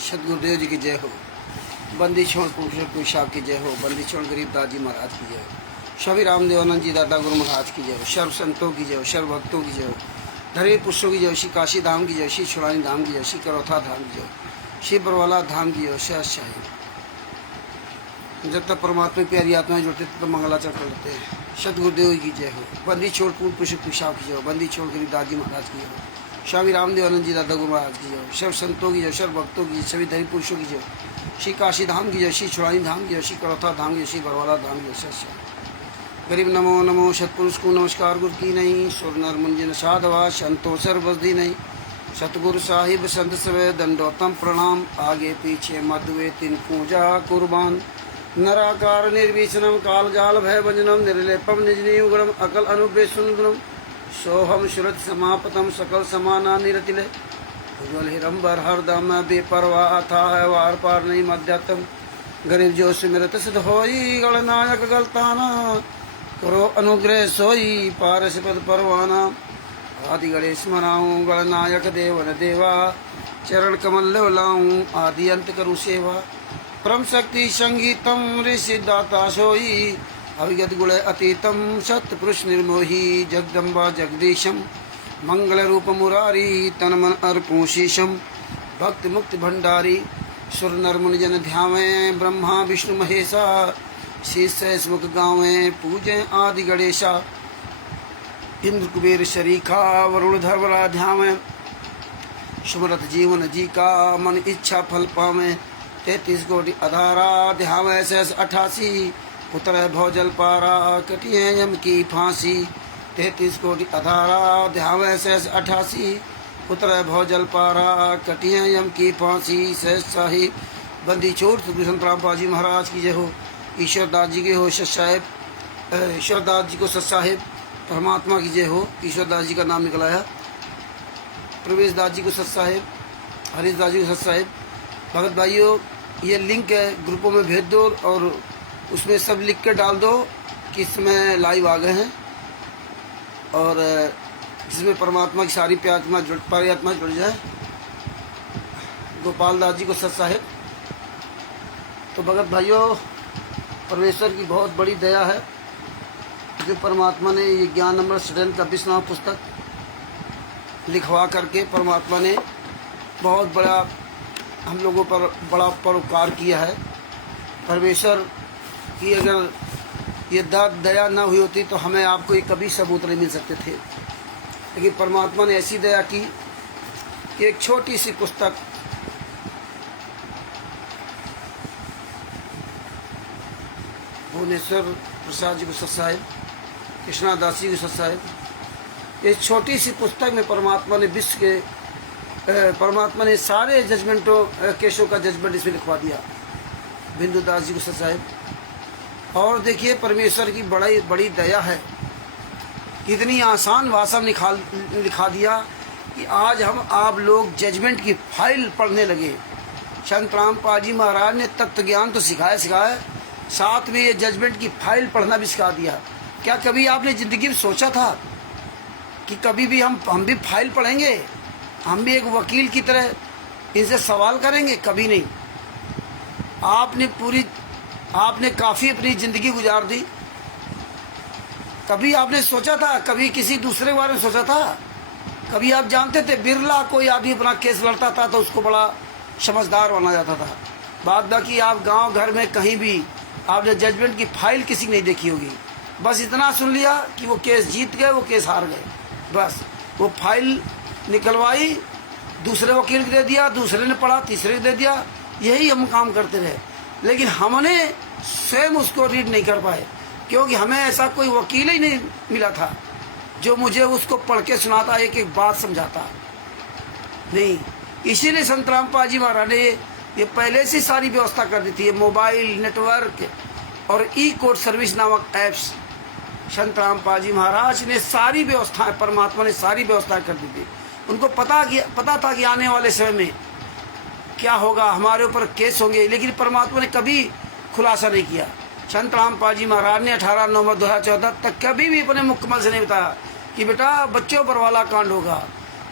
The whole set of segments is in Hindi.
सतगुरुदेव जी की जय हो। बंदी छोड़ पुरुषों साहब की जय हो। बंदी छोड़ गरीबदास जी महाराज की जय हो। स्वामी रामदेवानंद जी दादा गुरु महाराज की जय हो। सर्व संतों की जय हो। सर्व भक्तों की जय हो। धर्मी पुरुषों की जय हो। श्री काशी धाम की जय हो। श्री छुड़ानी धाम की जय हो। श्री करौथा धाम की जय हो। श्री बरवाला धाम की जय हो। शाही जब तक परमात्मा प्यारी आत्माएं जुड़ते तब तक मंगलाचरण कर लेते हैं। सतगुरुदेव की जय हो। बंदी छोड़ पूर्ण पुरुषों साहब की जय हो। बंदी छोड़ गरीबदास जी महाराज की जय हो। स्वामी रामदेवानंद जी दादा गुरु महाराज की जय हो। सर्व संतों की जय, सर्व भक्तों की, सभी धर्मी पुरुषों की जय। श्री काशी धाम की जय, श्री छुड़ानी धाम की जय, श्री करौथा धाम की जय, श्री बरवाला धाम की जय। गरीब नमो नमो सतपुरुष को नमस्कार गुरु की नहीं। सुर नर मुंजिन साधवा संतो सर्वसदी नहीं। सतगुरु साहिब संत सवे दंडोतम प्रणाम। आगे पीछे मधुवे तिन पूजा कुर्बान। नराकार निर्विशनम काल जाल भय भंजनम निर्लेपम निजनीव गुणम अकल अनुपेशन गुणम सोहम सुरत समापतम सकल समाना निरतिले उज्ज्वल हिरंबर हरदम बेपरवाह था है वार पार नहीं मध्यात्म गरीब जो सिमरत सिद्ध होई गणनायक गलताना करो अनुग्रह सोई पारस पद परवाना आदि गणेश मनाऊं गणनायक देवन देवा चरण कमल लाऊं आदि अंत करूं सेवा परम शक्ति संगीतम ऋषि दाता सोई अविगत गुण अतीतम सत्पुरुष निर्मोही जगदम्बा जगदीशम मंगल रूप मुरारी तन मन अर्पूं शीशम भक्त मुक्त भंडारी सुर नर मुनि जन ध्यावें ब्रह्मा विष्णु महेशा शीश मुख गावें पूजें आदि गणेशा इंद्र कुबेर शरीखा वरुण धर्मरा ध्यावें सुमरत जीवन जी का मन इच्छा फल पावें 33 कोटि अधारा ध्यावें शेष 88 उतर भौजल पारा कटिए यम की फांसी 33 कोटि अधारा ध्यावें शेष 88 उतर भौजल पारा कटिए यम की फांसी शेष शाही बंदी छोड़ सुखभूषण रामपाल जी महाराज की जय हो। ईश्वरदास जी के हो सत साहेब, ईश्वरदास जी को सत साहेब परमात्मा की जय हो। ईश्वरदास जी का नाम निकलाया। प्रवेश दास जी को सत साहेब, हरीश दास जी को सत साहेब। भगत भाइयों, ये लिंक है ग्रुपों में भेज दो और उसमें सब लिख कर डाल दो कि इसमें लाइव आ गए हैं और जिसमें परमात्मा की सारी प्यात्मा जुड़ जाए। गोपाल दास जी को सत साहेब। तो भगत भाइयों, परमेश्वर की बहुत बड़ी दया है जो परमात्मा ने ये ज्ञान अमृत स्टूडेंट का 20वां पुस्तक लिखवा करके परमात्मा ने बहुत बड़ा हम लोगों पर बड़ा परोपकार किया है। परमेश्वर की अगर ये दया ना हुई होती तो हमें आपको ये कभी सबूत नहीं मिल सकते थे, लेकिन परमात्मा ने ऐसी दया की कि एक छोटी सी पुस्तक भुवनेश्वर प्रसाद जी को सत साहेब, कृष्णा दास जी को सत साहेब, इस छोटी सी पुस्तक में परमात्मा ने विश्व के परमात्मा ने सारे जजमेंटों केसों का जजमेंट इसमें लिखवा दिया। बिंदु दास जी को सत साहेब। और देखिए परमेश्वर की बड़ी दया है, कितनी आसान भाषा में लिखा दिया कि आज हम आप लोग जजमेंट की फाइल पढ़ने लगे। संत रामपाल जी महाराज ने तत्व ज्ञान तो सिखाया, साथ में ये जजमेंट की फाइल पढ़ना भी सिखा दिया। क्या कभी आपने जिंदगी में सोचा था कि कभी भी हम भी फाइल पढ़ेंगे, हम भी एक वकील की तरह इनसे सवाल करेंगे? कभी नहीं। आपने काफ़ी अपनी ज़िंदगी गुजार दी। कभी आपने सोचा था, कभी किसी दूसरे के बारे में सोचा था? कभी आप जानते थे बिरला कोई आदमी अपना केस लड़ता था तो उसको बड़ा समझदार माना जाता था। बात बाकी आप गांव घर में कहीं भी आपने जजमेंट की फाइल किसी की नहीं देखी होगी। बस इतना सुन लिया कि वो केस जीत गए, वो केस हार गए, बस वो फाइल निकलवाई, दूसरे वकील को दे दिया, दूसरे ने पढ़ा, तीसरे को दे दिया, यही हम काम करते रहे। लेकिन हमने स्वयं उसको रीड नहीं कर पाए क्योंकि हमें ऐसा कोई वकील ही नहीं मिला था जो मुझे उसको पढ़ के सुनाता, एक एक बात समझाता नहीं। इसीलिए संत रामपाल जी महाराज ने ये पहले से सारी व्यवस्था कर दी थी। मोबाइल नेटवर्क और ई कोर्ट सर्विस नामक ऐप्स संत रामपाल जी महाराज ने सारी व्यवस्थाएं, परमात्मा ने सारी व्यवस्थाएं कर दी थी। उनको पता था कि आने वाले समय में क्या होगा, हमारे ऊपर केस होंगे, लेकिन परमात्मा ने कभी खुलासा नहीं किया। संत रामपाल जी महाराज ने 18 नवंबर 2014 तक कभी भी अपने मुकम्मल से नहीं बताया कि बेटा बच्चों पर वाला कांड होगा।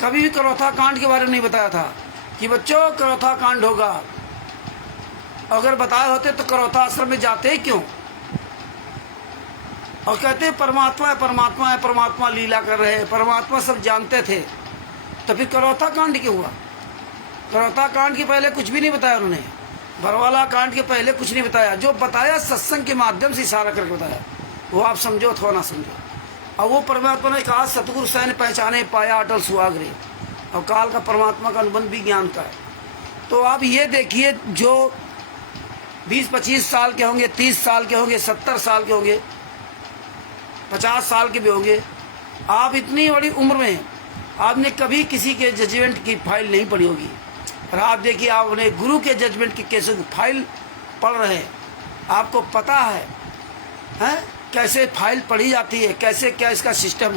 कभी भी करौथा कांड के बारे में नहीं बताया था। कि बच्चों करौथा कांड होगा। अगर बताए होते तो करौथा आश्रम में जाते ही क्यों? और कहते परमात्मा है, परमात्मा है, परमात्मा लीला कर रहे हैं, परमात्मा सब जानते थे, तो फिर करौथा कांड क्यों हुआ? करौथा कांड के पहले कुछ भी नहीं बताया उन्होंने, बरवाला कांड के पहले कुछ नहीं बताया। जो बताया सत्संग के माध्यम से इशारा करके बताया, वो आप समझो अथवा ना समझो। और वो परमात्मा ने कहा सतगुरु सैन पहचाने पाया अटल सुहागरे, और काल का परमात्मा का अनुबंध भी ज्ञान का है। तो आप ये देखिए, जो 20-25 साल के होंगे, 30 साल के होंगे, 70 साल के होंगे, 50 साल के भी होंगे, आप इतनी बड़ी उम्र में आपने कभी किसी के जजमेंट की फाइल नहीं पढ़ी होगी। और आप देखिए, आप अपने गुरु के जजमेंट की कैसे फाइल पढ़ रहे हैं, आपको पता है, कैसे फाइल पढ़ी जाती है, कैसे क्या इसका सिस्टम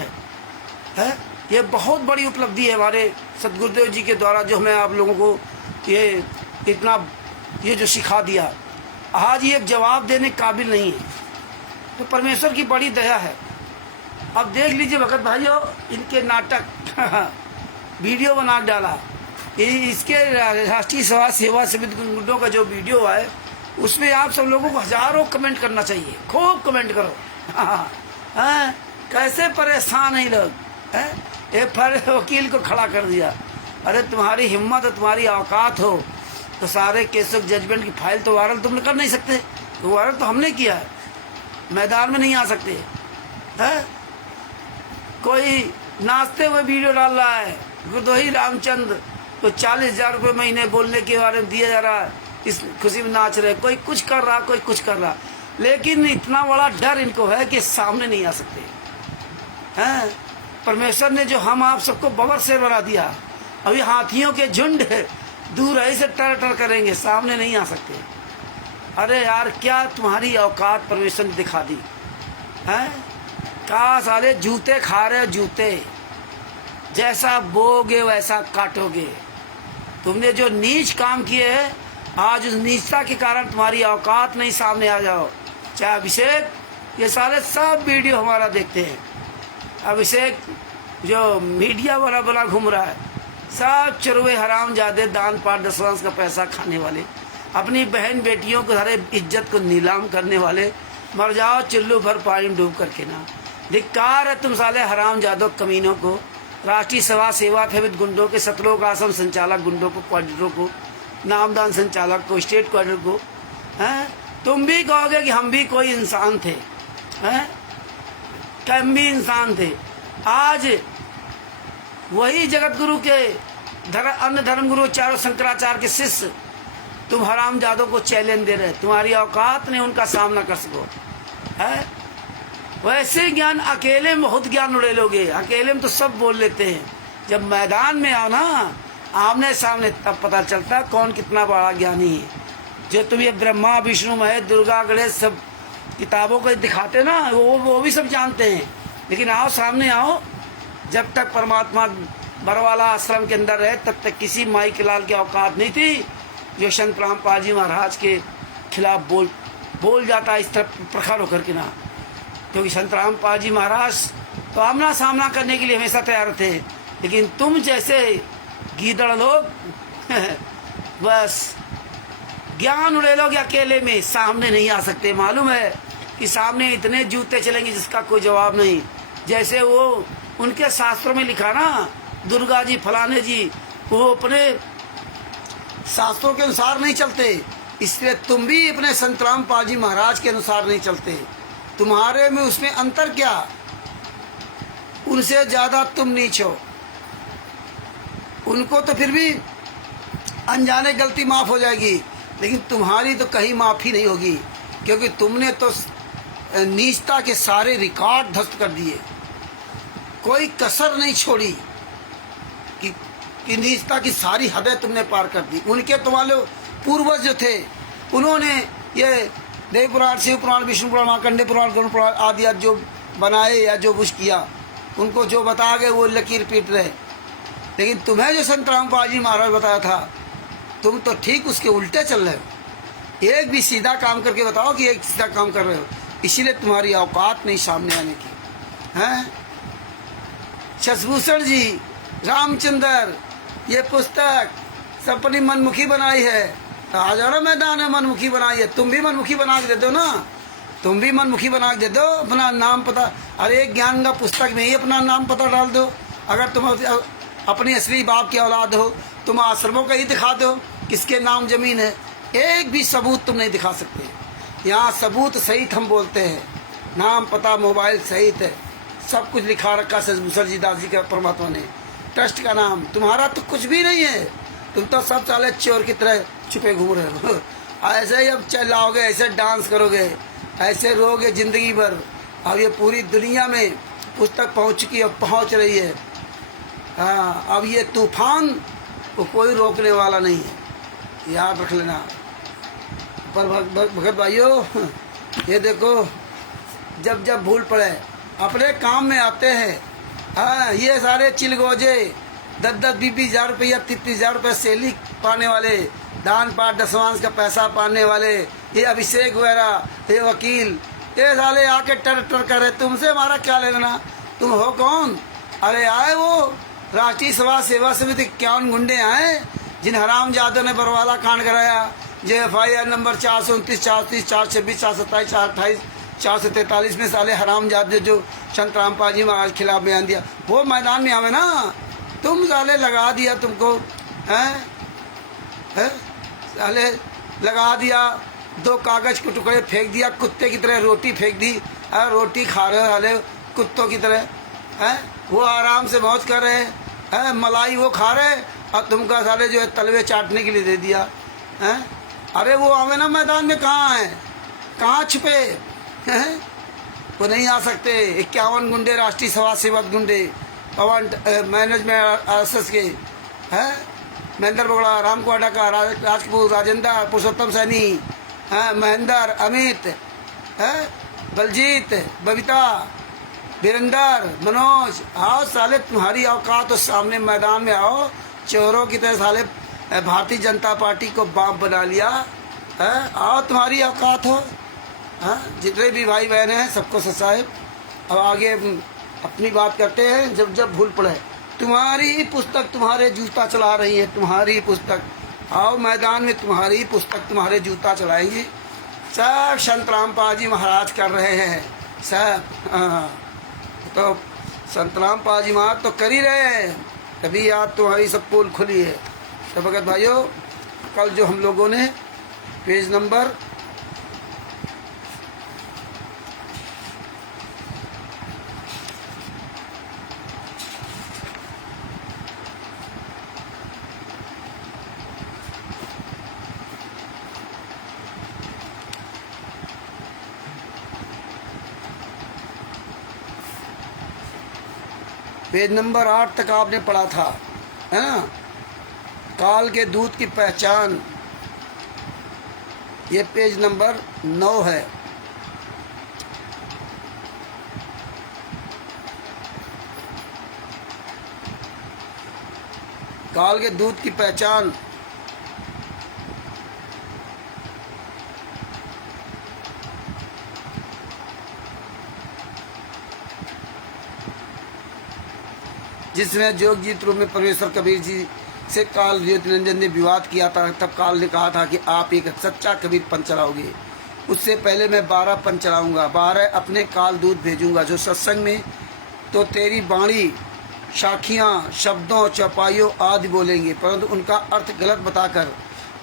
है? ये बहुत बड़ी उपलब्धि है हमारे सदगुरुदेव जी के द्वारा, जो हमें आप लोगों को ये इतना ये जो सिखा दिया। आज ये जवाब देने काबिल नहीं है, तो परमेश्वर की बड़ी दया है। अब देख लीजिए भगत भाइयों, इनके नाटक वीडियो बना डाला, इसके राष्ट्रीय समाज सेवा समिति गुंडों का जो वीडियो है, उसमें आप सब लोगों को हजारों कमेंट करना चाहिए, खूब कमेंट करो। कैसे परेशान है लोग, एक वकील को खड़ा कर दिया। अरे तुम्हारी हिम्मत है, तुम्हारी औकात हो तो सारे केसों जजमेंट की फाइल तो वायरल तुम कर नहीं सकते, तो वायरल तो हमने किया है, मैदान में नहीं आ सकते। कोई नाचते हुए वीडियो डाल रहा है, गुरुदोही रामचंद्र तो 40,000 रुपये महीने बोलने के बारे में दिया जा रहा है, इस खुशी में नाच रहे, कोई कुछ कर रहा, कोई कुछ कर रहा, लेकिन इतना बड़ा डर इनको है कि सामने नहीं आ सकते हैं। परमेश्वर ने जो हम आप सबको बबर शेर बना दिया, अभी हाथियों के झुंड दूर ऐसे टर टर करेंगे, सामने नहीं आ सकते। अरे यार, क्या तुम्हारी औकात परमेश्वर ने दिखा दी है? कहा साले जूते खा रहे हो, जूते जैसा बोगे वैसा काटोगे। तुमने जो नीच काम किए हैं, आज उस नीचता के कारण तुम्हारी औकात नहीं, सामने आ जाओ। चाहे अभिषेक, ये सारे सब वीडियो हमारा देखते हैं। अभिषेक जो मीडिया वाला बना घूम रहा है, सब चरुए हराम जादे, दान पाठ दसवांश का पैसा खाने वाले, अपनी बहन बेटियों को हरे इज्जत को नीलाम करने वाले, मर जाओ चुल्लू भर पानी डूब करके ना। धिक्कार है तुम साले हराम जादो कमीनों को, राष्ट्रीय सभा सेवा फेवित गुंडों के, सतलोक आश्रम संचालक गुंडों को, क्वार्टरों को, नामदान संचालक को, स्टेट क्वार्टर को। तुम भी कहोगे कि हम भी कोई इंसान थे, हम भी इंसान थे। आज वही जगत गुरु के अन्य धर्म गुरु चारों शंकराचार्य के शिष्य तुम हराम जादों को चैलेंज दे रहे, तुम्हारी औकात नहीं उनका सामना कर सको है। वैसे ज्ञान अकेले में बहुत ज्ञान उड़े लोगे, अकेले में तो सब बोल लेते हैं, जब मैदान में आओ ना आमने सामने, तब पता चलता कौन कितना बड़ा ज्ञानी है। जो तुम ये ब्रह्मा विष्णु महेश दुर्गा गणेश सब किताबों को दिखाते ना, वो भी सब जानते हैं, लेकिन आओ सामने आओ। जब तक परमात्मा बरवाला आश्रम के अंदर रहे, तब तक किसी माई के लाल की औकात नहीं थी जो संत रामपाल जी महाराज के खिलाफ बोल जाता इस तरह प्रखर होकर के ना। क्योंकि संत रामपाल जी महाराज तो आमना सामना करने के लिए हमेशा तैयार थे, लेकिन तुम जैसे गीदड़ लोग बस ज्ञान उड़े लोग अकेले में सामने नहीं आ सकते। मालूम है कि सामने इतने जूते चलेंगे जिसका कोई जवाब नहीं। जैसे वो उनके शास्त्रों में लिखा ना, दुर्गा जी फलाने जी, वो अपने शास्त्रों के अनुसार नहीं चलते, इसलिए तुम भी अपने संत रामपाल जी महाराज के अनुसार नहीं चलते। तुम्हारे में उसमें अंतर क्या? उनसे ज्यादा तुम नीच हो। उनको तो फिर भी अनजाने गलती माफ हो जाएगी, लेकिन तुम्हारी तो कहीं माफी नहीं होगी, क्योंकि तुमने तो नीचता के सारे रिकॉर्ड ध्वस्त कर दिए, कोई कसर नहीं छोड़ी कि नीचता की सारी हदें तुमने पार कर दी। उनके तुम्हारे पूर्वज जो थे, उन्होंने ये देव पुराण, शिव पुराण, विष्णु पुराण, मार्कंडेय पुराण, गरुड़ पुराण आदि जो बनाए या जो कुछ किया, उनको जो बता गए वो लकीर पीट रहे। लेकिन तुम्हें जो संत रामपाल जी महाराज बताया था, तुम तो ठीक उसके उल्टे चल रहे हो। एक भी सीधा काम करके बताओ कि एक सीधा काम कर रहे हो, इसीलिए तुम्हारी औकात नहीं सामने आने की हैं। शशभूषण जी, रामचंद्र, ये पुस्तक सब अपनी मनमुखी बनाई है। आ जाओ ना मैदान में, मनमुखी बनाई है, तुम भी मनमुखी बना के दे दो ना, तुम भी मनमुखी बना के दे दो, अपना नाम पता, अरे ज्ञान का पुस्तक में ही अपना नाम पता डाल दो। अगर तुम अपनी असली बाप की औलाद हो, तुम आश्रमों का ही दिखा दो किसके नाम जमीन है, एक भी सबूत तुम नहीं दिखा सकते। यहाँ सबूत सहित हम बोलते हैं, नाम पता मोबाइल सहित है, सब कुछ लिखा रखा सर जी दास जी का परमात्मा ने, ट्रस्ट का नाम। तुम्हारा तो कुछ भी नहीं है, तुम तो सब चाले चोर की तरह छुपे घूम रहे हो। ऐसे ही अब चलाओगे, ऐसे डांस करोगे, ऐसे रोगे जिंदगी भर। अब ये पूरी दुनिया में पुस्तक पहुंच चुकी है, पहुंच रही है। हाँ, अब ये तूफान को कोई रोकने वाला नहीं है, याद रख लेना। पर भगत भाइयों, ये देखो, जब जब भूल पड़े अपने काम में आते हैं। हाँ, ये सारे चिलगोजे 10-10, 20-20 हज़ार रुपया, 30-30 हज़ार रुपये सैलरी पाने वाले, दान पाठ दसवांश का पैसा पाने वाले, ये अभिषेक वगैरह, ये वकील, ये साले आके टर टर कर रहे, तुमसे हमारा क्या लेना, तुम हो कौन? अरे आए वो राष्ट्रीय समाज सेवा समिति 51 गुंडे आए जिन हराम जादों ने बरवाला कांड कराया, जो FIR नंबर 429, 430, 426, 427, 428, 443 में साले हराम जादे जो संत रामपाल जी महाराज खिलाफ बयान दिया, वो मैदान में आवे ना। तुम साले लगा दिया, तुमको हैं साले लगा दिया, 2 कागज के टुकड़े फेंक दिया, कुत्ते की तरह रोटी फेंक दी, रोटी खा रहे साले कुत्तों की तरह हैं। वो आराम से मौज कर रहे हैं, मलाई वो खा रहे, और तुमका साले जो है तलवे चाटने के लिए दे दिया हैं। अरे वो आवे ना मैदान में, कहाँ है, कहाँ छुपे हैं? वो नहीं आ सकते। 51 गुंडे, राष्ट्रीय समाज सेवक गुंडे, पवन मैनेजमेंट RSS के हैं, महेंद्र बगड़ा, राम कोटा का, राजपूत, राजेंद्र, पुरुषोत्तम सैनी, महेंद्र, अमित, बलजीत, बबीता, वीरेंद्र, मनोज, आओ साले, तुम्हारी औकात तो सामने मैदान में आओ। चोरों की तरह साले भारतीय जनता पार्टी को बाप बना लिया है, आओ तुम्हारी औकात हो। जितने भी भाई बहन हैं सबको ससाए। अब आगे अपनी बात करते हैं। जब जब भूल पड़े, तुम्हारी पुस्तक तुम्हारे जूता चला रही है, तुम्हारी पुस्तक, आओ मैदान में, तुम्हारी पुस्तक तुम्हारे जूता चलाएंगे। सब संत रामपाल जी महाराज कर रहे हैं सब। तो संत रामपाल जी महाराज तो कर ही रहे हैं, तभी आज तुम्हारी सब पोल खुली है। तो भगत भाइयों, कल जो हम लोगों ने पेज नंबर 8 तक आपने पढ़ा था, है ना। काल के दूत की पहचान, ये पेज नंबर 9 है। काल के दूत की पहचान, जिसमें जोगजीत रूप में परमेश्वर कबीर जी से काल ज्योतिरंजन ने विवाद किया था। तब काल ने कहा था कि आप एक सच्चा कबीर पंथ चलाओगे, उससे पहले मैं 12 पंथ चलाऊंगा, 12 अपने काल दूत भेजूंगा, जो सत्संग में तो तेरी वाणी, साखियाँ, शब्दों, चौपाइयों आदि बोलेंगे, परंतु उनका अर्थ गलत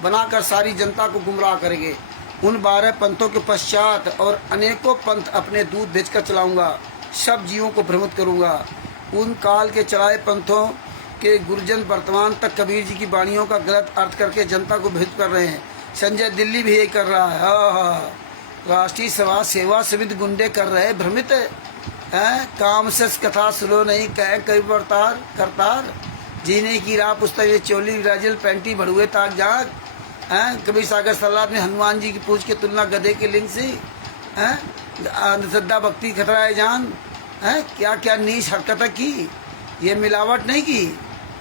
बनाकर सारी जनता को गुमराह करेंगे। उन 12 पंथों के पश्चात और अनेकों पंथ अपने दूत भेजकर चलाऊंगा, सब जीवों को भ्रमित करूंगा। उन काल के चलाए पंथों के गुरुजन वर्तमान तक कबीर जी की वाणियों का गलत अर्थ करके जनता को भ्रमित कर रहे हैं। संजय दिल्ली भी यही कर रहा है। राष्ट्रीय समाज सेवा समिति गुंडे कर रहे भ्रमित हैं। काम से कथा सुनो नहीं कहें कई बरतार करतार, जीने की राह पुस्तक चोली विराजल पैंटी भड़ुए ताक जाग। कबीर सागर सलाद में हनुमान जी की पूछ के तुलना गधे के लिंग से। अंधश्रद्धा भक्ति खतरा है जान। क्या क्या नीच हरकतें की, ये मिलावट नहीं की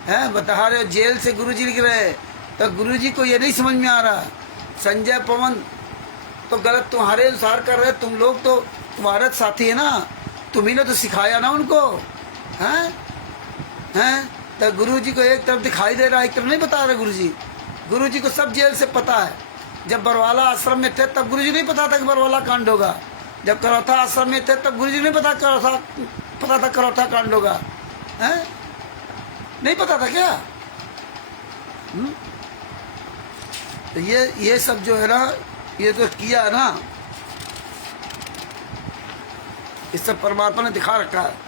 है। बता रहे जेल से गुरुजी लिख रहे, तो गुरुजी को ये नहीं समझ में आ रहा। संजय पवन तो गलत तुम्हारे अनुसार कर रहे, तुम लोग तो तुम्हारे साथी है ना, तुम्ही ने तो सिखाया ना उनको। हैं तो गुरु जी को एक तरफ दिखाई दे रहा है, एक तरफ नहीं बता रहे गुरु जी। गुरु जी को सब जेल से पता है। जब बरवाला आश्रम में थे तब गुरु जी नहीं पता था कि बरवाला कांड होगा। जब करौथा आश्रम में थे तब गुरु जी नहीं पता था करौथा कांड होगा। है नहीं पता था क्या? तो ये सब जो है ना, ये तो किया है ना, इस सब परमात्मा ने दिखा रखा है।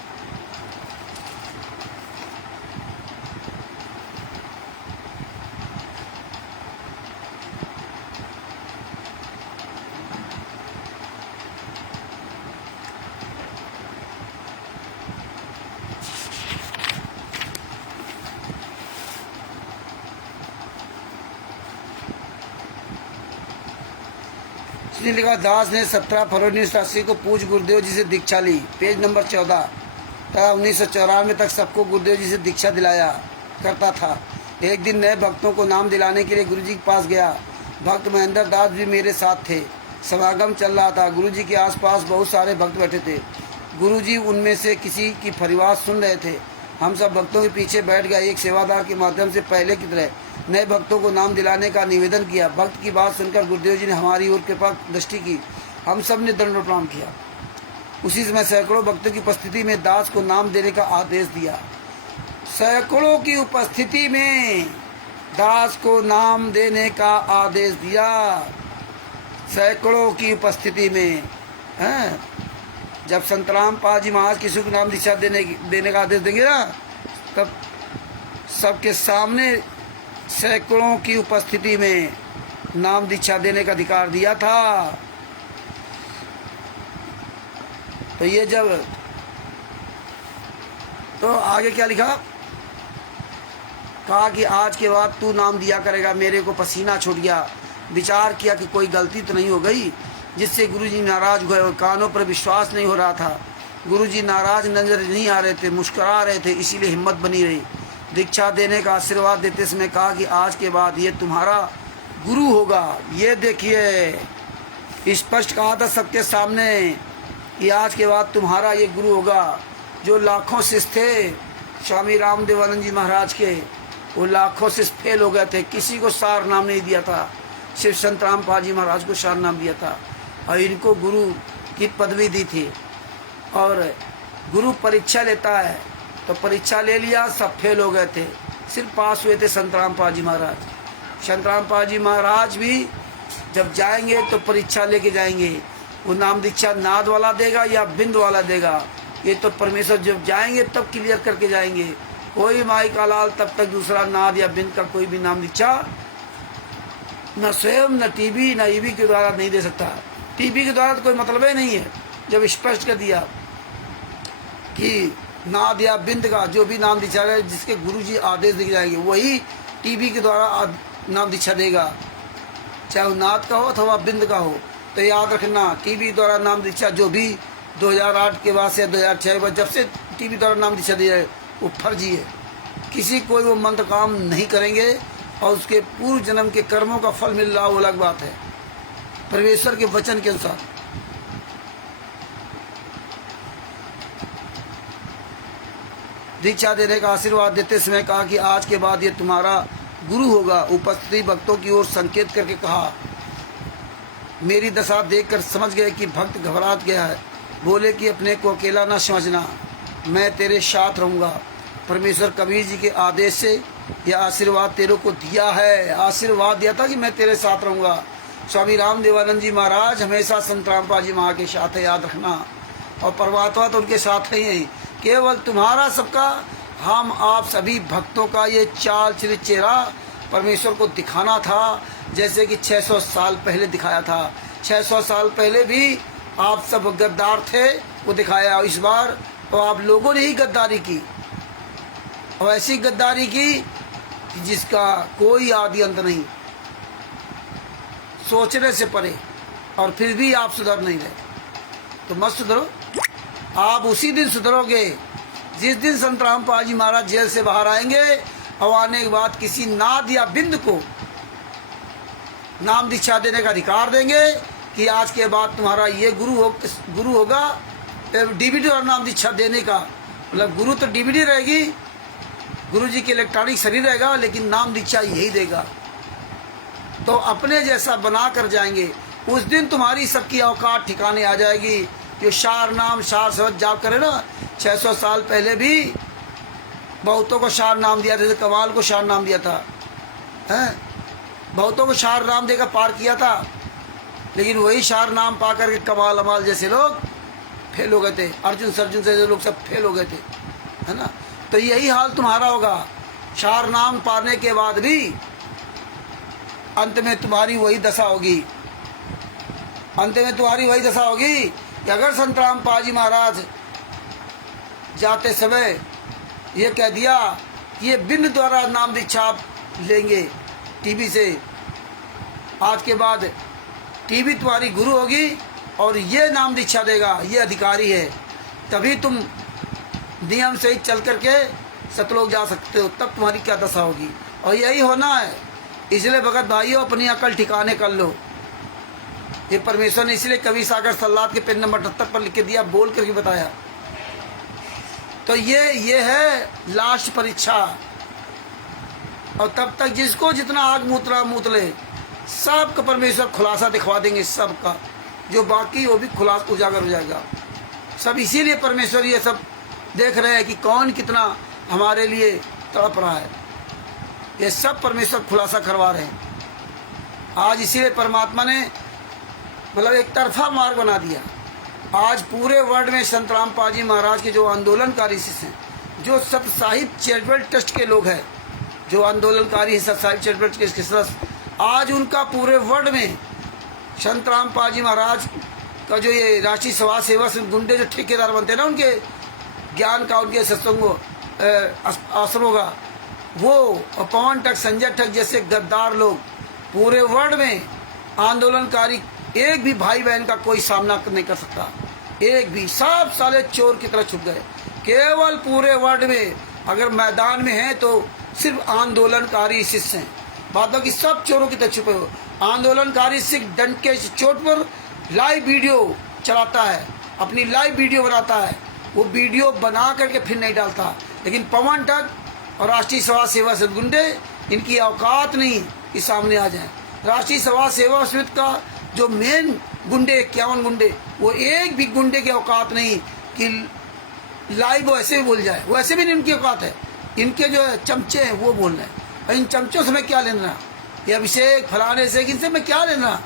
इसने लिखा, दास ने 17 फरवरी 1980 को पूज्य गुरुदेव जी से दीक्षा ली। पेज नंबर 14 तथा 1994 तक सबको गुरुदेव जी से दीक्षा दिलाया करता था। एक दिन नए भक्तों को नाम दिलाने के लिए गुरु जी के पास गया। भक्त महेंद्र दास भी मेरे साथ थे। समागम चल रहा था। गुरु जी के आसपास बहुत सारे भक्त बैठे थे। गुरु जी उनमें से किसी की परिवार सुन रहे थे। हम सब भक्तों के पीछे बैठ गए। एक सेवादार के माध्यम से पहले की तरह नए भक्तों को नाम दिलाने का निवेदन किया। भक्त की बात सुनकर गुरुदेव जी ने हमारी ओर कृपा दृष्टि की। हम सब ने दंड प्रणाम किया। उसी समय सैकड़ों भक्तों की उपस्थिति में दास को नाम देने का आदेश दिया। सैकड़ों की उपस्थिति में दास को नाम देने का आदेश दिया। सैकड़ों की उपस्थिति में हैं? जब संतराम पाल जी महाराज किसी को नाम दीक्षा देने का आदेश देंगे ना, तब सबके सामने सैकड़ों की उपस्थिति में नाम दीक्षा देने का अधिकार दिया था। तो ये जब तो आगे क्या लिखा, कहा कि आज के बाद तू नाम दिया करेगा। मेरे को पसीना छूट गया। विचार किया कि कोई गलती तो नहीं हो गई जिससे गुरुजी नाराज हुए और कानों पर विश्वास नहीं हो रहा था। गुरुजी नाराज नजर नहीं आ रहे थे, मुस्कुरा रहे थे, इसीलिए हिम्मत बनी रही। दीक्षा देने का आशीर्वाद देते समय कहा कि आज के बाद ये तुम्हारा गुरु होगा। ये देखिए, स्पष्ट कहा था सबके सामने कि आज के बाद तुम्हारा ये गुरु होगा। जो लाखों शिष्य थे स्वामी रामदेवानंद जी महाराज के, वो लाखों शिष्य फेल हो गए थे। किसी को सार नाम नहीं दिया था, सिर्फ संत रामपाल जी महाराज को सार नाम दिया था और इनको गुरु की पदवी दी थी। और गुरु परीक्षा लेता है तो परीक्षा ले लिया, सब फेल हो गए थे, सिर्फ पास हुए थे संत रामपाल जी महाराज। संत रामपाल जी महाराज भी जब जाएंगे तो परीक्षा लेके जाएंगे। वो नाम दीक्षा नाद वाला देगा या बिंद वाला देगा, ये तो परमेश्वर जब जाएंगे तब क्लियर करके जाएंगे। कोई माई का लाल तब तक दूसरा नाद या बिंद का कोई भी नाम दीक्षा न स्वयं न टीवी न ईवी के द्वारा नहीं दे सकता। टीवी के द्वारा तो कोई मतलब ही नहीं है। जब स्पष्ट कर दिया कि नाद या बिंद का जो भी नाम दीक्षा है, जिसके गुरुजी आदेश दिए जाएंगे, वही टीवी के द्वारा नाम दीक्षा देगा, चाहे वो नाद का हो अथवा बिंद का हो। तो याद रखना, टीवी द्वारा नाम दीक्षा जो भी 2008 के बाद से 2006 के बाद जब से टीवी द्वारा नाम दीक्षा दी जाए, वो फर्जी है। किसी कोई वो मंत्र काम नहीं करेंगे और उसके पूर्व जन्म के कर्मों का फल मिल रहा, वो अलग बात है, परमेश्वर के वचन के अनुसार। दीक्षा देने का आशीर्वाद देते समय कहा कि आज के बाद ये तुम्हारा गुरु होगा। उपस्थित भक्तों की ओर संकेत करके कहा। मेरी दशा देखकर समझ गए कि भक्त घबरा गया है। बोले कि अपने को अकेला ना समझना, मैं तेरे साथ रहूँगा। परमेश्वर कबीर जी के आदेश से यह आशीर्वाद तेरे को दिया है। आशीर्वाद दिया था कि मैं तेरे साथ रहूँगा। स्वामी रामदेवानंद जी महाराज हमेशा संत रामपाल जी महाराज के साथ है, याद रखना। और परमात्मा तो उनके साथ ही है। केवल तुम्हारा सबका, हम आप सभी भक्तों का ये चाल चेहरा परमेश्वर को दिखाना था, जैसे कि 600 साल पहले दिखाया था। 600 साल पहले भी आप सब गद्दार थे, वो दिखाया। इस बार तो आप लोगों ने ही गद्दारी की, और ऐसी गद्दारी की जिसका कोई आदि अंत नहीं, सोचने से परे, और फिर भी आप सुधर नहीं रहे। तो मत सुधरो। आप उसी दिन सुधरोगे जिस दिन संत रामपाल जी महाराज जेल से बाहर आएंगे और आने के बाद किसी नाद या बिंद को नाम दीक्षा देने का अधिकार देंगे कि आज के बाद तुम्हारा ये गुरु होगा। डीवीडी और नाम दीक्षा देने का मतलब गुरु तो डीवीडी रहेगी, गुरुजी के इलेक्ट्रॉनिक शरीर रहेगा, लेकिन नाम दीक्षा यही देगा। तो अपने जैसा बना कर जाएंगे, उस दिन तुम्हारी सबकी औकात ठिकाने आ जाएगी। जो शार नाम शार शब्द जाप करे ना, 600 साल पहले भी बहुतों को शार नाम दिया था, कमाल को शार नाम दिया था, हैं? बहुतों को शार नाम देकर पार किया था, लेकिन वही शार नाम पा करके कमाल अमाल जैसे लोग फेल हो गए थे। अर्जुन सर्जुन से जो लोग सब फेल हो गए थे, है ना। तो यही हाल तुम्हारा होगा। शार नाम पाने के बाद भी अंत में तुम्हारी वही दशा होगी। अंत में तुम्हारी वही दशा होगी कि अगर संत रामपाल जी महाराज जाते समय ये कह दिया कि ये बिन द्वारा नाम दीक्षा आप लेंगे टीवी से, आज के बाद टीवी तुम्हारी गुरु होगी और ये नाम दीक्षा देगा, ये अधिकारी है, तभी तुम नियम से ही चल करके सतलोक जा सकते हो। तब तुम्हारी क्या दशा होगी। और यही होना है। इसलिए भगत भाइयों, अपनी अकल ठिकाने कर लो। ये परमेश्वर ने इसलिए कवि सागर सल्लात के पेज नंबर 78 पर लिख के दिया, बोल करके बताया। तो ये है लास्ट परीक्षा। और तब तक जिसको जितना आग मूत ले, सबका परमेश्वर खुलासा दिखवा देंगे, सबका। जो बाकी वो भी खुलासा उजागर हो जाएगा सब। इसीलिए परमेश्वर ये सब देख रहे हैं कि कौन कितना हमारे लिए तड़प रहा है। ये सब परमेश्वर खुलासा करवा रहे हैं आज। इसीलिए परमात्मा ने मतलब एक तरफा मार्ग बना दिया। आज पूरे वर्ल्ड में संत रामपाल जी महाराज के जो आंदोलनकारी शिष्य हैं, जो सत्य साहित्य चैरिटेबल ट्रस्ट के लोग हैं, जो आंदोलनकारी है सत्य साहित्य चैरिटेबल ट्रस्ट के सदस्य, आज उनका पूरे वर्ल्ड में संत रामपाल जी महाराज का जो ये राष्ट्रीय समाज सेवा से गुंडे जो ठेकेदार बनते हैं ना, उनके ज्ञान का, उनके सत्संगों आश्रमों का, वो और पवन ठग, संजय ठग जैसे गद्दार लोग पूरे वर्ल्ड में आंदोलनकारी, एक भी भाई बहन का कोई सामना नहीं कर सकता। एक भी, सब साले चोर की तरह छुप गए। केवल पूरे वर्ल्ड में अगर मैदान में है तो सिर्फ आंदोलनकारी शिष्य हैं, बाद बाकी सब चोरों की तरह छुपे हो। आंदोलनकारी सिख डंड के चोट पर लाइव वीडियो चलाता है, अपनी लाइव वीडियो बनाता है, वो वीडियो बना करके फिर नहीं डालता। लेकिन पवन ठग और राष्ट्रीय समाज सेवा समिति गुंडे, इनकी औकात नहीं कि सामने आ जाए। राष्ट्रीय समाज सेवा समिति का जो मेन गुंडे 51 गुंडे, वो एक भी गुंडे की औकात नहीं कि लाइव वैसे भी बोल जाए, वैसे भी नहीं इनकी औकात है। इनके जो चमचे हैं वो बोल रहे हैं। इन चमचों से मैं क्या लेना, ये अभिषेक फलाने से, इनसे मैं क्या लेना।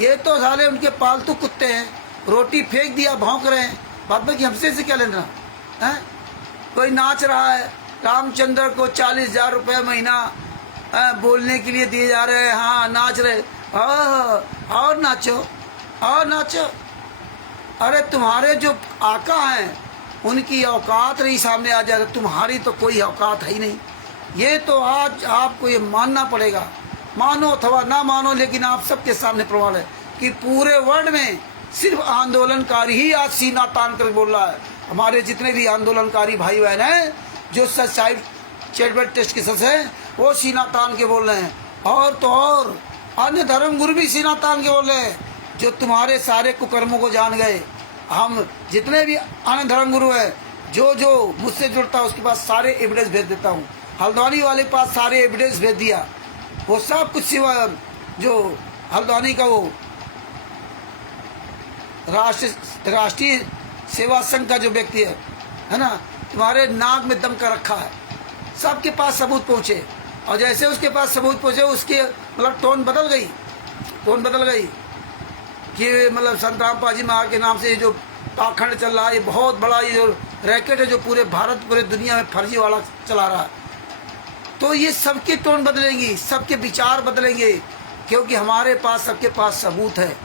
ये तो साले उनके पालतू कुत्ते हैं, रोटी फेंक दिया भौंक रहे हैं, बाद में कि हमसे से क्या लेना है। कोई नाच रहा है, रामचंद्र को 40,000 रुपये महीना बोलने के लिए दिए जा रहे हैं, हाँ नाच रहे, और नाचो और नाचो। अरे तुम्हारे जो आका हैं उनकी औकात नहीं सामने आ जाएगा, तुम्हारी तो कोई औकात है ही नहीं। ये तो आज आपको ये मानना पड़ेगा, मानो अथवा ना मानो, लेकिन आप सबके सामने प्रमाण है कि पूरे वर्ल्ड में सिर्फ आंदोलनकारी ही आज सीना तान कर बोल रहा है। हमारे जितने भी आंदोलनकारी भाई बहन हैं जो सच्चाई चैरिटेबल ट्रस्ट के सदस्य हैं, वो सीना तान के बोल रहे हैं। और तो और अन्य धर्म गुरु भी सीना तान के बोल रहे हैं, जो तुम्हारे सारे कुकर्मों को जान गए। हम जितने भी अन्य धर्म गुरु है, जो जो मुझसे जुड़ता है उसके पास सारे एविडेंस भेज देता हूँ। हल्द्वानी वाले के पास सारे एविडेंस भेज दिया, वो सब कुछ सिवा जो हल्द्वानी का वो राष्ट्रीय सेवा संघ का जो व्यक्ति है ना, तुम्हारे नाक में दम कर रखा है। सबके पास सबूत पहुँचे, और जैसे उसके पास सबूत पहुँचे उसके मतलब टोन बदल गई कि मतलब संत रामपाल जी महाराज के नाम से ये जो पाखंड चल रहा है, ये बहुत बड़ा ये जो रैकेट है जो पूरे भारत पूरे दुनिया में फर्जी वाला चला रहा है। तो ये सबके टोन बदलेंगी, सबके विचार बदलेंगे, क्योंकि हमारे पास सबके पास सबूत है।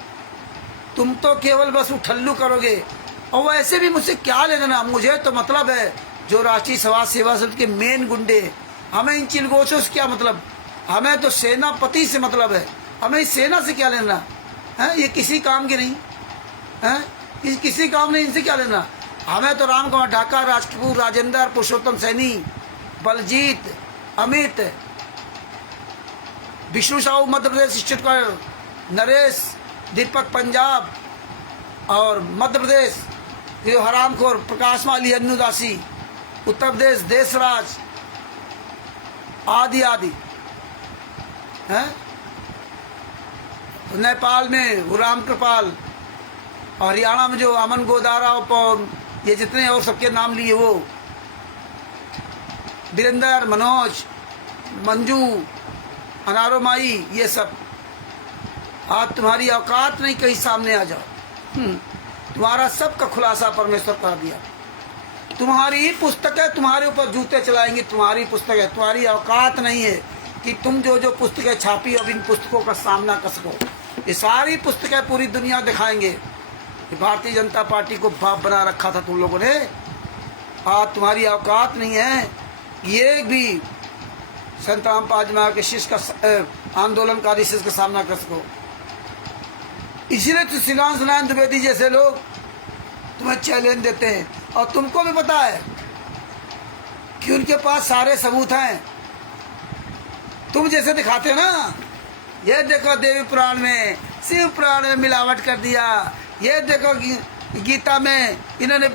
तुम तो केवल बस उठल्लू करोगे, और वैसे भी मुझसे क्या लेना, मुझे तो मतलब है जो राष्ट्रीय समाज सेवा समिति के मेन गुंडे, हमें इन चिलगोशों से क्या मतलब, हमें तो सेनापति से मतलब है, हमें इस सेना से क्या लेना है। ये किसी काम के नहीं है, किसी काम नहीं, इनसे क्या लेना। हमें तो राम कुमार ढाका, राजकपूर, राजेंद्र, पुरुषोत्तम सैनी, बलजीत, अमित, विष्णु साहू मध्य प्रदेश स्टेट का, नरेश, दीपक पंजाब, और मध्य प्रदेश जो हरामखोर प्रकाश माली, अन्नुदासी, उत्तर प्रदेश देशराज, आदि आदि है। नेपाल में वो राम कृपाल, और हरियाणा में जो अमन गोदारा और ये जितने और सबके नाम लिए, वो वीरेंद्र, मनोज, मंजू, अनारो माई, ये सब। आज तुम्हारी औकात नहीं, कहीं सामने आ जाओ। तुम्हारा सबका खुलासा परमेश्वर कर दिया। तुम्हारी ही पुस्तक है, तुम्हारे ऊपर जूते चलाएंगे, तुम्हारी पुस्तक है। तुम्हारी औकात नहीं है कि तुम जो जो पुस्तकें छापी अब इन पुस्तकों का सामना कर सको। ये सारी पुस्तकें पूरी दुनिया दिखाएंगे कि भारतीय जनता पार्टी को बाप बना रखा था तुम लोगों ने। आज तुम्हारी औकात नहीं है ये भी संत रामपाल जी महाराज के शिष्य का आंदोलनकारी शिष्य का सामना कर सको। इसीलिए तो श्रीलांस नारायण द्विवेदी जैसे लोग तुम्हें चैलेंज देते हैं, और तुमको भी पता है कि उनके पास सारे सबूत हैं। तुम जैसे दिखाते हो ना, ये देखो देवी पुराण में, शिव पुराण में मिलावट कर दिया, ये देखो गीता में इन्होंने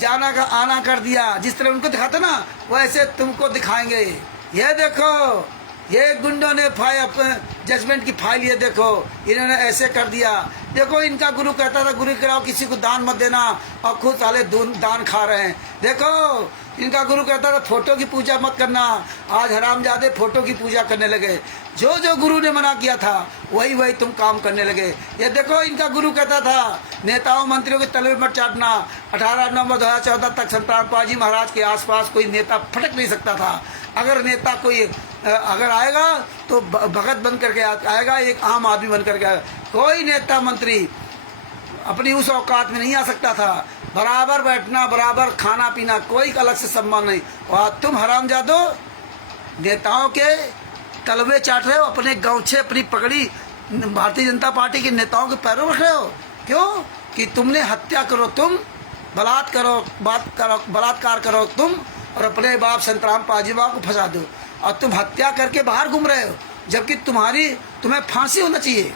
जाना का आना कर दिया। जिस तरह उनको दिखाते ना, वैसे तुमको दिखाएंगे। ये देखो ये गुंडों ने जजमेंट की फाइल, ये देखो इन्होंने ऐसे कर दिया। देखो इनका गुरु कहता था गुरु कराओ, किसी को दान मत देना, और खुद साले दान खा रहे हैं। देखो इनका गुरु कहता था फोटो की पूजा मत करना, आज हरामजादे फोटो की पूजा करने लगे। जो जो गुरु ने मना किया था वही वही तुम काम करने लगे। ये देखो इनका गुरु कहता था नेताओं मंत्रियों के तलवे मत चाटना। 18 नवंबर 2014 तक संत रामपाल जी महाराज के आसपास कोई नेता फटक नहीं सकता था। अगर नेता कोई अगर आएगा तो भगत बन करके आएगा, एक आम आदमी बन करके आएगा। कोई नेता मंत्री अपनी उस औकात में नहीं आ सकता था। बराबर बैठना, बराबर खाना पीना, कोई अलग से सम्मान नहीं। और तुम हरामजादो नेताओं के तलवे चाट रहे हो, अपने गौछे अपनी पगड़ी भारतीय जनता पार्टी के नेताओं के पैरों रख रहे हो। क्यों? कि तुमने हत्या करो, तुम बलात्कार करो तुम, और अपने बाप संत रामपाल जी को फंसा दो, और तुम हत्या करके बाहर घूम रहे हो। जबकि तुम्हें फांसी होना चाहिए।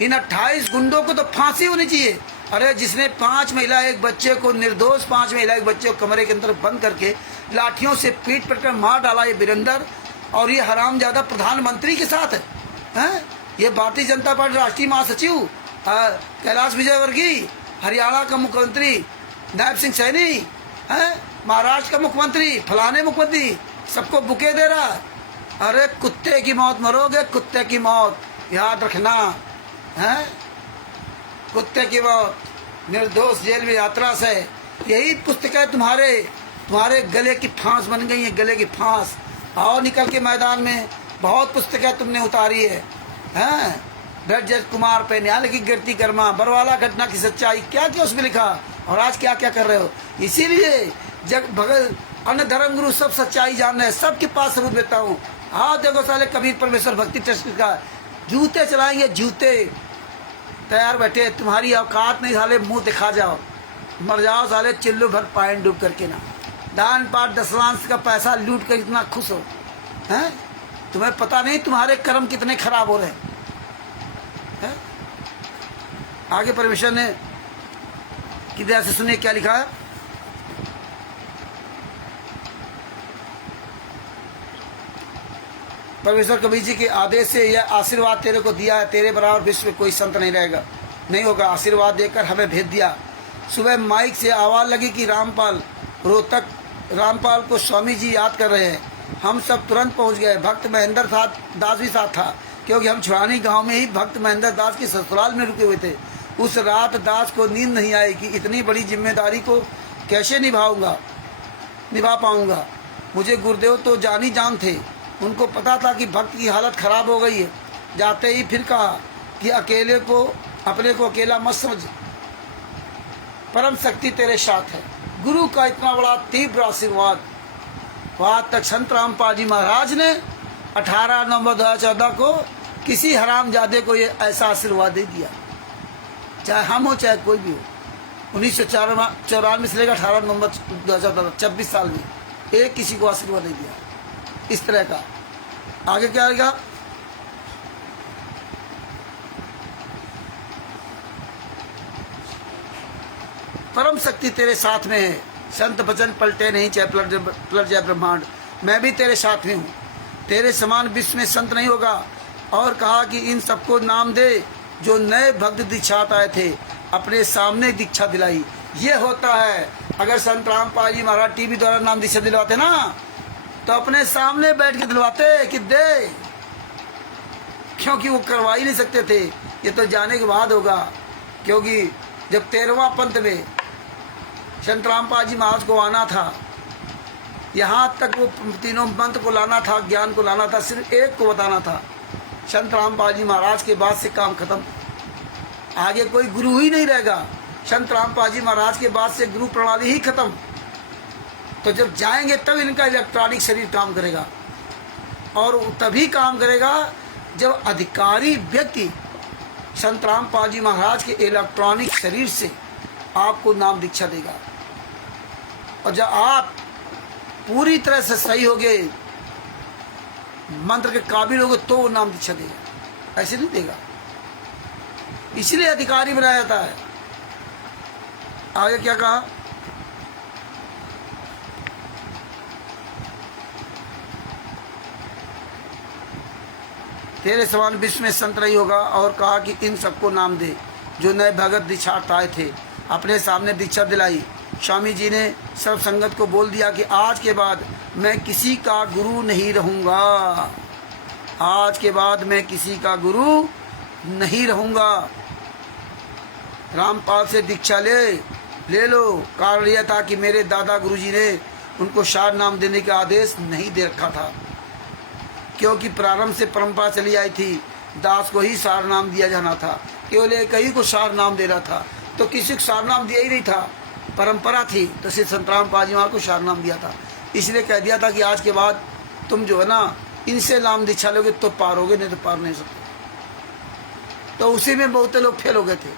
इन 28 गुंडों को तो फांसी होनी चाहिए। अरे जिसने 5 महिला एक बच्चे को, निर्दोष 5 महिला एक बच्चे को कमरे के अंदर बंद करके लाठियों से पीट कर मार डाला, ये वीरेंद्र, और ये हरामजादा प्रधानमंत्री के साथ है। ये भारतीय जनता पार्टी राष्ट्रीय महासचिव कैलाश विजयवर्गीय, हरियाणा का मुख्यमंत्री नायब सिंह सैनी है, महाराष्ट्र का मुख्यमंत्री, फलाने मुख्यमंत्री, सबको बुके दे रहा। अरे कुत्ते की मौत मरोगे, कुत्ते की मौत, याद रखना है। कुत्ते की मौत, निर्दोष जेल में यात्रा से। यही पुस्तकें तुम्हारे गले की फांस बन गई है, गले की फांस। आओ निकल के मैदान में, बहुत पुस्तकें तुमने उतारी है। ब्रजेश कुमार पे न्यायालय की गिरती कर्मा, बरवाला घटना की सच्चाई, क्या क्या उसमें लिखा, और आज क्या क्या कर रहे हो। इसीलिए जग भगत अन्य धर्म गुरु सब सच्चाई जान रहे हैं, सबके पास सबूत देता हूँ। हाँ देखो साले कबीर परमेश्वर भक्ति ट्रस्ट का जूते चलाएंगे, जूते तैयार बैठे। तुम्हारी औकात नहीं साले, मुंह दिखा जाओ, मर जाओ साले चिल्लू भर पाइन डूब करके ना। दान पाठ दशवांश का पैसा लूट कर इतना खुश हो, हैं? तुम्हें पता नहीं तुम्हारे कर्म कितने खराब हो रहे हैं। आगे परमेश्वर ने की दया से सुनिए क्या लिखा है। परमेश्वर कबीर जी के आदेश से यह आशीर्वाद तेरे को दिया है, तेरे बराबर विश्व में कोई संत नहीं होगा। आशीर्वाद देकर हमें भेज दिया। सुबह माइक से आवाज़ लगी कि रोहतक रामपाल को स्वामी जी याद कर रहे हैं। हम सब तुरंत पहुंच गए। भक्त महेंद्र दास भी साथ था, क्योंकि हम छुड़ानी गांव में ही भक्त महेंद्र दास के ससुराल में रुके हुए थे। उस रात दास को नींद नहीं आई कि इतनी बड़ी जिम्मेदारी को कैसे निभा पाऊंगा। मुझे गुरुदेव तो जानी जान थे, उनको पता था कि भक्त की हालत खराब हो गई है। जाते ही फिर कहा कि अपने को अकेला मत समझ, परम शक्ति तेरे साथ है। गुरु का इतना बड़ा तीव्र आशीर्वाद। वहाँ तक संत रामपाल जी महाराज ने 18 नवंबर 2014 को किसी हरामजादे को ये ऐसा आशीर्वाद दे दिया, चाहे हम हो चाहे कोई भी हो। 1994 से लेकर 18 नवंबर 2014 26 साल में एक किसी को आशीर्वाद दे दिया इस तरह का। आगे क्या आएगा? परम शक्ति तेरे साथ में है। संत वचन पलटे नहीं, चाहे पलट जाए ब्रह्मांड। मैं भी तेरे साथ में हूँ, तेरे समान विश्व में संत नहीं होगा। और कहा कि इन सबको नाम दे जो नए भक्त दीक्षात आए थे, अपने सामने दीक्षा दिलाई। ये होता है, अगर संत रामपाल जी महाराज टीवी द्वारा नाम दीक्षा दिलवाते ना, तो अपने सामने बैठ के दिलवाते कि दे, क्योंकि वो करवा ही नहीं सकते थे। ये तो जाने के बाद होगा, क्योंकि जब 13वां पंथ में संत रामपाल जी महाराज को आना था, यहाँ तक वो तीनों पंथ को लाना था, ज्ञान को लाना था, सिर्फ एक को बताना था। संत रामपाल जी महाराज के बाद से काम खत्म, आगे कोई गुरु ही नहीं रहेगा। संत रामपाल जी महाराज के बाद से गुरु प्रणाली ही खत्म। तो जब जाएंगे तब इनका इलेक्ट्रॉनिक शरीर काम करेगा, और तभी काम करेगा जब अधिकारी व्यक्ति संत रामपाल जी महाराज के इलेक्ट्रॉनिक शरीर से आपको नाम दीक्षा देगा। और जब आप पूरी तरह से सही हो गए, मंत्र के काबिल हो गए, तो वो नाम दीक्षा देगा, ऐसे नहीं देगा। इसलिए अधिकारी बनाया जाता है। आगे क्या कहा? तेरे समान विश्व में संत नहीं होगा। और कहा कि इन सबको नाम दे जो नए भगत दीक्षार्थ आए थे, अपने सामने दीक्षा दिलाई। स्वामी जी ने सर्व संगत को बोल दिया कि आज के बाद मैं किसी का गुरु नहीं रहूँगा, आज के बाद मैं किसी का गुरु नहीं रहूँगा। रामपाल से दीक्षा ले लो। कारण यह था कि मेरे दादा गुरुजी ने उनको सार नाम देने का आदेश नहीं दे रखा था, क्योंकि प्रारंभ से परंपरा चली आई थी, दास को ही सार नाम दिया जाना था। केवल एक ही को सार नाम दे रहा था, तो किसी को सार नाम दिया ही नहीं था, परंपरा थी। तो सिर्फ संत रामपाल जी महाराज को सार नाम दिया था। इसलिए कह दिया था कि आज के बाद तुम जो है ना, इनसे नाम दीक्षा लोगे तो पार होगे, नहीं तो पार नहीं सकते। तो उसी में बहुत लोग फेल हो गए थे,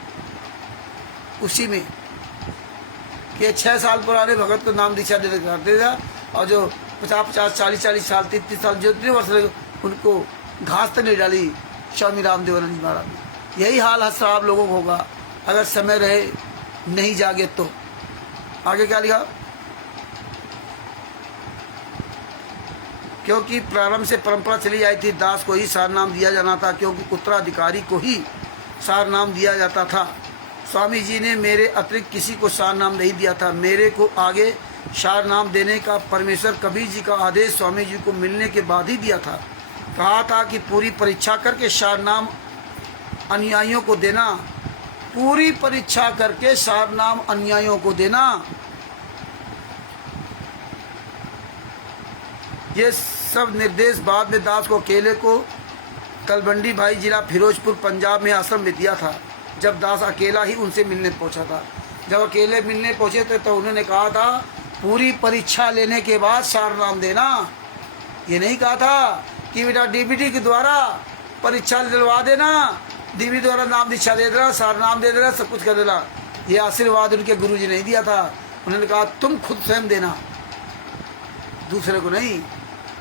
उसी में कि 6 साल पुराने भगत को नाम दीक्षा देते था, और जो 50-50, 40-40 साल, 30-30 साल, जो इतने वर्ष लगे, उनको घास तक नहीं डाली स्वामी रामदेवानंद जी महाराज ने। यही हाल आप लोगों को होगा अगर समय रहे, नहीं जागे तो। आगे क्या लिखा? क्योंकि प्रारंभ से परंपरा चली आई थी, दास को ही सार नाम दिया जाना था, क्योंकि उत्तराधिकारी को ही सार नाम दिया जाता था। स्वामी जी ने मेरे अतिरिक्त किसी को सार नाम नहीं दिया था। मेरे को आगे सार नाम देने का परमेश्वर कबीर जी का आदेश स्वामी जी को मिलने के बाद ही दिया था। कहा था कि पूरी परीक्षा करके सार नाम अनुयायियों को देना, पूरी परीक्षा करके सार नाम अनुयायियों को देना। ये सब निर्देश बाद में दास को अकेले को तलवंडी भाई जिला फिरोजपुर पंजाब में आश्रम में दिया था, जब दास अकेला ही उनसे मिलने पहुंचा था। जब अकेले मिलने पहुंचे थे तो उन्होंने कहा था पूरी परीक्षा लेने के बाद सार नाम देना। ये नहीं कहा था कि बेटा डीबीटी के द्वारा परीक्षा दिलवा देना, डीबीटी द्वारा नाम दीक्षा दे देना, सार नाम दे देना, सब कुछ कर देना। ये आशीर्वाद उनके गुरुजी ने नहीं दिया था। उन्होंने कहा तुम खुद स्वयं देना, दूसरे को नहीं।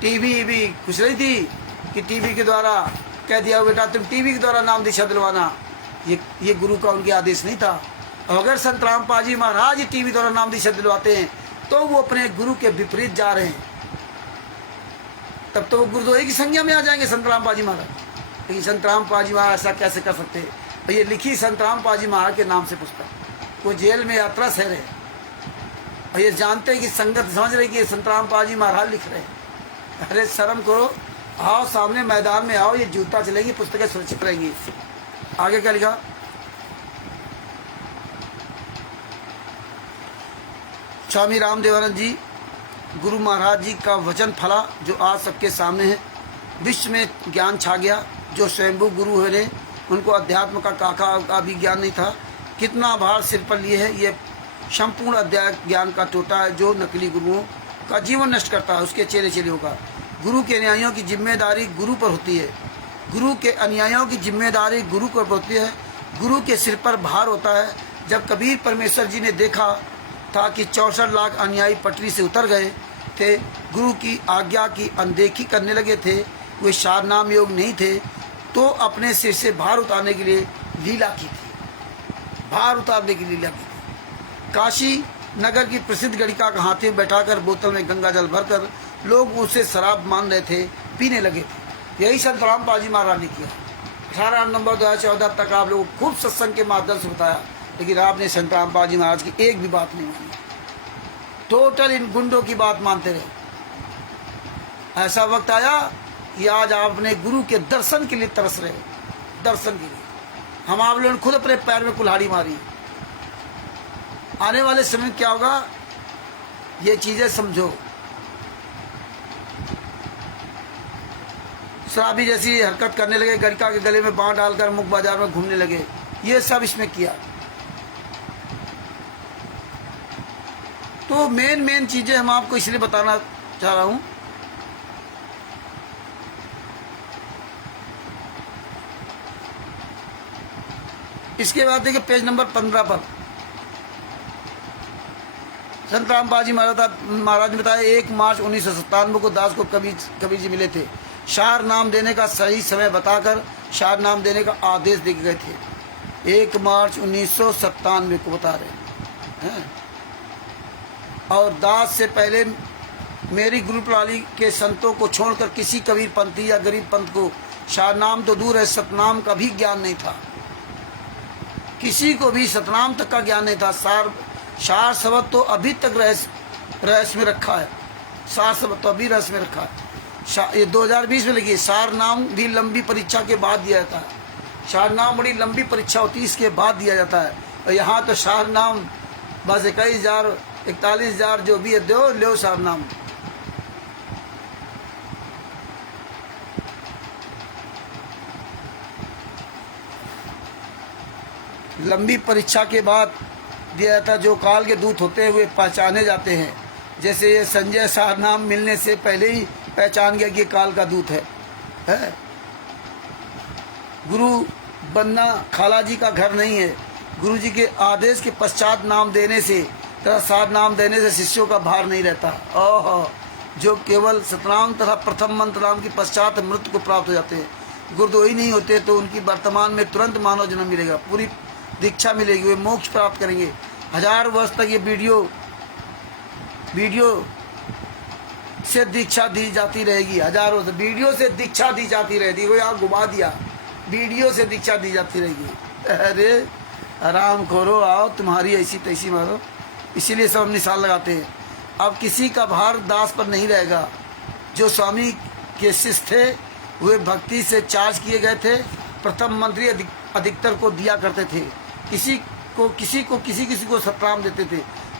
टीवी भी खुश रही थी कि टीवी के द्वारा कह दिया बेटा तुम टीवी के द्वारा नाम दीक्षा दिलवाना, ये गुरु का उनके आदेश नहीं था। अगर संत रामपाल जी महाराज टीवी द्वारा नाम दीक्षा दिलवाते हैं तो वो अपने गुरु के विपरीत जा रहे हैं, तब तो वो गुरुद्रोही की संज्ञा में आ जाएंगे संत रामपाल जी महाराज। लेकिन संत रामपाल जी महाराज ऐसा कैसे कर सकते हैं? ये लिखी संत रामपाल जी महाराज के नाम से पुस्तक, वो जेल में यात्रा सह रहे और ये जानते हैं कि संगत समझ रही कि संत रामपाल जी महाराज लिख रहे हैं। अरे शर्म करो, आओ सामने मैदान में आओ, ये जूता चलेगी, पुस्तकें सुरक्षित रहेंगी। आगे क्या लिखा? स्वामी रामदेवानंद जी गुरु महाराज जी का वचन फला जो आज सबके सामने है। विश्व में ज्ञान छा गया। जो स्वयंभू गुरु हुए उनको अध्यात्म का काका का भी ज्ञान नहीं था। कितना भार सिर पर लिए है। ये संपूर्ण अध्यात्म ज्ञान का टोटा है जो नकली गुरुओं का जीवन नष्ट करता है, उसके चेले चेले होगा। गुरु के अनुयायियों की जिम्मेदारी गुरु पर होती है। गुरु के अनुयायियों की जिम्मेदारी गुरु पर होती है। गुरु के सिर पर भार होता है। जब कबीर परमेश्वर जी ने देखा था कि 64 लाख अनुयायी पटरी से उतर गए थे, गुरु की आज्ञा की अनदेखी करने लगे थे, वे सार नाम योग नहीं थे, तो अपने सिर से भार उतारने के लिए लीला की थी। भार उतारने की लीला की थी। काशी नगर की प्रसिद्ध गणिका का हाथी बैठाकर बोतल में गंगा जल भरकर लोग उसे शराब मान रहे थे, पीने लगे थे। यही संत रामपाल जी महाराज ने किया। 18 नवंबर 2014 तक आप लोगों को खूब सत्संग के माध्यम से बताया, लेकिन आपने संत रामपाल जी महाराज की एक भी बात नहीं मानी। टोटल इन गुंडों की बात मानते रहे। ऐसा वक्त आया कि आज आप अपने गुरु के दर्शन के लिए तरस रहे, दर्शन के लिए। हम आप लोगों ने खुद अपने पैर में कुल्हाड़ी मारी। आने वाले समय में क्या होगा, ये चीजें समझो। शराबी जैसी हरकत करने लगे, गड़का के गले में बांह डालकर मुख बाजार में घूमने लगे, ये सब इसमें किया। तो मेन चीजें हम आपको इसलिए बताना चाह रहा हूं। इसके बाद देखिए पेज नंबर 15 पर संत रामपाल जी महाराज ने बताया 1 मार्च 1997 को दास को कबीर जी मिले थे। शार नाम देने का सही समय बताकर शार नाम देने का आदेश दे गए थे। 1 मार्च 1997 को बता रहे हैं। और दास से पहले मेरी गुरु प्रणाली के संतों को छोड़कर किसी कबीर पंथी या गरीब पंथ को शार नाम तो दूर है, सतनाम का भी ज्ञान नहीं था। किसी को भी सतनाम तक का ज्ञान नहीं था। शार शब्द तो अभी तक रहस्य में रखा है। शार शब्द तो अभी रहस्य में रखा है। ये 2020 में लगी। शार नाम भी लंबी परीक्षा के बाद दिया जाता है। शार नाम बड़ी लंबी परीक्षा होती है, इसके बाद दिया जाता है। और यहाँ तो शार नाम बस 21,000 41,000 जो भी है दो लो शार नाम। लंबी परीक्षा के बाद दिया जाता। जो काल के दूत होते हैं वे पहचाने जाते हैं। जैसे ये संजय शार नाम मिलने से पहले ही पहचान गया कि ये काल का दूत है। गुरु बनना खाला जी का घर नहीं है। गुरु जी के आदेश के पश्चात नाम देने से तथा शार नाम देने से शिष्यों का भार नहीं रहता। जो केवल सतनाम तथा प्रथम मंत्र नाम के पश्चात मृत्यु को प्राप्त हो जाते हैं। गुरुद्रोही नहीं होते तो उनकी वर्तमान में तुरंत मानव जन्म मिलेगा, पूरी दीक्षा मिलेगी, वे मोक्ष प्राप्त करेंगे। 1000 वर्ष तक ये वीडियो से दीक्षा दी जाती रहेगी। 1000 वर्ष वीडियो से दीक्षा दी जाती रहेगी। वो यहाँ घुमा दिया, वीडियो से दीक्षा दी जाती रहेगी। अरे आराम करो, आओ तुम्हारी ऐसी तैसी मारो। इसीलिए सब निशान लगाते हैं। अब किसी का भार दास पर नहीं रहेगा। जो स्वामी के शिष्य थे वे भक्ति से चार्ज किए गए थे। प्रथम मंत्री अधिकतर को दिया करते थे। किसी को सतनाम देते थे।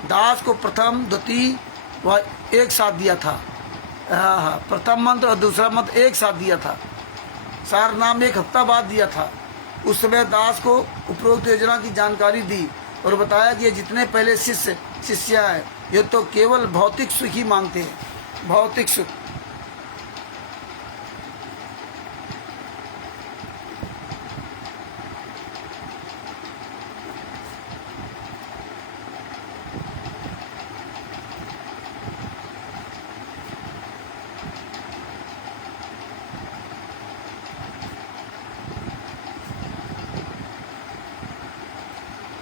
दास को प्रथम द्वितीय व एक साथ दिया था। प्रथम मंत्र और दूसरा मंत्र एक साथ दिया था। सार नाम 1 हफ्ता बाद दिया था। उस समय दास को उपरोक्त योजना की जानकारी दी और बताया कि ये जितने पहले शिष्य हैं ये तो केवल भौतिक सुख ही मांगते हैं, भौतिक सुख।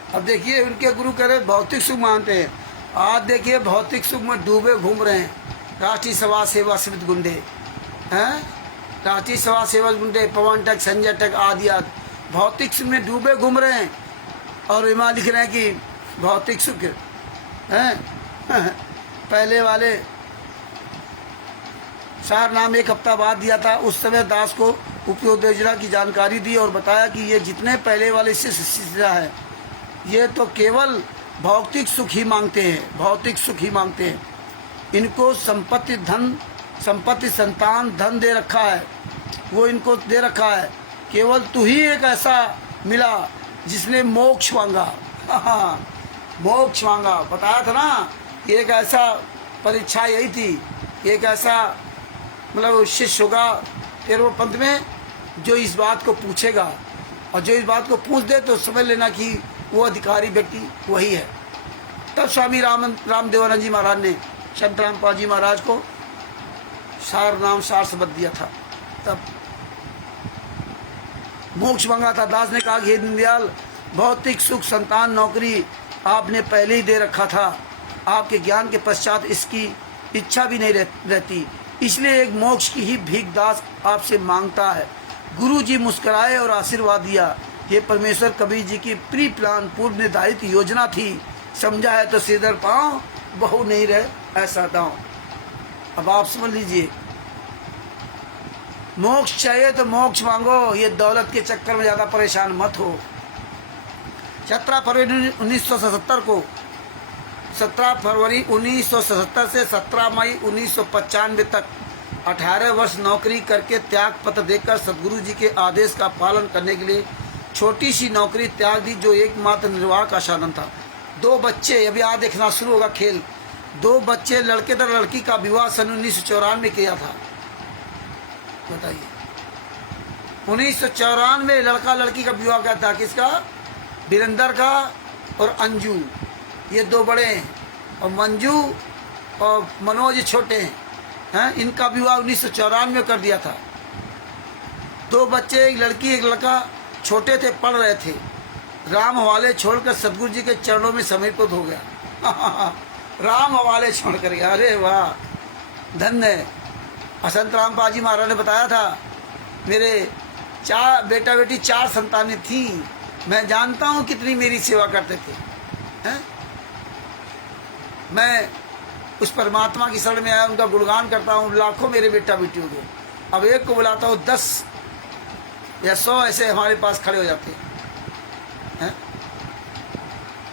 अब देखिए उनके गुरु कह रहे भौतिक सुख मानते हैं। आज देखिए भौतिक सुख में डूबे घूम रहे हैं राष्ट्रीय समाज सेवा समिति गुंडे हैं। राष्ट्रीय समाज सेवा गुंडे पवन टक, संजय टक आदि भौतिक सुख में डूबे घूम रहे हैं। और वहाँ लिख रहे हैं कि भौतिक सुख हैं। पहले वाले शार नाम 1 हफ्ता बाद दिया था। उस समय दास को उपयोग योजना की जानकारी दी और बताया कि ये जितने पहले वाले शिष्य हैं ये तो केवल भौतिक सुख ही मांगते हैं, भौतिक सुख ही मांगते हैं। इनको संपत्ति संतान धन दे रखा है, वो इनको दे रखा है। केवल तू ही एक ऐसा मिला जिसने मोक्ष मांगा। मोक्ष मांगा, बताया था ना। एक ऐसा परीक्षा यही थी, एक ऐसा मतलब शिष्य होगा 13वें पंथ में जो इस बात को पूछेगा, और जो इस बात को पूछ दे तो समझ लेना कि वो अधिकारी व्यक्ति वही है। तब स्वामी रामदेवानंद जी महाराज ने संत रामपाल जी महाराज को शार नाम शार शब्द दिया था। तब मोक्ष मांगा था। दास ने कहा कि हे दीनदयाल, भौतिक सुख संतान नौकरी आपने पहले ही दे रखा था। आपके ज्ञान के पश्चात इसकी इच्छा भी नहीं रहती, इसलिए एक मोक्ष की ही भीख दास आपसे मांगता है। गुरु जी मुस्कुराए और आशीर्वाद दिया। ये परमेश्वर कबीर जी की प्री प्लान पूर्व निर्धारित योजना थी। समझा है तो सिरदर पाँव, बहु नहीं रहे ऐसा दांव। अब आप समझ लीजिए, मोक्ष चाहिए तो मोक्ष मांगो, ये दौलत के चक्कर में ज़्यादा परेशान मत हो। 17 फरवरी 1977 को 17 फरवरी 1977 से 17 मई 1995 तक 18 वर्ष नौकरी करके त्याग पत्र देकर सदगुरु जी के आदेश का पालन करने के लिए छोटी सी नौकरी त्याग दी, जो एकमात्र निर्वाह का साधन था। 2 बच्चे, अभी आज देखना शुरू होगा खेल। 2 बच्चे, लड़के तथा लड़की का विवाह सन 1994 में किया था। बताइए, 1994 में लड़का लड़की का विवाह क्या था? किसका? वीरेंद्र का और अंजू, ये 2 बड़े हैं, और मंजू और मनोज छोटे हैं। इनका विवाह 1994 में कर दिया था। 2 बच्चे, एक लड़की एक लड़का, छोटे थे, पढ़ रहे थे। राम हवाले छोड़कर सदगुरु जी के चरणों में समर्पित हो गया। राम हवाले छोड़कर गया, अरे वाह, धन्य है। संत रामपाल जी महाराज ने बताया था, मेरे 4 बेटा बेटी 4 संतानें थी, मैं जानता हूँ कितनी मेरी सेवा करते थे। हैं? मैं उस परमात्मा की शरण में आया, उनका गुणगान करता हूँ। लाखों मेरे बेटा बेटी हो गए, अब एक को बुलाता हूँ 10 या 100 ऐसे हमारे पास खड़े हो जाते हैं।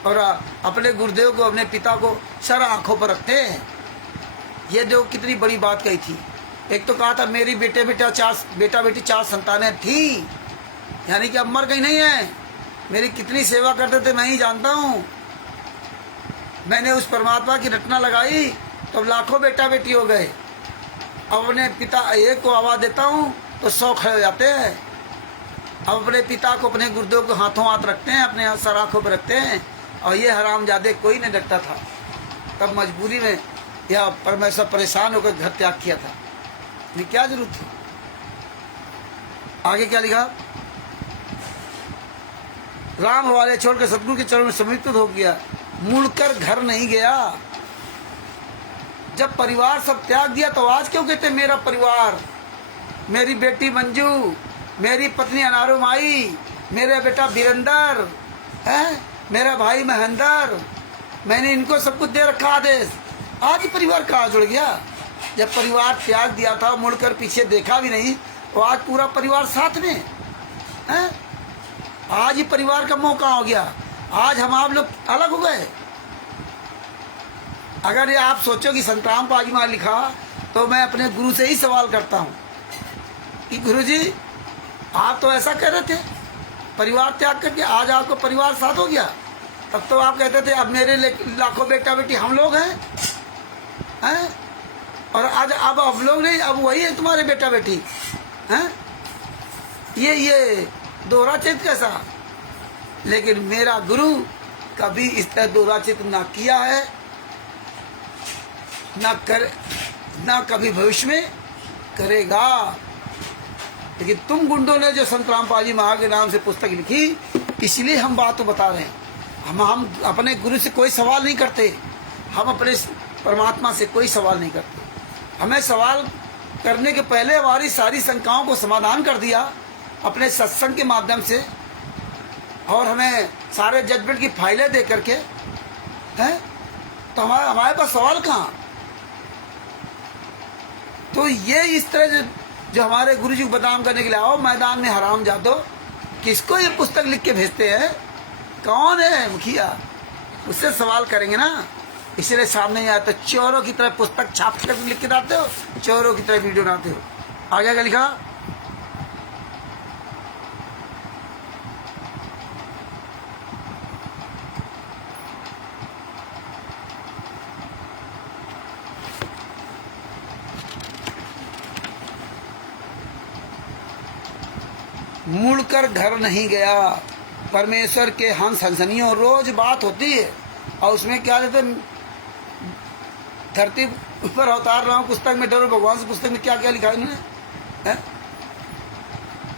और अपने गुरुदेव को, अपने पिता को सर आंखों पर रखते हैं। ये जो कितनी बड़ी बात कही थी। एक तो कहा था मेरी बेटा बेटी 4 संतानें थी, यानी कि अब मर गई नहीं है। मेरी कितनी सेवा करते थे मैं ही जानता हूँ। मैंने उस परमात्मा की रटना लगाई तो लाखों बेटा बेटी हो गए। अब अपने पिता एक को आवाज़ देता हूँ तो 100 खड़े हो जाते हैं। अब अपने पिता को, अपने गुरुदेव को हाथों हाथ रखते हैं, अपने सर आँखों पर रखते हैं। और ये हरामजादे कोई नहीं रखता था। तब मजबूरी में यह परमेश्वर परेशान होकर घर त्याग किया था। नहीं, क्या जरूरत थी? आगे क्या लिखा? राम हवाले छोड़कर सदगुरु के चरणों में समर्पित हो गया, मुड़कर घर नहीं गया। जब परिवार सब त्याग दिया तो आज क्यों कहते मेरा परिवार? मेरी बेटी मंजू, मेरी पत्नी अनारू माई, मेरा बेटा वीरेंद्र है, मेरा भाई महेंद्र, मैंने इनको सब कुछ दे रखा आदेश। आज परिवार कहाँ जुड़ गया? जब परिवार त्याग दिया था, मुड़कर पीछे देखा भी नहीं, तो आज पूरा परिवार साथ में है। आज ही परिवार का मौका हो गया। आज हम आप लोग अलग हो गए। अगर ये आप सोचो कि संत रामपाल जी महाराज लिखा, तो मैं अपने गुरु से ही सवाल करता हूँ कि गुरु जी आप तो ऐसा कह रहे थे परिवार त्याग करके, आज आपको परिवार साथ हो गया। तब तो आप कहते थे अब मेरे लाखों बेटा बेटी हम लोग हैं, और आज अब हम लोग नहीं, अब वही है तुम्हारे बेटा बेटी हैं। ये दोहरा चित कैसा? लेकिन मेरा गुरु कभी इस तरह दोहरा चित ना किया है, ना कभी भविष्य में करेगा। लेकिन तुम गुंडों ने जो संत रामपाल जी महाराज के नाम से पुस्तक लिखी, इसलिए हम बात तो बता रहे हैं। हम अपने गुरु से कोई सवाल नहीं करते, हम अपने परमात्मा से कोई सवाल नहीं करते। हमें सवाल करने के पहले हमारी सारी शंकाओं को समाधान कर दिया अपने सत्संग के माध्यम से, और हमें सारे जजमेंट की फाइलें दे करके हैं, तो हमारे पास सवाल कहाँ? तो ये इस तरह जो हमारे गुरु जी को बदनाम करने के लिए, आओ मैदान में हराम जादो, किसको ये पुस्तक लिख के भेजते हैं? कौन है मुखिया? उससे सवाल करेंगे ना, इसलिए सामने नहीं आता। चोरों की तरह पुस्तक छाप कर लिख के डालते हो, चोरों की तरह वीडियो बनाते हो। आगे क्या लिखा? मुड़कर घर नहीं गया। परमेश्वर के हंस हंसनियों रोज बात होती है, और उसमें क्या कहते, धरती पर अवतार रहा हूँ पुस्तक में, डरो भगवान से पुस्तक में क्या क्या लिखा है इन्होंने?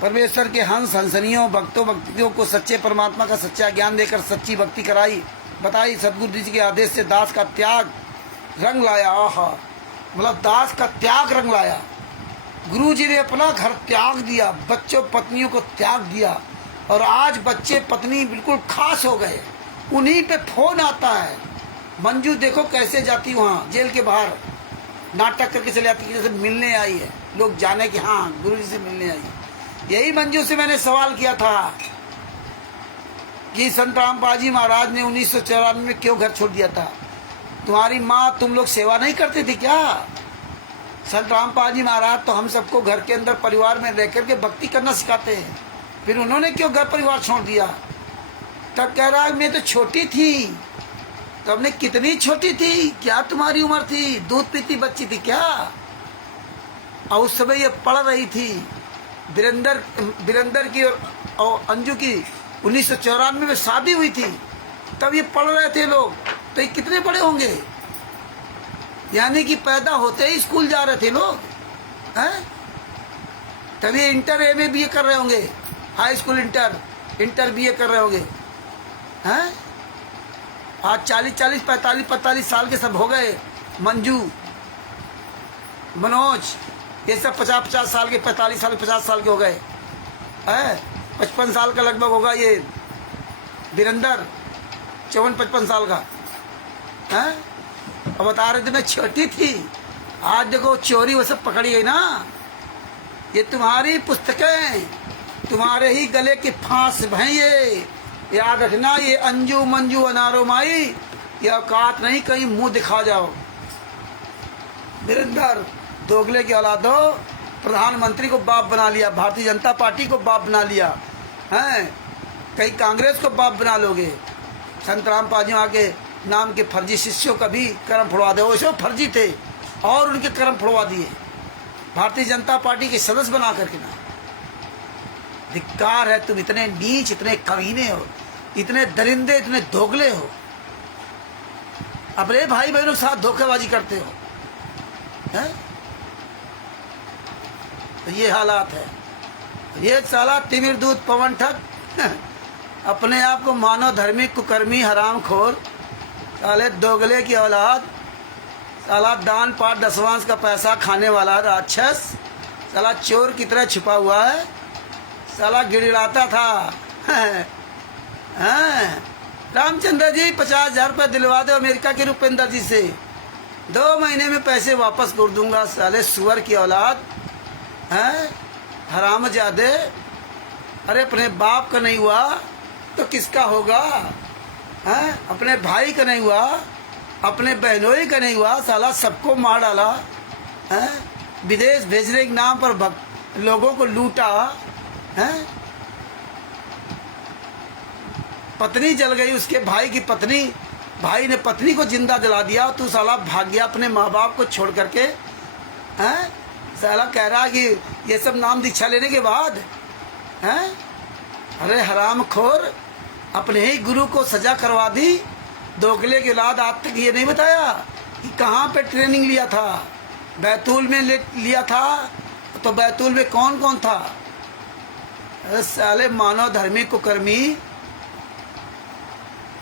परमेश्वर के हंस हंसनियों भक्तों भक्तियों को सच्चे परमात्मा का सच्चा ज्ञान देकर सच्ची भक्ति कराई बताई। सदगुरु जी के आदेश से दास का त्याग रंग लाया। आहा, मतलब दास का त्याग रंग लाया। गुरु जी ने अपना घर त्याग दिया, बच्चों पत्नियों को त्याग दिया, और आज बच्चे पत्नी बिल्कुल खास हो गए। उन्हीं पे फोन आता है। मंजू देखो कैसे जाती वहाँ जेल के बाहर, नाटक करके चले जाती, जैसे मिलने आई है, लोग जाने कि हाँ गुरु जी से मिलने आई है। यही मंजू से मैंने सवाल किया था कि संत रामपाल जी महाराज ने 1994 में क्यों घर छोड़ दिया था? तुम्हारी माँ, तुम लोग सेवा नहीं करते थे क्या? संत रामपाल जी महाराज तो हम सबको घर के अंदर परिवार में रह करके भक्ति करना सिखाते हैं, फिर उन्होंने क्यों घर परिवार छोड़ दिया? तब कह रहा मैं तो छोटी थी। तो हमने कितनी छोटी थी? क्या तुम्हारी उम्र थी? दूध पीती बच्ची थी क्या? और उस समय ये पढ़ रही थी। वीरेंद्र की और अंजू की 1994 में शादी हुई थी, तब ये पढ़ रहे थे लोग। तो ये कितने बड़े होंगे? यानी कि पैदा होते ही स्कूल जा रहे थे लोग, हैं? तभी इंटर एमए बीए कर रहे होंगे, हाई स्कूल इंटर बीए कर रहे होंगे, हैं? आज 40 45 साल के सब हो गए। मंजू, मनोज, ये सब 50 साल के, 45 साल 50 साल के हो गए, हैं? 55 साल का लगभग होगा ये वीरेंद्र, 54-55 साल का, हैं? अब बता रहे थे मैं छोटी थी। आज देखो चोरी वो सब पकड़ी गई ना। ये तुम्हारी पुस्तकें, तुम्हारे ही गले की फांस भई। ये याद रखना, ये अंजू मंजू अनारो माई, ये औकात नहीं कहीं मुंह दिखा जाओ। वीरेंद्र दोगले की औलादो, प्रधानमंत्री को बाप बना लिया, भारतीय जनता पार्टी को बाप बना लिया, हैं? कहीं कांग्रेस को बाप बना लोगे। संत रामपाल जी के नाम के फर्जी शिष्यों का भी कर्म फोड़वा दे। वैसे फर्जी थे और उनके कर्म फोड़वा दिए भारतीय जनता पार्टी के सदस्य बना करके ना। धिक्कार है, तुम इतने नीच, इतने कमीने हो, इतने दरिंदे, इतने दोगले हो, अपने भाई बहनों के साथ धोखेबाजी करते हो, हैं? तो ये हालात है। ये साला तिमिर दूध पवन ठग अपने आप को मानव धर्मी कुकर्मी हराम खोर, साले दोगले की औलाद, साला दान पाठ दसवांश का पैसा खाने वाला राक्षस, साला चोर की तरह छिपा हुआ है, साला गिड़गिड़ाता था। रामचंद्र जी 50,000 रुपये दिलवा दो अमेरिका के रुपेंद्र जी से, 2 महीने में पैसे वापस कर दूंगा। साले सुअर की औलाद, हैं? हरामजादे। अरे अपने बाप का नहीं हुआ तो किसका होगा, हैं? अपने भाई का नहीं हुआ, अपने बहनोई का नहीं हुआ, साला सबको मार डाला, हैं? विदेश भेजने के नाम पर लोगों को लूटा, हैं? पत्नी जल गई, उसके भाई की पत्नी, भाई ने पत्नी को जिंदा जला दिया, तू साला भाग गया अपने माँ बाप को छोड़ करके, हैं? साला कह रहा कि ये सब नाम दीक्षा लेने के बाद, हैं? अरे हराम खोर, अपने ही गुरु को सजा करवा दी। दोगले के औलाद आज तक ये नहीं बताया कि कहाँ पे ट्रेनिंग लिया था। बैतूल में लिया था, तो बैतूल में कौन कौन था? अरे साले मानव धर्मी कुकर्मी,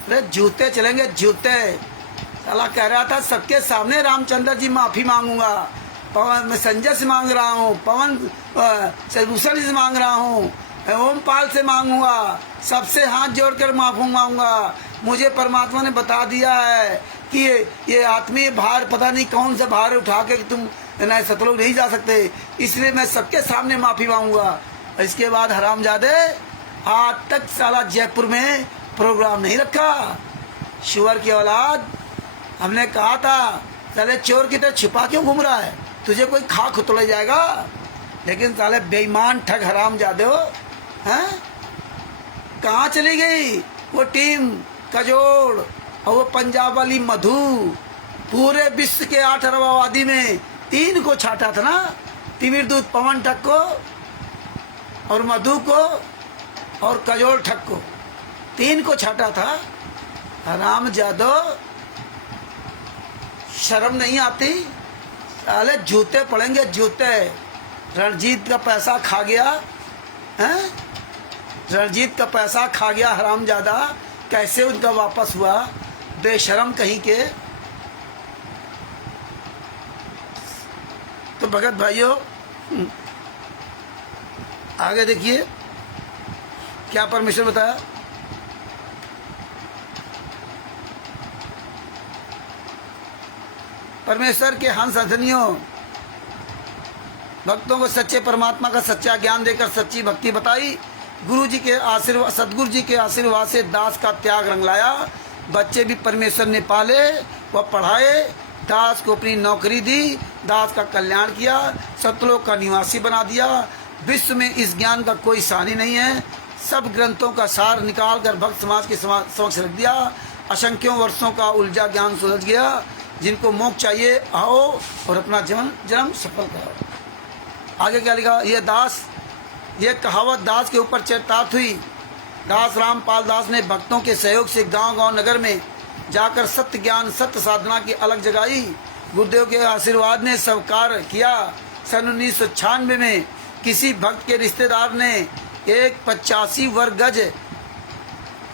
अरे जूते चलेंगे जूते। साला कह रहा था सबके सामने रामचंद्र जी माफी मांगूंगा, पवन, मैं संजय से मांग रहा हूँ, पवन भूषण से मांग रहा हूँ, ओमपाल से मांगूंगा, सबसे हाथ जोड़कर माफी मांगूंगा। मुझे परमात्मा ने बता दिया है कि ये आत्मीय भार, पता नहीं कौन सा भार उठा के तुम नहीं सतलोक नहीं जा सकते, इसलिए मैं सबके सामने माफी मांगूंगा। इसके बाद हरामजादे, आज तक साला जयपुर में प्रोग्राम नहीं रखा। शुअर की औलाद, हमने कहा था साले चोर की तरह छिपा क्यों घूम रहा है, तुझे कोई खा खुतले जाएगा। लेकिन साले बेईमान ठग हरामजादे हो, हैं? कहाँ चली गई वो टीम कजोड़ और वो पंजाब वाली मधु? पूरे विश्व के 8 अरब आबादी में 3 को छाटा था ना, तिमिर दूध पवन ठग को और मधु को और कजोड़ ठग को, 3 को छाटा था। हरामजादो, शर्म नहीं आती? साले जूते पड़ेंगे जूते। रणजीत का पैसा खा गया, हैं? रणजीत का पैसा खा गया हरामजादा, कैसे उनका वापस हुआ? बेशरम कहीं के। तो भगत भाइयों आगे देखिए क्या परमेश्वर बताया। परमेश्वर के हंस हंसनियों भक्तों को सच्चे परमात्मा का सच्चा ज्ञान देकर सच्ची भक्ति बताई। गुरु जी के आशीर्वाद, सदगुरु जी के आशीर्वाद से दास का त्याग रंग लाया। बच्चे भी परमेश्वर ने पाले व पढ़ाए। दास को अपनी नौकरी दी, दास का कल्याण किया, सतलोक का निवासी बना दिया। विश्व में इस ज्ञान का कोई सानी नहीं है। सब ग्रंथों का सार निकाल कर भक्त समाज के समक्ष रख दिया। असंख्यों वर्षों का उलझा ज्ञान सुलझ गया। जिनको मोक्ष चाहिए आओ और अपना जन्म सफल करो। आगे क्या लिखा, ये दास, ये कहावत दास के ऊपर चरितार्थ हुई। दास रामपाल दास ने भक्तों के सहयोग से गांव-गांव नगर में जाकर सत्य ज्ञान सत्य साधना की अलग जगाई। गुरुदेव के आशीर्वाद ने स्वीकार किया। सन 1996 में किसी भक्त के रिश्तेदार ने एक 85 वर्ग गज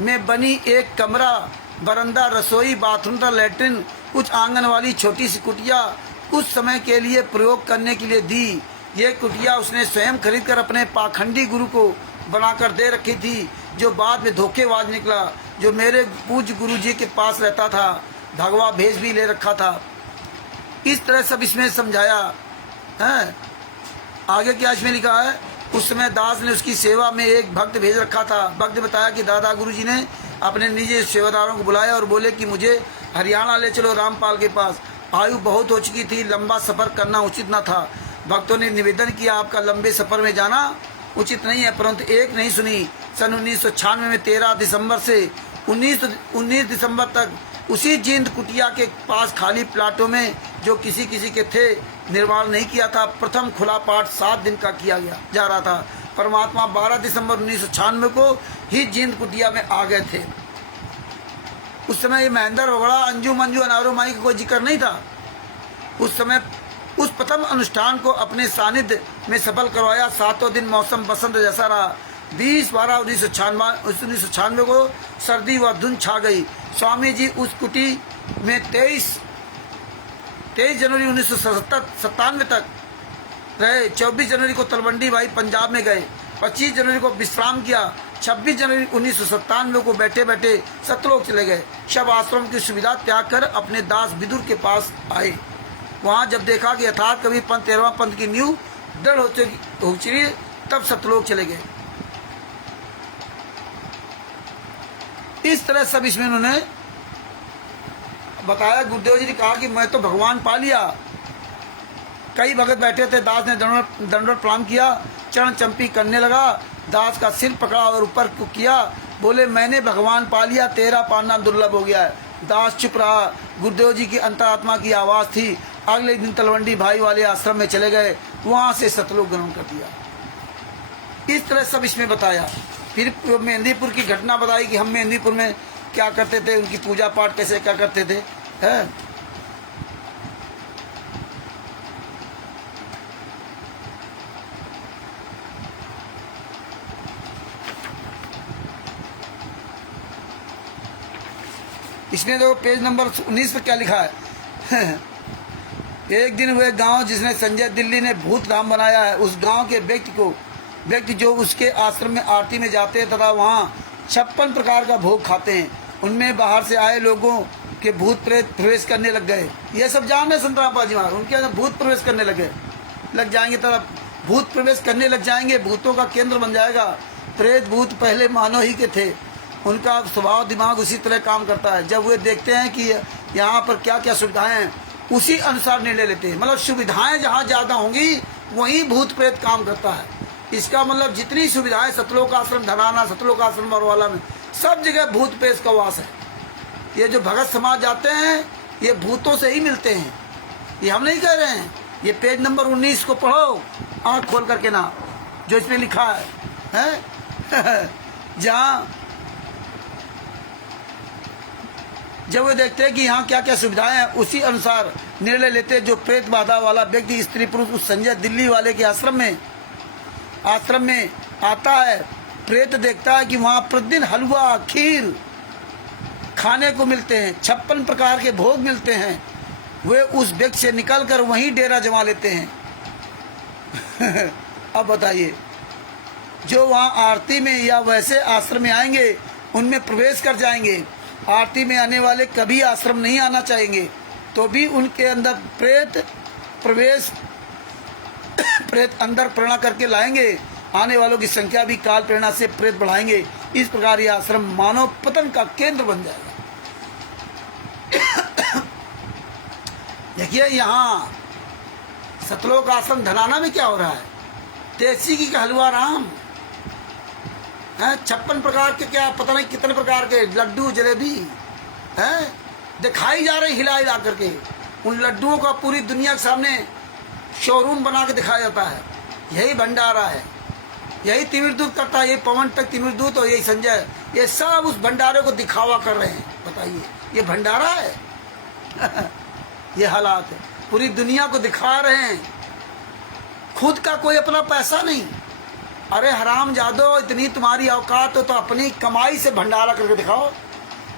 में बनी एक कमरा, बरंदा, रसोई, बाथरूम तथा लैट्रिन, कुछ आंगन वाली छोटी सी कुटिया कुछ समय के लिए प्रयोग करने के लिए दी। ये कुटिया उसने स्वयं खरीदकर अपने पाखंडी गुरु को बनाकर दे रखी थी, जो बाद में धोखेबाज निकला, जो मेरे पूज्य गुरु जी के पास रहता था, भगवा भेष भी ले रखा था। इस तरह सब इसमें समझाया है। आगे क्या इसमें लिखा है, उस समय दास ने उसकी सेवा में एक भक्त भेज रखा था। भक्त ने बताया कि दादा गुरु जी ने अपने निजी सेवादारों को बुलाया और बोले कि मुझे हरियाणा ले चलो रामपाल के पास। आयु बहुत हो चुकी थी, लंबा सफ़र करना उचित न था। भक्तों ने निवेदन किया आपका लंबे सफ़र में जाना उचित नहीं है, परंतु एक नहीं सुनी। सन 1996 में 13 दिसंबर से 19 दिसंबर तक उसी जींद कुटिया के पास खाली प्लाटों में जो किसी किसी के थे निर्माण नहीं किया था, प्रथम खुला पाठ 7 दिन का किया जा रहा था। परमात्मा 12 दिसंबर 1996 को ही जींद कुटिया में आ गए थे। उस समय ये महेंद्र वगड़ा, अंजू मंजू अनारो माई का कोई जिक्र नहीं था। उस समय उस प्रथम अनुष्ठान को अपने सानिध्य में सफल करवाया। 7वें दिन मौसम बसंत जैसा रहा। 20/12/1996 को सर्दी व धुंध छा गई। स्वामी जी उस कुटी में 23 जनवरी 1997 तक रहे। 24 जनवरी को तलवंडी भाई पंजाब में गए। 25 जनवरी को विश्राम किया। 26 जनवरी 1997 को बैठे बैठे सतलोक चले गए। शव आश्रम की सुविधा त्याग कर अपने दास विदुर के पास आए। वहाँ जब देखा कि यथार्थ कबीर पंथ 13वां पंथ की नींव दृढ़ हो चुकी, तब सतलोक चले गए। इस तरह सब इसमें उन्होंने बताया। गुरुदेव जी ने कहा कि मैं तो भगवान पा लिया। कई भगत बैठे थे, दास ने दंडवत प्रणाम किया, चरण चंपी करने लगा। दास का सिर पकड़ा और ऊपर को किया, बोले मैंने भगवान पा लिया, तेरा पाना दुर्लभ हो गया है। दास चुप रहा। गुरुदेव जी की अंतरात्मा की आवाज़ थी। अगले दिन तलवंडी भाई वाले आश्रम में चले गए, वहाँ से सतलोक ग्रहण कर दिया। इस तरह सब इसमें बताया। फिर मेहंदीपुर की घटना बताई कि हम मेहंदीपुर में क्या करते थे, उनकी पूजा पाठ कैसे क्या करते थे, है। इसमें तो पेज नंबर 19 पर क्या लिखा है एक दिन वह गांव जिसने संजय दिल्ली ने भूत धाम बनाया है, उस गांव के व्यक्ति जो उसके आश्रम में आरती में जाते हैं तथा वहाँ 56 प्रकार का भोग खाते हैं, उनमें बाहर से आए लोगों के भूत प्रेत प्रवेश करने लग गए। ये सब जान रहे संत रामपाल जी महाराज, उनके अंदर भूत प्रवेश करने लग जाएंगे, तब भूत प्रवेश करने लग जाएंगे, भूतों का केंद्र बन जाएगा। प्रेत भूत पहले मानव ही के थे, उनका स्वभाव दिमाग उसी तरह काम करता है। जब वे देखते हैं कि यहाँ पर क्या क्या सुविधाएं हैं, उसी अनुसार निर्णय लेते हैं। मतलब सुविधाएं जहाँ ज़्यादा होंगी वहीं भूत प्रेत काम करता है। इसका मतलब जितनी सुविधाएं सतलोक आश्रम धनाना, सतलोक आश्रम बरवाला में सब जगह भूत प्रेत का वास है। ये जो भगत समाज जाते हैं ये भूतों से ही मिलते हैं, ये हम नहीं कह रहे हैं। ये पेज नंबर 19 को पढ़ो आँख खोल करके ना, जो इसमें लिखा है जहाँ जब वे देखते हैं कि यहाँ क्या क्या सुविधाएं हैं, उसी अनुसार निर्णय लेते हैं। जो प्रेत बाधा वाला व्यक्ति स्त्री पुरुष उस संजय दिल्ली वाले के आश्रम में आता है, प्रेत देखता है कि वहाँ प्रतिदिन हलवा खीर खाने को मिलते हैं, 56 प्रकार के भोग मिलते हैं। वे उस व्यक्ति से निकलकर वहीं डेरा जमा लेते हैं। अब बताइए, जो वहाँ आरती में या वैसे आश्रम में आएंगे उनमें प्रवेश कर जाएंगे, आरती में आने वाले कभी आश्रम नहीं आना चाहेंगे, तो भी उनके अंदर प्रेत अंदर प्रेरणा करके लाएंगे। आने वालों की संख्या भी काल प्रेरणा से प्रेत बढ़ाएंगे। इस प्रकार यह आश्रम मानव पतन का केंद्र बन जाएगा। देखिए यहाँ सतलोक आश्रम धनाना में क्या हो रहा है, तेसी की हलवा राम है, 56 प्रकार के क्या पता नहीं कितने प्रकार के लड्डू जलेबी है दिखाई जा रही हिला हिला करके। उन लड्डुओं का पूरी दुनिया के सामने शोरूम बना के दिखाया जाता है। यही भंडारा है, यही तिमिरदूत करता है, यही पवन तक तिमिरदूत और यही संजय, ये सब उस भंडारे को दिखावा कर रहे हैं। बताइए ये भंडारा है? ये हालात है, पूरी दुनिया को दिखा रहे हैं, खुद का कोई अपना पैसा नहीं। अरे हराम जादो, इतनी तुम्हारी औकात हो तो अपनी कमाई से भंडारा करके दिखाओ।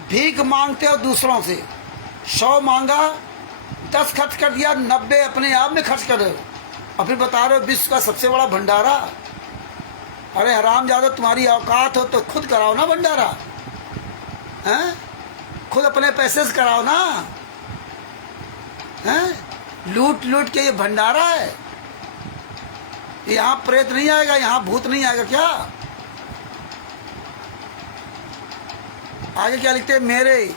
भीख मांगते हो दूसरों से, 100 मांगा 10 खर्च कर दिया, 90 अपने आप में खर्च कर रहे हो और फिर बता रहे हो विश्व का सबसे बड़ा भंडारा। अरे हराम जादो, तुम्हारी औकात हो तो खुद कराओ ना भंडारा, हैं? खुद अपने पैसे से कराओ ना, हैं? लूट लूट के ये भंडारा है। यहाँ प्रेत नहीं आएगा, यहाँ भूत नहीं आएगा क्या? आगे क्या लिखते हैं, मेरे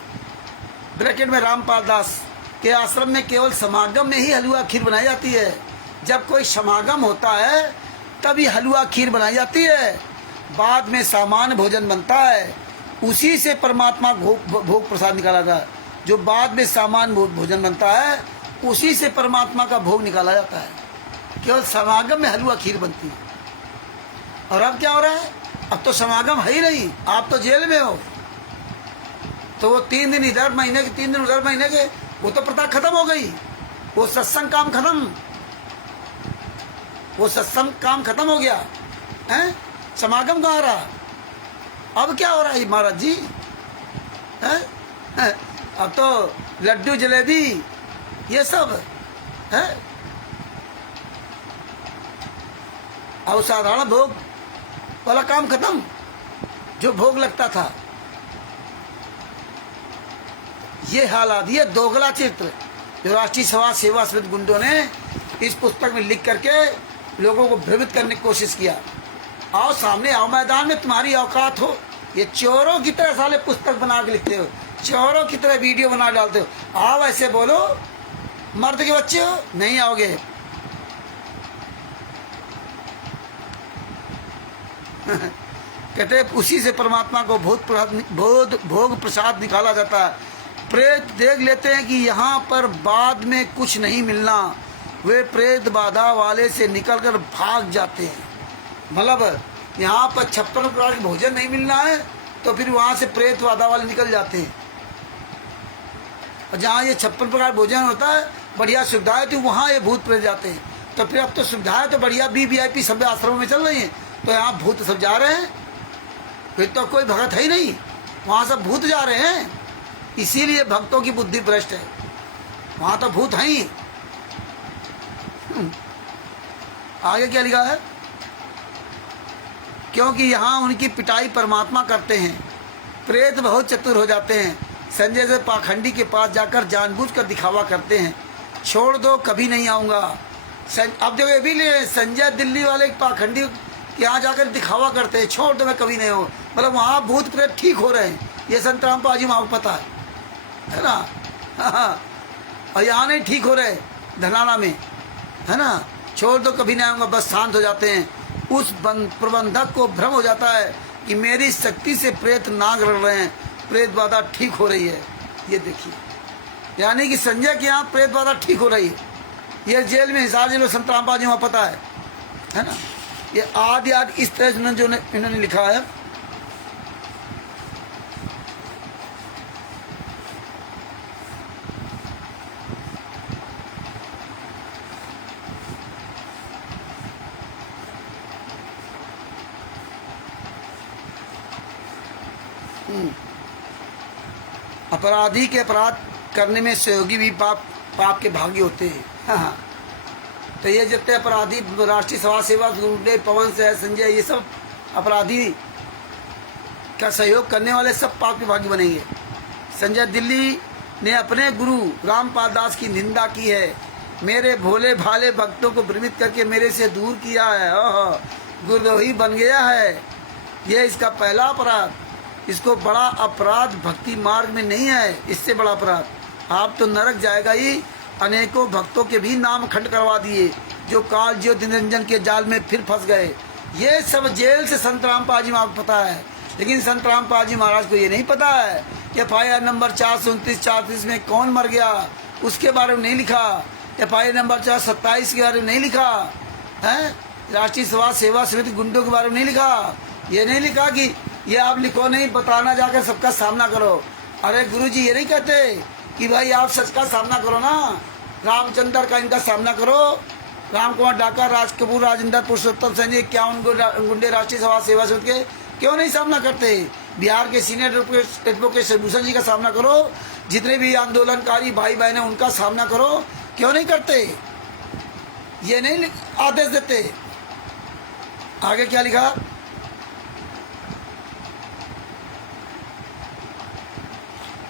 ब्रैकेट में रामपाल दास के आश्रम में केवल समागम में ही हलवा खीर बनाई जाती है। जब कोई समागम होता है तभी हलवा खीर बनाई जाती है, बाद में सामान्य भोजन बनता है, उसी से परमात्मा भोग प्रसाद निकाला जाता है। जो बाद में सामान्य भोजन बनता है उसी से परमात्मा का भोग निकाला जाता है। केवल समागम में हलवा खीर बनती है। और अब क्या हो रहा है, अब तो समागम है ही नहीं, आप तो जेल में हो। तो वो 3 दिन इधर महीने के, 3 दिन उधर महीने के, वो तो प्रथा खत्म हो गई। वो सत्संग काम खत्म, वो सत्संग काम खत्म हो गया है। समागम कहाँ रहा? अब क्या हो रहा है महाराज जी, है? अब तो लड्डू जलेबी ये सब है। अब साधारण भोग वाला काम खत्म, जो भोग लगता था। ये हालात, ये दोगला चित्र जो राष्ट्रीय समाज सेवा समिति गुंडों ने इस पुस्तक में लिख करके लोगों को भ्रमित करने की कोशिश किया। आओ सामने आओ, मैदान में तुम्हारी औकात हो। ये चोरों की तरह साले पुस्तक बना के लिखते हो, चोरों की तरह वीडियो बना डालते हो। आओ ऐसे बोलो, मर्द के बच्चे हो, नहीं आओगे। कहते उसी से परमात्मा को भोग प्रसाद निकाला जाता है। प्रेत देख लेते हैं कि यहाँ पर बाद में कुछ नहीं मिलना, वे प्रेत बाधा वाले से निकलकर भाग जाते हैं। मतलब यहाँ पर 56 प्रकार के भोजन नहीं मिलना है तो फिर वहाँ से प्रेत बाधा वाले निकल जाते हैं। और जहाँ ये 56 प्रकार भोजन होता है, बढ़िया सुविधाएं थी, वहाँ ये भूत प्रेत जाते हैं। तो फिर अब तो सुविधाएं तो बढ़िया VIP सब आश्रमों में चल रही हैं, तो यहाँ भूत सब जा रहे हैं। फिर तो कोई भगत है ही नहीं, वहाँ सब भूत जा रहे हैं। इसीलिए भक्तों की बुद्धि भ्रष्ट है, वहाँ तो भूत हैं ही। आगे क्या लिखा है, क्योंकि यहाँ उनकी पिटाई परमात्मा करते हैं। प्रेत बहुत चतुर हो जाते हैं, संजय से पाखंडी के पास जाकर जानबूझकर दिखावा करते हैं, छोड़ दो कभी नहीं आऊँगा। अब देखो ये भी ले, संजय दिल्ली वाले पाखंडी यहाँ जाकर दिखावा करते हैं, छोड़ दो मैं कभी नहीं हूँ। मतलब वहाँ भूत प्रेत ठीक हो रहे हैं, ये संत रामपाल जी वहाँ को पता है ना। हाँ, और यहाँ नहीं ठीक हो रहे धनाना में, है ना। छोड़ दो कभी नहीं आऊँगा, बस शांत हो जाते हैं। उस प्रबंधक को भ्रम हो जाता है कि मेरी शक्ति से प्रेत नाग लड़ रहे हैं, प्रेत बाधा ठीक हो रही है। ये देखिए, यानी कि संजय के यहाँ प्रेत बाधा ठीक हो रही है। ये जेल में हिसार जेल में संत रामपाल जी वहाँ पता है ना। ये आदि इस तरह से जो इन्होंने लिखा है। अपराधी के अपराध करने में सहयोगी भी पाप के भागी होते हैं। हाँ, तो ये जितने अपराधी राष्ट्रीय समाज सेवा गुंडे पवन से संजय ये सब अपराधी का सहयोग करने वाले सब पाक विभागी बनेंगे। संजय दिल्ली ने अपने गुरु रामपाल दास की निंदा की है, मेरे भोले भाले भक्तों को भ्रमित करके मेरे से दूर किया है, गुरुद्रोही बन गया है। यह इसका पहला अपराध। इसको बड़ा अपराध भक्ति मार्ग में नहीं है, इससे बड़ा अपराध आप तो नरक जाएगा ही। अनेकों भक्तों के भी नाम खंड करवा दिए जो काल ज्योति निरंजन के जाल में फिर फंस गए। ये सब जेल से संत रामपाल जी महाराज को पता है, लेकिन संत रामपाल जी महाराज को ये नहीं पता है कि FIR नंबर 429-430 में कौन मर गया उसके बारे में नहीं लिखा। FIR नंबर 427 के बारे में नहीं लिखा है। राष्ट्रीय समाज सेवा समिति गुंडों के बारे में नहीं लिखा। ये नहीं लिखा कि ये आप लिखो नहीं, बताना जाकर सबका सामना करो। अरे गुरुजी ये नहीं कहते कि भाई आप सच का सामना करो ना, रामचंद्र का इनका सामना करो। राम कुमार डाका, राज कपूर, राजेंद्र, पुरुषोत्तम सैनी, 51 गुंडे राष्ट्रीय समाज सेवा समिति के क्यों नहीं सामना करते? बिहार के सीनियर एडवोकेट शशिभूषण जी का सामना करो, जितने भी आंदोलनकारी भाई बहन हैं उनका सामना करो, क्यों नहीं करते? ये नहीं आदेश देते। आगे क्या लिखा?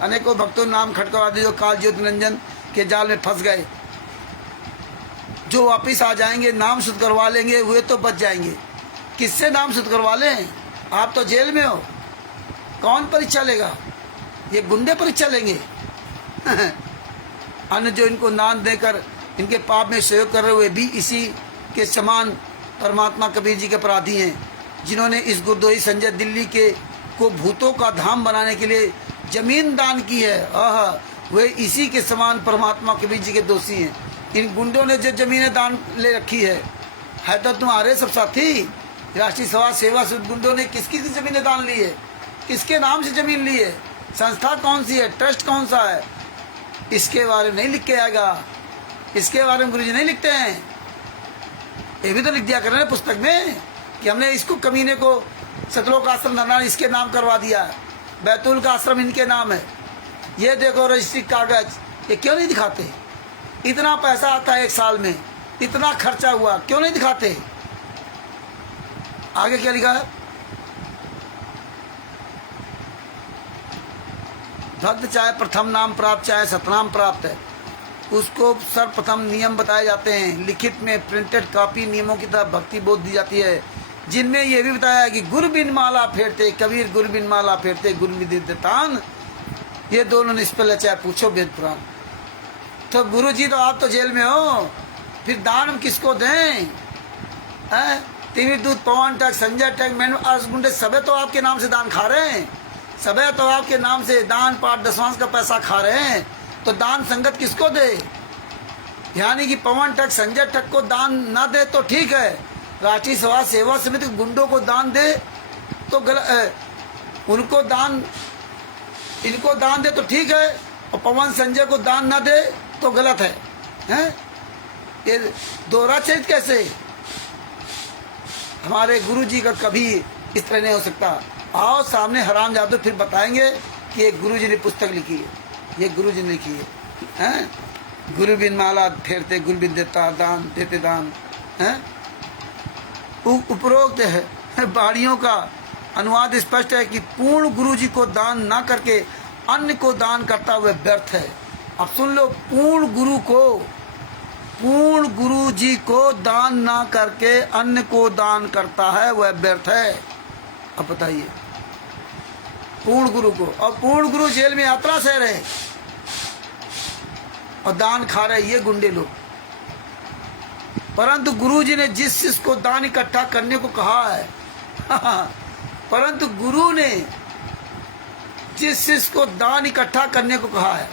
अनेकों भक्तों नाम खटकवा दिए जो काल ज्योति निरंजन के जाल में फंस गए। जो वापिस आ जाएंगे, नाम शुद्ध करवा लेंगे, वे तो बच जाएंगे। किससे नाम शुद्ध करवा लें? आप तो जेल में हो, कौन परीक्षा लेगा? ये गुंडे परीक्षा लेंगे। अन्य जो इनको नाम देकर इनके पाप में सहयोग कर रहे हुए भी इसी के समान परमात्मा कबीर जी के अपराधी हैं, जिन्होंने इस गुरुद्रोही संजय दिल्ली के को भूतों का धाम बनाने के लिए जमीन दान की है। वे इसी के समान परमात्मा कबीर जी के दोषी हैं। इन गुंडों ने जो जमीनें दान ले रखी है तो तुम्हारे सब साथी। राष्ट्रीय समाज सेवा से गुंडों ने किसकी जमीनें दान ली है? किसके नाम से जमीन ली है? संस्था कौन सी है? ट्रस्ट कौन सा है? इसके बारे में नहीं लिख के आएगा। इसके बारे में गुरुजी नहीं लिखते हैं। ये भी तो लिख दिया करें पुस्तक में कि हमने इसको कमीने को सतलोक आश्रम धरना इसके नाम करवा दिया है, बैतूल का आश्रम इनके नाम है, ये देखो रजिस्ट्री कागज। ये क्यों नहीं दिखाते? इतना पैसा आता है एक साल में, इतना खर्चा हुआ, क्यों नहीं दिखाते? आगे क्या लिखा है? भक्त चाहे प्रथम नाम प्राप्त चाहे सतनाम प्राप्त है, उसको सर्वप्रथम नियम बताए जाते हैं। लिखित में प्रिंटेड कॉपी नियमों की तरह भक्ति बोध दी जाती है, जिनमें यह भी बताया है कि गुरु बिन माला फेरते कबीर, गुरु बिन माला फेरते गुरु विदित दान। ये दोनों निष्फल है, चाहे पूछो वेद पुराण। तो गुरु जी तो आप तो जेल में हो, फिर दान हम किसको दें? तिमिर दूध, पवन टैक्स, संजय टैक्स, मैंने गुंडे सबे तो आपके नाम से दान खा रहे हैं, सबे तो आपके नाम से दान पाठ दशवांश का पैसा खा रहे हैं। तो दान संगत किसको दे? यानी कि पवन टैक्स, संजय टैक्स को दान ना दे तो ठीक है, राष्ट्रीय समाज सेवा समिति गुंडों को दान दे तो उनको दान, इनको दान दे तो ठीक है, और पवन संजय को दान ना दे तो गलत है, हैं? ये दोहरा चरित कैसे? हमारे गुरु जी का कभी इस तरह नहीं हो सकता। आओ सामने हराम जादू, फिर बताएंगे कि ये गुरु जी ने पुस्तक लिखी है, ये गुरु जी ने लिखी है, हैं? गुरु बिन माला फेरते गुरु बिन देता दान, देते दान, हैं? उपरोक्त है बाणियों का अनुवाद स्पष्ट है कि पूर्ण गुरु जी को दान ना करके अन्य को दान करता हुआ व्यर्थ है। अब सुन लो, पूर्ण गुरु जी को दान ना करके अन्य को दान करता है वह व्यर्थ है। अब बताइए, पूर्ण गुरु को, और पूर्ण गुरु जेल में यात्रा सह रहे और दान खा रहे ये गुंडे लोग। परंतु गुरु जी ने जिस शिष्य को दान इकट्ठा करने को कहा है परंतु गुरु ने जिस शिष्य को दान इकट्ठा करने को कहा है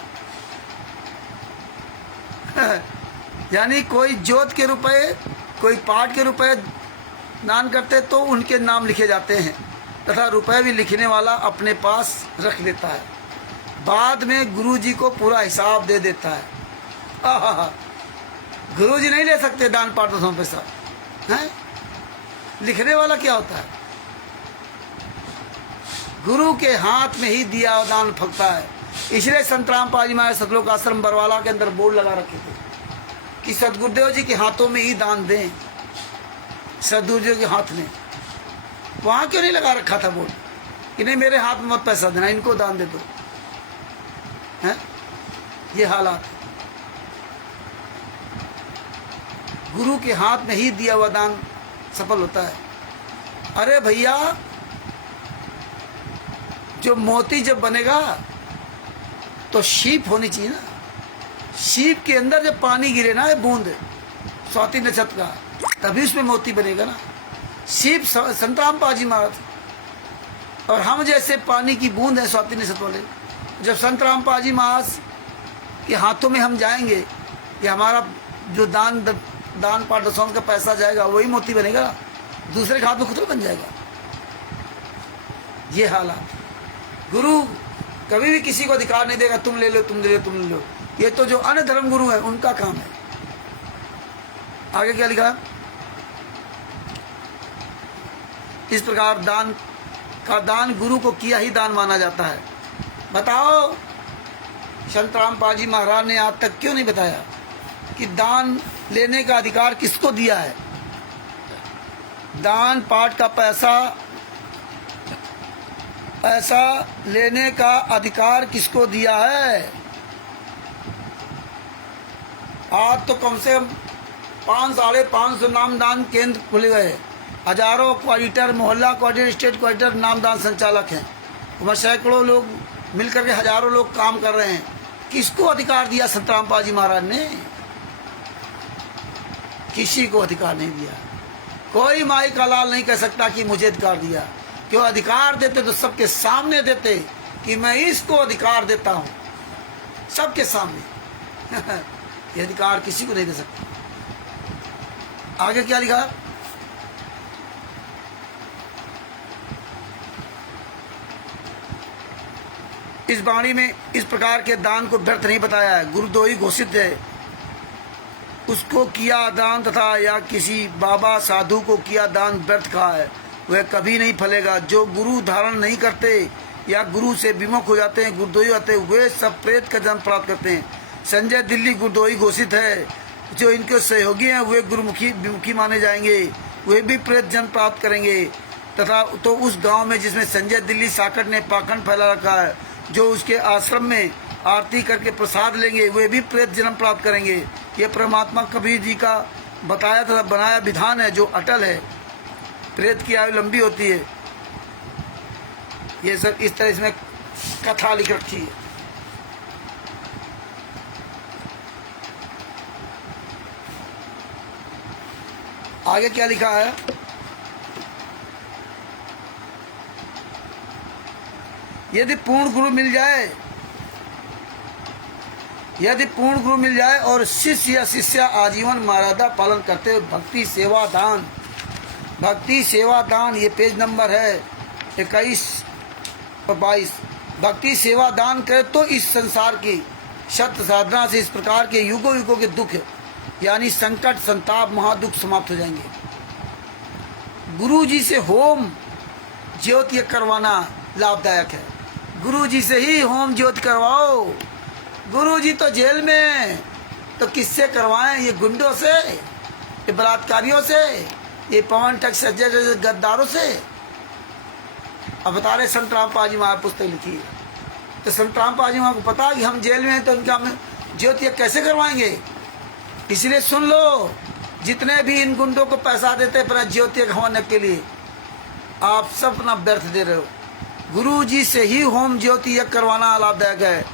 यानी कोई जोत के रुपए, कोई पाठ के रुपए दान करते तो उनके नाम लिखे जाते हैं, तथा रुपए भी लिखने वाला अपने पास रख लेता है, बाद में गुरु जी को पूरा हिसाब दे देता है। गुरु जी नहीं ले सकते दान पाठ तो पैसा, हैं? लिखने वाला क्या होता है? गुरु के हाथ में ही दिया दान फलता है। इसलिए संत रामपाल जी महाराज सतलोक आश्रम बरवाला के अंदर बोर्ड लगा रखे थे, कि सदगुरुदेव जी के हाथों में ही दान दें, सदगुरुदेव के हाथ में। वहां क्यों नहीं लगा रखा था बोर्ड कि नहीं मेरे हाथ में मत पैसा देना, इनको दान दे दो? है ये हालात। गुरु के हाथ में ही दिया हुआ दान सफल होता है। अरे भैया, जो मोती जब बनेगा तो शीप होनी चाहिए ना। शीप के अंदर जब पानी गिरे ना, बूंद स्वाति नक्षत्र का, तभी उसमें मोती बनेगा ना। शीप संत रामपाल जी महाराज, और हम जैसे पानी की बूंद है स्वाति नक्षत्र वाले। जब संत रामपाल जी महाराज के हाथों में हम जाएंगे, कि हमारा जो दान पाठ दशों का पैसा जाएगा वही मोती बनेगा, दूसरे के हाथ में खुद बन जाएगा। ये हालात। गुरु कभी भी किसी को अधिकार नहीं देगा तुम ले लो, तुम ले लो, तुम ले लो। ये तो जो अन्य धर्म गुरु है उनका काम है। आगे क्या लिखा? इस प्रकार दान गुरु को किया ही दान माना जाता है। बताओ संत रामपाल जी महाराज ने आज तक क्यों नहीं बताया कि दान लेने का अधिकार किसको दिया है? दान पाठ का पैसा लेने का अधिकार किसको दिया है? आज तो कम से कम 500-550 नामदान केंद्र खुले गए, हजारों कोऑर्डिनेटर, मोहल्ला कोऑर्डिनेटर, स्टेट कोऑर्डिनेटर, नामदान संचालक हैं। वह सैकड़ों लोग मिलकर के हजारों लोग काम कर रहे हैं। किसको अधिकार दिया संत रामपाल जी महाराज ने? किसी को अधिकार नहीं दिया। कोई माई का लाल नहीं कह सकता कि मुझे अधिकार दिया। क्यों? अधिकार देते तो सबके सामने देते कि मैं इसको अधिकार देता हूं, सबके सामने। ये अधिकार किसी को नहीं दे सकता। आगे क्या लिखा? इस वाणी में इस प्रकार के दान को व्यर्थ नहीं बताया है। गुरुद्रोही घोषित है। उसको किया दान तथा या किसी बाबा साधु को किया दान व्यर्थ कहा है, वह कभी नहीं फलेगा। जो गुरु धारण नहीं करते या गुरु से विमुख हो जाते हैं, गुरुद्रोही होते हैं, वे सब प्रेत का जन्म प्राप्त करते हैं। संजय दिल्ली गुरुद्रोही घोषित है। जो इनके सहयोगी हैं वे गुरुमुखी विमुखी माने जाएंगे, वे भी प्रेत जन्म प्राप्त करेंगे। तथा तो उस गांव में जिसमें संजय दिल्ली साकट ने पाखंड फैला रखा है, जो उसके आश्रम में आरती करके प्रसाद लेंगे, वे भी प्रेत जन्म प्राप्त करेंगे। ये परमात्मा कबीर जी का बताया तथा बनाया विधान है जो अटल है। प्रेत की आयु लंबी होती है। ये सब इस तरह इसमें कथा लिख रखी है। आगे क्या लिखा है? यदि पूर्ण गुरु मिल जाए और शिष्य या शिष्या आजीवन मर्यादा पालन करते हुए भक्ति सेवा दान, ये पेज नंबर है 21 और 22। भक्ति सेवा दान करे तो इस संसार की सत्य साधना से इस प्रकार के युगों युगों के दुख यानी संकट, संताप, महादुख समाप्त हो जाएंगे। गुरु जी से होम ज्योति करवाना लाभदायक है। गुरु जी से ही होम ज्योति करवाओ। गुरु जी तो जेल में, तो किससे करवाएं? ये गुंडों से, ये बलात्कारियों से, ये पवन टैक्स गद्दारों से। अब बता रहे संत रामपाल जी महाराज पुस्तक लिखी है, तो संत रामपाल जी महाराज को पता कि हम जेल में हैं, तो उनका हम ज्योति कैसे करवाएंगे? इसलिए सुन लो, जितने भी इन गुंडों को पैसा देते अपना ज्योति खवाने के लिए, आप सब अपना व्यर्थ दे रहे हो। गुरु जी से ही होम ज्योति यज्ञ करवाना लाभदायक है।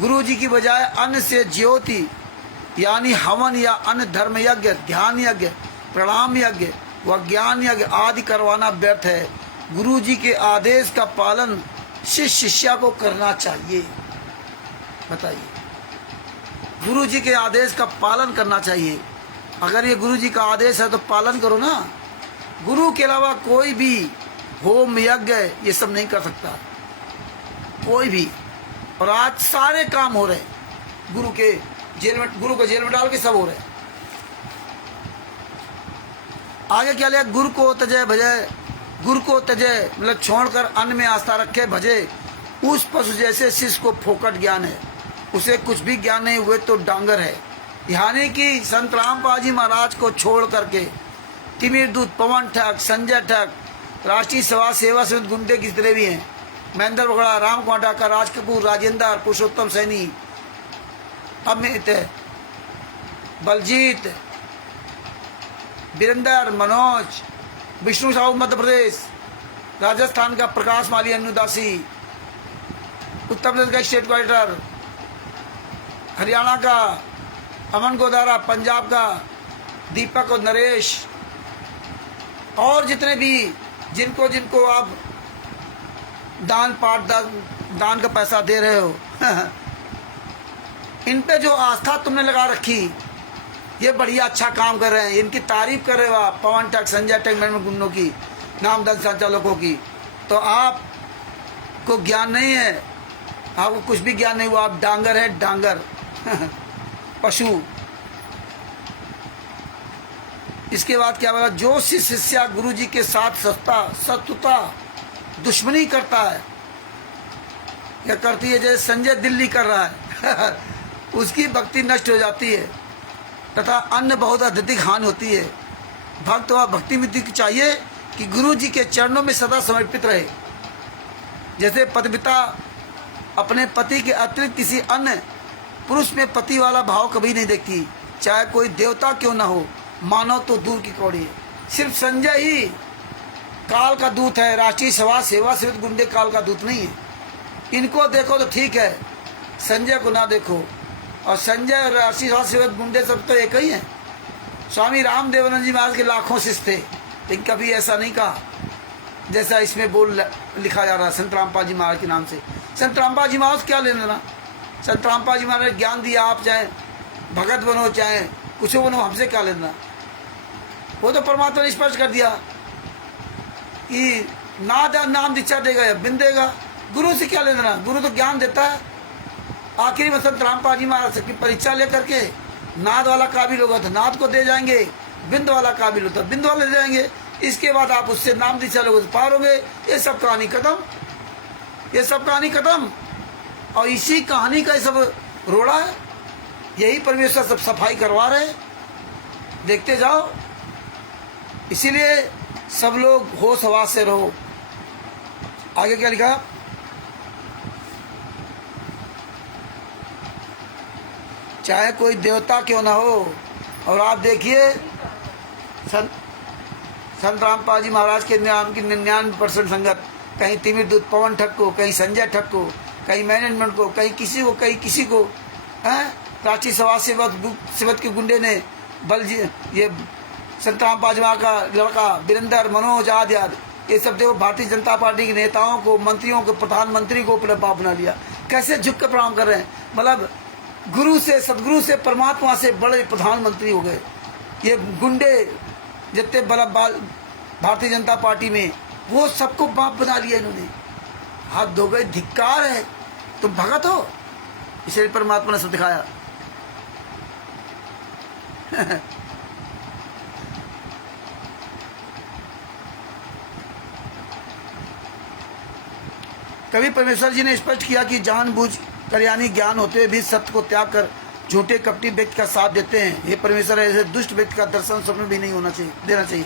गुरु जी की बजाय अन्य से ज्योति यानी हवन या अन्य धर्म यज्ञ, ध्यान यज्ञ, प्रणाम यज्ञ व ज्ञान यज्ञ आदि करवाना व्यर्थ है। गुरु जी के आदेश का पालन शिष्य शिष्या को करना चाहिए। बताइए, गुरु जी के आदेश का पालन करना चाहिए। अगर ये गुरु जी का आदेश है तो पालन करो ना। गुरु के अलावा कोई भी होम यज्ञ ये सब नहीं कर सकता, कोई भी। और आज सारे काम हो रहे गुरु को जेल में डाल के सब हो रहे। आगे क्या लिया? गुरु को तजय भजय, गुरु को तजय मतलब छोड़कर अन्य में आस्था रखे भजे। उस पशु जैसे शिष्य को फोकट ज्ञान है, उसे कुछ भी ज्ञान नहीं हुए तो डांगर है। यानी कि संत रामपाल जी महाराज को छोड़ करके तिमिर दूत, पवन ठग, संजय ठग, राष्ट्रीय सभा सेवा समिति गुंडे किस तरह भी हैं, महेंद्र बगड़ा, राम क्वाटाका, राज कपूर, राजेंद्र, पुरुषोत्तम सैनी, अमित, बलजीत, वीरेंद्र, मनोज, विष्णु साहू मध्य प्रदेश, राजस्थान का प्रकाश माली अनुदासी, उत्तर प्रदेश का स्टेट कलेक्टर, हरियाणा का अमन गोदारा, पंजाब का दीपक और नरेश, और जितने भी जिनको जिनको आप दान का पैसा दे रहे हो इन पे जो आस्था तुमने लगा रखी, ये बढ़िया अच्छा काम कर रहे हैं, इनकी तारीफ कर रहे हो आप, पवन ठग, संजय ठग, मैंने गुंडों की, नामधन संचालकों की, तो आपको ज्ञान नहीं है, आपको कुछ भी ज्ञान नहीं हुआ, आप डांगर है, डांगर पशु। इसके बाद क्या बोला, जो शिष्य गुरु जी के साथ शत्रुता दुश्मनी करता है या करती है, जैसे संजय दिल्ली कर रहा है उसकी भक्ति नष्ट हो जाती है तथा अन्य बहुत अधिक हानि होती है। भक्त व भक्ति मित्र की चाहिए कि गुरु जी के चरणों में सदा समर्पित रहे। जैसे पतिव्रता अपने पति के अतिरिक्त किसी अन्य पुरुष में पति वाला भाव कभी नहीं देखती, चाहे कोई देवता क्यों ना हो, मानव तो दूर की कौड़ी है। सिर्फ संजय ही काल का दूत है, राष्ट्रीय सभा सेवा समिति गुंडे काल का दूत नहीं है। इनको देखो तो ठीक है, संजय को ना देखो। और संजय और राष्ट्रीय सभा सेवा गुंडे सब तो एक ही हैं। स्वामी रामदेवानंद जी महाराज के लाखों शिष्य थे, लेकिन कभी ऐसा नहीं कहा जैसा इसमें लिखा जा रहा है संत रामपाल जी महाराज के नाम से। संत रामपाल जी महाराज क्या लेना देना, संत रामपाल जी महाराज ने ज्ञान दिया, आप चाहे भगत बनो चाहे कुछ बनो, हमसे क्या लेना। वो तो परमात्मा ने स्पष्ट कर दिया कि नाम दीक्षा देगा या बिन देगा, गुरु से क्या लेना। गुरु तो ज्ञान देता है। आखिरी में संत रामपाल जी महाराज की परीक्षा लेकर के नाद वाला काबिल होगा तो नाद को दे जाएंगे, बिंद वाला काबिल होता बिंद वाले दे जाएंगे। इसके बाद आप उससे नाम दीक्षा लोगे तो पार होंगे। ये सब कहानी खत्म, ये सब कहानी खत्म। और इसी कहानी का सब रोड़ा है, यही परमेश्वर सब सफाई करवा रहे, देखते जाओ। इसीलिए सब लोग होश हवास से रहो। आगे क्या लिखा, चाहे कोई देवता क्यों ना हो। और आप देखिए संत रामपाल जी महाराज के नाम की 99% संगत, कहीं तिमिर दूत पवन ठग को, कहीं संजय ठग को, कहीं मैनेजमेंट को, कहीं किसी को, कहीं किसी को। राष्ट्रीय सभा सेवक के गुंडे ने ये संत रामपाल जी महाराज का लड़का वीरेंद्र, मनोज आदि ये सब देखो भारतीय जनता पार्टी के नेताओं को, मंत्रियों को, प्रधानमंत्री को अपने बाप बना लिया। कैसे झुक कर प्रणाम कर रहे हैं, मतलब गुरु से, सदगुरु से, परमात्मा से बड़े प्रधानमंत्री हो गए। ये गुंडे जितने बड़ा भारतीय जनता पार्टी में, वो सबको बाप बना लिया इन्होंने। हाथ धो गए, धिक्कार है, तुम भगत हो। इसलिए परमात्मा ने सब दिखाया। कभी परमेश्वर जी ने स्पष्ट किया कि जानबूझ कर यानी ज्ञान होते हुए भी सत्य को त्याग कर झूठे कपटी व्यक्ति का साथ देते हैं। ये परमेश्वर ऐसे दुष्ट व्यक्ति का दर्शन स्वप्न भी नहीं होना चाहिए, देना चाहिए।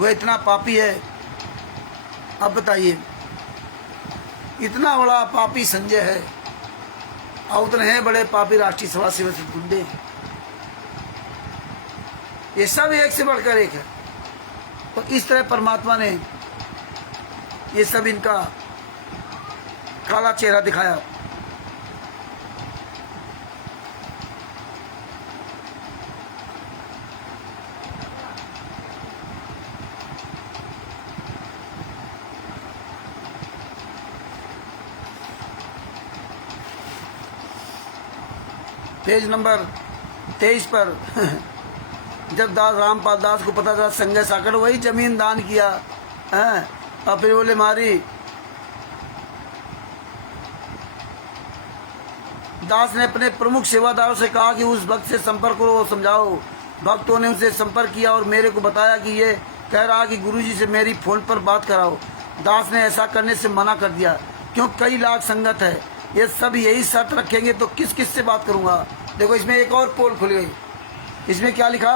वह इतना पापी है। अब बताइए, इतना बड़ा पापी संजय है और उतने हैं बड़े पापी राष्ट्रीय सभा सेवा से गुंडे। ये सब एक से बढ़कर एक है। तो इस तरह परमात्मा ने ये सब इनका काला चेहरा दिखाया। पेज नंबर 23 पर जब रामपाल दास को पता था संजय साकर वही जमीन दान किया है, और फिर बोले मारी। दास ने अपने प्रमुख सेवादारों से कहा कि उस भक्त से संपर्क करो और समझाओ। भक्तों ने उनसे संपर्क किया और मेरे को बताया कि ये कह रहा कि गुरुजी से मेरी फोन पर बात कराओ। दास ने ऐसा करने से मना कर दिया, क्यों कई लाख संगत है, ये सब यही शर्त रखेंगे तो किस किस से बात करूंगा। देखो इसमें एक और पोल खुल गई। इसमें क्या लिखा,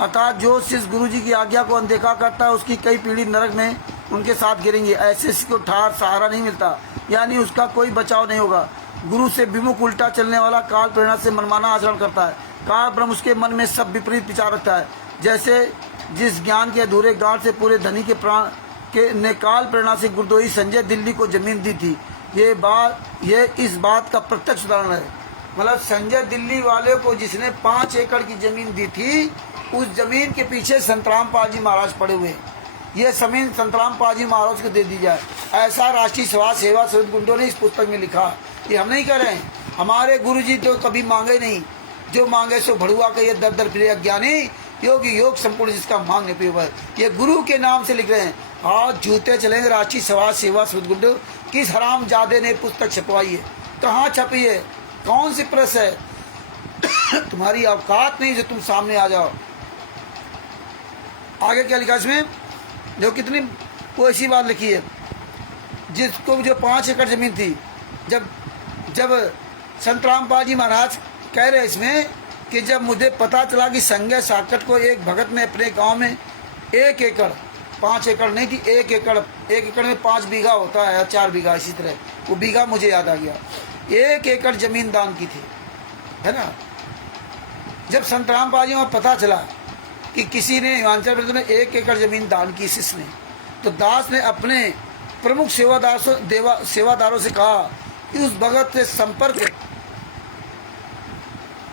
अर्थात जो शिष्य गुरु जी की आज्ञा को अनदेखा करता है उसकी कई पीढ़ी नरक में उनके साथ गिरेंगे। ऐसे शिष्य को ठार सहारा नहीं मिलता, यानी उसका कोई बचाव नहीं होगा। गुरु से विमुख उल्टा चलने वाला काल प्रेरणा से मनमाना आचरण करता है। काल ब्रह्म उसके मन में सब विपरीत विचार रखता है। जैसे जिस ज्ञान के अधूरे गांठ से पूरे धनी के प्राण के ने काल प्रेरणा से गुरुद्रोही संजय दिल्ली को जमीन दी थी। ये इस बात का प्रत्यक्ष उदाहरण है। मतलब संजय दिल्ली वाले को जिसने 5 एकड़ की जमीन दी थी, उस जमीन के पीछे संतराम पाल जी महाराज पड़े हुए। ये जमीन संतराम पाल जी महाराज को दे दी जाए, ऐसा राष्ट्रीय समाज सेवा समिति गुंडों ने इस पुस्तक में लिखा। ये हम नहीं कर रहे हैं, हमारे गुरुजी तो कभी मांगे नहीं, जो मांगे सो भड़ुआ का ये दर दर फिरे अज्ञानी, योगी योग संपूर्ण जिसका मांग नहीं हुआ। ये गुरु के नाम से लिख रहे हैं। आज जूते चलेंगे राष्ट्रीय समाज सेवा समिति गुंडों। किस हराम जादे ने पुस्तक छपवाई है, कहाँ छपी है, कौन सी प्रेस है? तुम्हारी औकात नहीं जो तुम सामने आ जाओ। आगे क्या लिखा इसमें, जो कितनी वो ऐसी बात लिखी है, जिसको जो 5 एकड़ जमीन थी, जब संतराम पाल जी महाराज कह रहे इसमें कि जब मुझे पता चला कि संजय साकट को एक भगत ने अपने गांव में 1 एकड़, 5 एकड़ नहीं थी, 1 एकड़ में 5 बीघा होता है, 4 बीघा, इसी तरह वो बीघा मुझे याद आ गया, 1 एकड़ जमीन दान की थी, है ना। जब संतराम पाल जी को पता चला कि किसी ने हिमाचल प्रदेश में 1 एकड़ जमीन दान की शिष्य ने, तो दास ने अपने प्रमुख सेवादारों से कहा कि उस भगत से संपर्क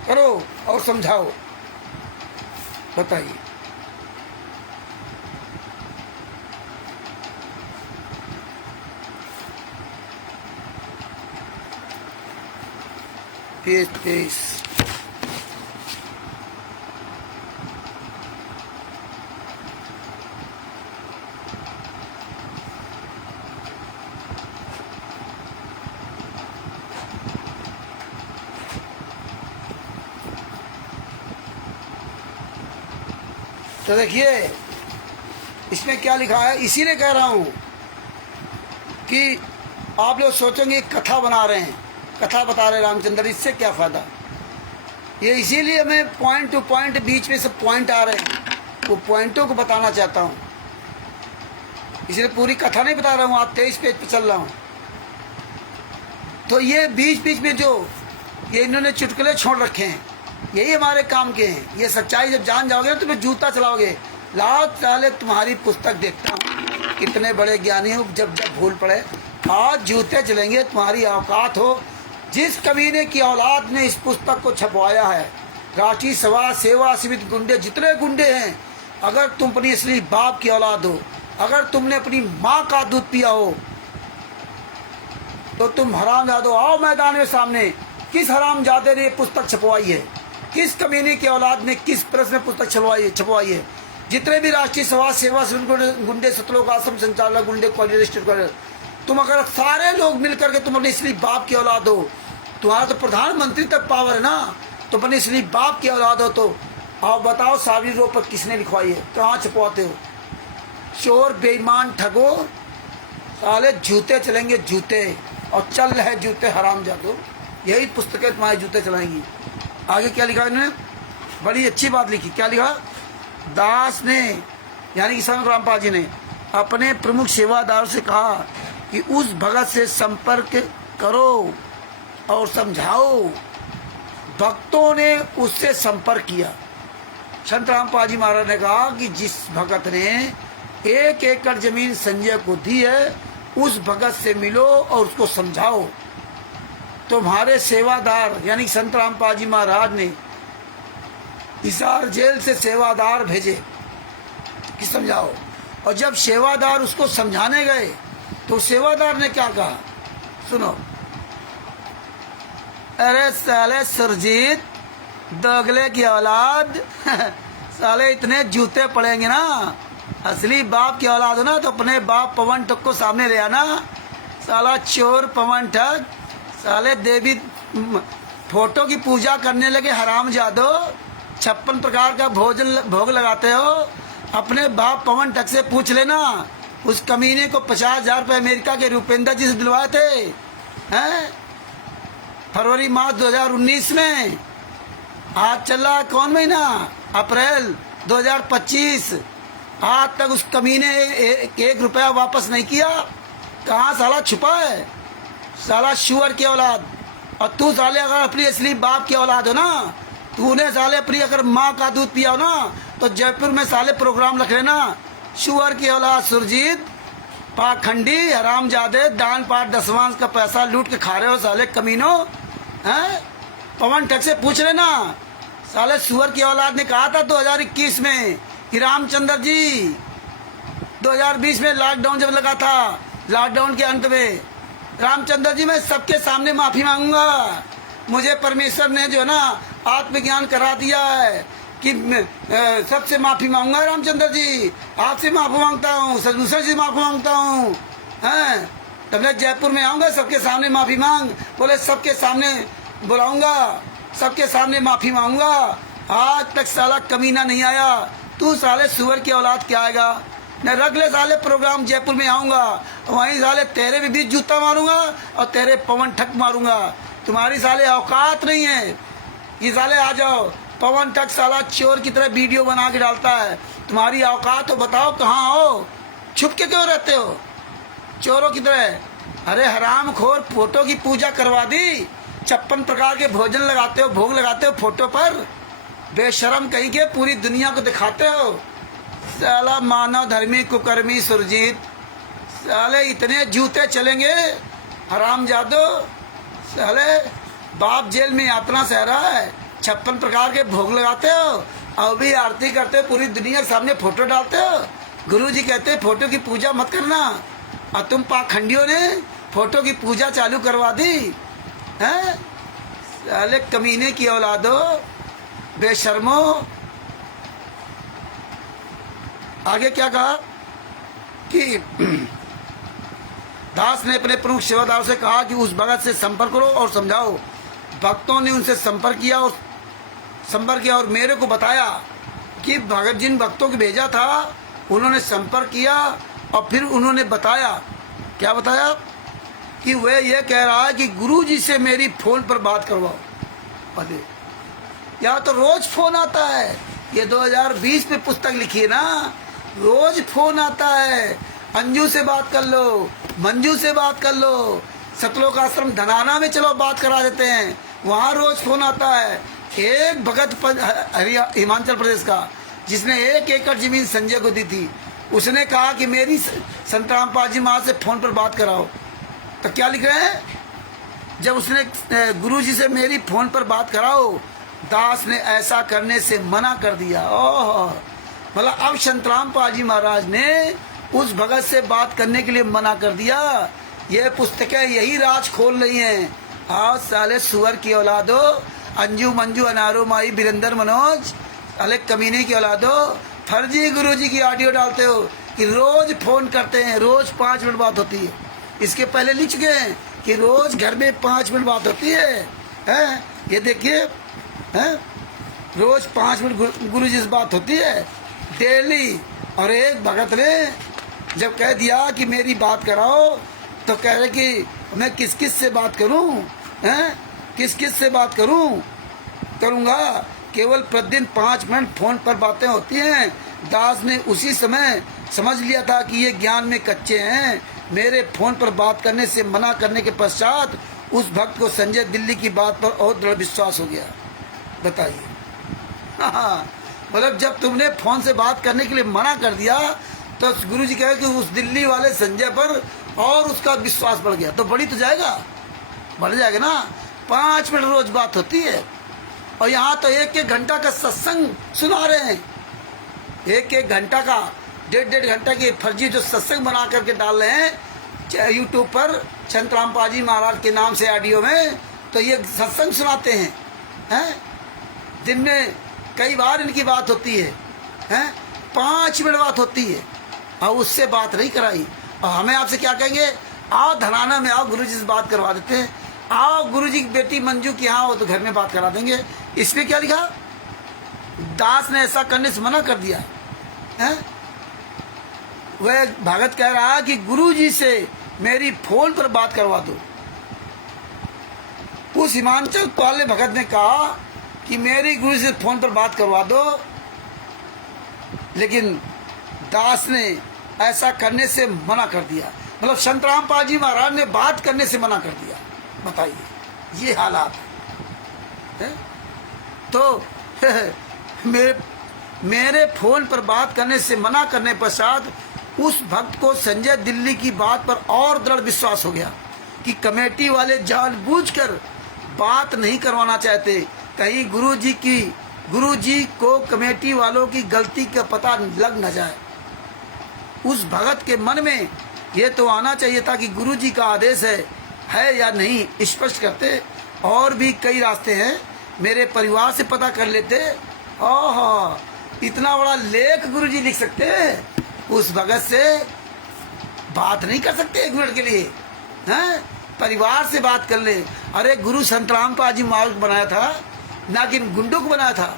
करो और समझाओ। बताइए, पेज तो देखिए इसमें क्या लिखा है। इसीलिए कह रहा हूँ कि आप लोग सोचेंगे कथा बना रहे हैं, कथा बता रहे रामचंद्र, इससे क्या फ़ायदा। ये इसीलिए मैं पॉइंट टू पॉइंट बीच में सब पॉइंट आ रहे हैं, वो पॉइंटों को बताना चाहता हूँ, इसलिए पूरी कथा नहीं बता रहा हूँ। आप 23 पेज पे चल रहा हूँ। तो ये बीच बीच में जो ये इन्होंने चुटकुले छोड़ रखे हैं, यही हमारे काम के हैं। ये सच्चाई जब जान जाओगे ना तो फिर जूता चलाओगे। लाओ चाले तुम्हारी पुस्तक देखता हूँ, कितने बड़े ज्ञानी हो, जब भूल पड़े आज जूते चलेंगे, तुम्हारी औकात हो। जिस कमीने की औलाद ने इस पुस्तक को छपवाया है, राष्ट्रीय समाज सेवा समिति गुंडे, जितने गुंडे हैं, अगर तुम अपनी असली बाप की औलाद हो, अगर तुमने अपनी माँ का दूध पिया हो, तो तुम हरामजादो आओ मैदान में सामने। किस हरामजादे ने पुस्तक छपवाई है, किस कमीने की औलाद ने किस प्रेस में पुस्तक छपवाई है। जितने भी राष्ट्रीय समाज सेवा गुंडे, सतलोक आश्रम संचालक गुंडे, कॉलेज रजिस्टर, तुम अगर सारे लोग मिलकर के तुम अपनी इसलिए बाप की औलाद हो, तुम्हारा तो प्रधानमंत्री तक पावर है ना, तो अपनी इसलिए बाप की औलाद हो, तो आओ बताओ सावरी रोड पर किसने लिखवाई है, कहाँ छपवाते हो। चोर बेईमान ठगो, साले जूते चलेंगे जूते, और चल रहे जूते हरामजादो। यही पुस्तकें तुम्हारे जूते चलाएंगी। आगे क्या लिखा इन्होंने, बड़ी अच्छी बात लिखी। क्या लिखा, दास ने यानी कि संतराम पाल जी ने अपने प्रमुख सेवादारों से कहा कि उस भगत से संपर्क करो और समझाओ। भक्तों ने उससे संपर्क किया। संतराम पाल जी महाराज ने कहा कि जिस भगत ने 1 एकड़ जमीन संजय को दी है, उस भगत से मिलो और उसको समझाओ। तुम्हारे सेवादार यानी संतराम पाल जी महाराज ने हिसार जेल से सेवादार भेजे कि समझाओ, और जब सेवादार उसको समझाने गए तो सेवादार ने क्या कहा, सुनो। अरे साले सुरजीत दोगले की औलाद साले इतने जूते पड़ेंगे ना, असली बाप की औलाद हो ना तो अपने बाप पवन ठग को सामने ले आना। साला चोर पवन ठग, साले देवी फोटो की पूजा करने लगे हरामजादो, 56 प्रकार का भोग लगाते हो। अपने बाप पवन ठग से पूछ लेना, उस कमीने को 50,000 रुपये अमेरिका के रूपेंद्र जी से दिलवाए थे, हैं? फरवरी मार्च 2019 में, आज चल रहा कौन महीना, अप्रैल 2025, आज तक उस कमीने एक रुपया वापस नहीं किया। कहाँ साला छुपा है, साला शुअर की औलाद। और तू साले अगर अपनी असली बाप की औलाद हो ना, तूने साले अपनी अगर माँ का दूध पिया हो ना, तो जयपुर में साले प्रोग्राम रख लेना। शुअर की औलाद सुरजीत, पाखंडी, हरामजादे, दान पाठ दसवांश का पैसा लूट के खा रहे हो साले कमीनों, हैं? पवन ठग से पूछ लेना। साले सुअर की औलाद ने कहा था 2021 में कि रामचंद्र जी, 2020 में लॉकडाउन जब लगा था, लॉकडाउन के अंत में, रामचंद्र जी मैं सबके सामने माफी मांगूंगा। मुझे परमेश्वर ने जो है ना आत्मज्ञान करा दिया है कि सबसे माफी मांगूंगा। रामचंद्र जी आपसे माफी मांगता हूँ, सदूसर से माफी मांगता हूँ, हैं? तब मैं जयपुर में आऊंगा, सबके सामने माफी मांग। बोले सबके सामने बुलाऊंगा, सबके सामने माफी मांगूंगा। आज तक साला कमीना नहीं आया। तू साले सुअर की औलाद क्या आएगा? मैं रख ले साले प्रोग्राम, जयपुर में आऊंगा, वहीं साले तेरे भी बीच जूता मारूंगा और तेरे पवन ठग मारूंगा। तुम्हारी साले औकात नहीं है। ये साले आ जाओ, पवन ठग साला चोर की तरह वीडियो बना के डालता है। तुम्हारी औकात हो, बताओ कहाँ हो, छुप के क्यों रहते हो चोरों की तरह? अरे हराम खोर, फोटो की पूजा करवा दी, 56 प्रकार के भोजन लगाते हो, भोग लगाते हो फोटो पर, बेशरम कहीं के, पूरी दुनिया को दिखाते हो। साला मानव धर्मी कुकर्मी सुरजीत, साले इतने जूते चलेंगे हरामजादो। साले बाप जेल में यात्रा सह रहा है, 56 प्रकार के भोग लगाते हो और भी आरती करते हो, पूरी दुनिया के सामने फोटो डालते हो। गुरुजी कहते हैं फोटो की पूजा मत करना, और तुम पाखंडियों ने फोटो की पूजा चालू करवा दी हैं? साले कमीने की औलादो, बेशर्मो। आगे क्या कहा कि दास ने अपने प्रमुख सेवादारों से कहा कि उस भगत से संपर्क करो और समझाओ। भक्तों ने उनसे संपर्क किया और मेरे को बताया कि भगत जिन भक्तों को भेजा था उन्होंने संपर्क किया और फिर उन्होंने बताया, क्या बताया कि वह ये कह रहा है कि गुरुजी से मेरी फोन पर बात करवाओ। अरे यहाँ तो रोज फोन आता है, ये 2020 में पुस्तक लिखी है ना, रोज फोन आता है। अंजू से बात कर लो, मंजू से बात कर लो, सतलोक आश्रम धनाना में चलो बात करा देते हैं, वहाँ रोज फोन आता है। एक भगत हिमाचल प्रदेश का, जिसने 1 एकड़ जमीन संजय को दी थी, उसने कहा कि मेरी संत रामपाल जी महाराज से फोन पर बात कराओ। तो क्या लिख रहे हैं, जब उसने गुरुजी से मेरी फोन पर बात कराओ, दास ने ऐसा करने से मना कर दिया। ओह, मतलब अब संत रामपाल जी महाराज ने उस भगत से बात करने के लिए मना कर दिया। ये पुस्तकें यही राज खोल रही हैं। आओ साले सुअर की औलादो, अंजू मंजू अनारो माई बीरेंद्र मनोज, साले कमीने की औलादो, फर्जी गुरुजी की ऑडियो डालते हो कि रोज फोन करते हैं, रोज 5 मिनट बात होती है। इसके पहले लिख चुके हैं कि रोज घर में 5 मिनट बात होती है, हैं? ये देखिए, हैं? रोज 5 मिनट गुरुजी से बात होती है डेली। और एक भगत ने जब कह दिया कि मेरी बात कराओ, तो कह रहे कि मैं किस किस से बात करूं, हैं? किस किस से बात करूंगा, केवल प्रतिदिन 5 मिनट फोन पर बातें होती हैं। दास ने उसी समय समझ लिया था कि ये ज्ञान में कच्चे हैं। मेरे फोन पर बात करने से मना करने के पश्चात उस भक्त को संजय दिल्ली की बात पर और दृढ़ विश्वास हो गया। बताइए, हाँ, मतलब जब तुमने फोन से बात करने के लिए मना कर दिया, तो गुरुजी कहे कि उस दिल्ली वाले संजय पर और उसका विश्वास बढ़ गया। तो बढ़ी तो जाएगा, बढ़ जाएगा ना। 5 मिनट रोज बात होती है, और यहाँ तो 1-1 घंटा का सत्संग सुना रहे हैं। 1-1 घंटा का, 1.5 घंटा के फर्जी जो सत्संग बना करके डाल रहे हैं यूट्यूब पर संत रामपाल जी महाराज के नाम से ऑडियो में, तो ये सत्संग सुनाते हैं। दिन में कई बार इनकी बात होती है, 5 मिनट बात होती है, और उससे बात नहीं कराई। और हमें आपसे क्या कहेंगे, आओ धनाना में आओ, गुरुजी से बात करवा देते हैं। आओ गुरुजी की बेटी मंजू की यहाँ हो तो घर में बात करा देंगे। इसमें क्या लिखा, दास ने ऐसा करने से मना कर दिया है। वह भगत कह रहा है कि गुरुजी से मेरी फोन पर बात करवा दो। उस हिमाचल पाले भगत ने कहा कि मेरी गुरु से फोन पर बात करवा दो, लेकिन दास ने ऐसा करने से मना कर दिया। मतलब संत रामपाल जी महाराज ने बात करने से मना कर दिया। बताइए ये हालात है। तो मेरे फोन पर बात करने से मना करने पश्चात उस भक्त को संजय दिल्ली की बात पर और दृढ़ विश्वास हो गया कि कमेटी वाले जानबूझकर बात नहीं करवाना चाहते, कहीं गुरु जी को कमेटी वालों की गलती का पता लग न जाए। उस भगत के मन में ये तो आना चाहिए था कि गुरु जी का आदेश है या नहीं स्पष्ट करते। और भी कई रास्ते हैं, मेरे परिवार से पता कर लेते। ओह, इतना बड़ा लेख गुरु जी लिख सकते हैं, उस भगत से बात नहीं कर सकते 1 मिनट के लिए? हैं? परिवार से बात कर ले। अरे गुरु संत रामपाल जी महाराज को बनाया था, ना कि गुंडों को बनाया था।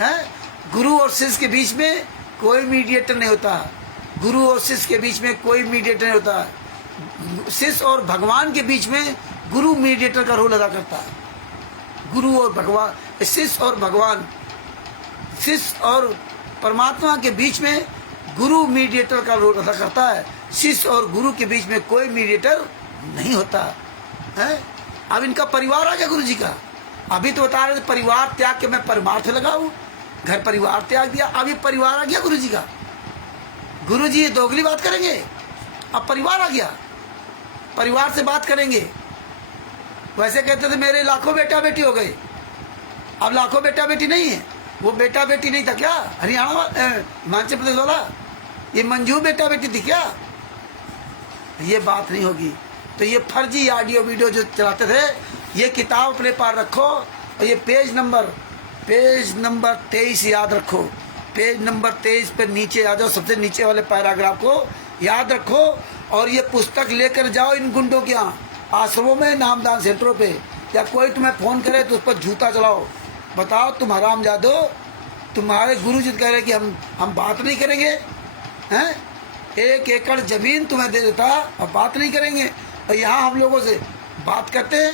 हैं? गुरु और शिष्य के बीच में कोई मीडिएटर नहीं होता। गुरु और शिष्य के बीच में कोई मीडिएटर नहीं होता। शिष्य और भगवान के बीच में गुरु मीडिएटर का रोल अदा करता है। गुरु और भगवान, शिष्य और भगवान, शिष्य और परमात्मा के बीच में गुरु मीडिएटर का रोल अदा करता है। शिष्य और गुरु के बीच में कोई मीडिएटर नहीं होता है। अब इनका परिवार आ गया गुरु जी का। अभी तो बता रहे थे परिवार त्याग के मैं परमार्थ लगाऊं, घर परिवार त्याग दिया, अभी परिवार आ गया गुरु जी का। गुरु जी ये दोगली बात करेंगे, अब परिवार आ गया, परिवार से बात करेंगे। वैसे कहते थे मेरे लाखों बेटा बेटी हो गए, अब लाखों बेटा बेटी नहीं है। वो बेटा बेटी नहीं था क्या हरियाणा हिमाचल प्रदेश वाला? ये मंजू बेटा बेटी थी क्या? ये बात नहीं होगी। तो ये फर्जी ऑडियो वीडियो जो चलाते थे, ये किताब अपने पास रखो और ये पेज नंबर 23 याद रखो। पेज नंबर 23 पे नीचे आ जाओ, सबसे नीचे वाले पैराग्राफ को याद रखो और ये पुस्तक लेकर जाओ इन गुंडों के यहाँ, आश्रमों में, नामदान सेंटरों पे, या कोई तुम्हें फोन करे तो उस पर जूता चलाओ। बताओ तुम हरामजादो, तुम्हारे गुरु जी कह रहे कि हम बात नहीं करेंगे हैं? 1 एकड़ जमीन तुम्हें दे देता और बात नहीं करेंगे, और यहाँ हम लोगों से बात करते हैं।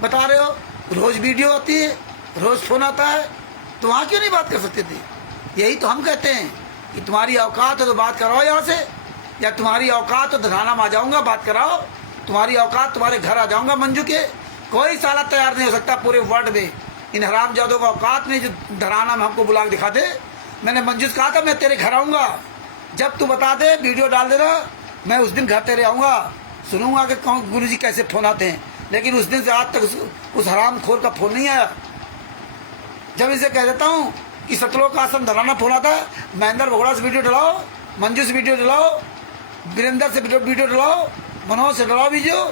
बता रहे हो रोज वीडियो आती है, रोज फोन आता है, तो वहाँ क्यों नहीं बात कर सकते थे? यही तो हम कहते हैं कि तुम्हारी औकात है तो बात कराओ यहाँ से, या तुम्हारी औकात तो धराना में आ जाऊँगा बात कराओ, तुम्हारी औकात तुम्हारे घर आ जाऊँगा मंजू के। कोई साला तैयार नहीं हो सकता पूरे वर्ल्ड में, इन हरामजादों का औकात नहीं जो धराना में हमको बुला के दिखा दे। मैंने मंजू से कहा था मैं तेरे घर आऊँगा, जब तू बता दे वीडियो डाल देना, मैं उस दिन घर तेरे आऊँगा, सुनूंगा कि कौन गुरु जी कैसे फोन आते हैं। लेकिन उस दिन से आज तक उस हराम खोर का फोन नहीं आया। जब इसे कह देता हूँ कि सतलोक का आश्रम धराना फोन आता है, महेंद्र भगोड़ा से वीडियो डलाओ, मंजू से वीडियो डलाओ, वीरेंद्र से वीडियो डलाओ, मनोज से डलाओ वीडियो,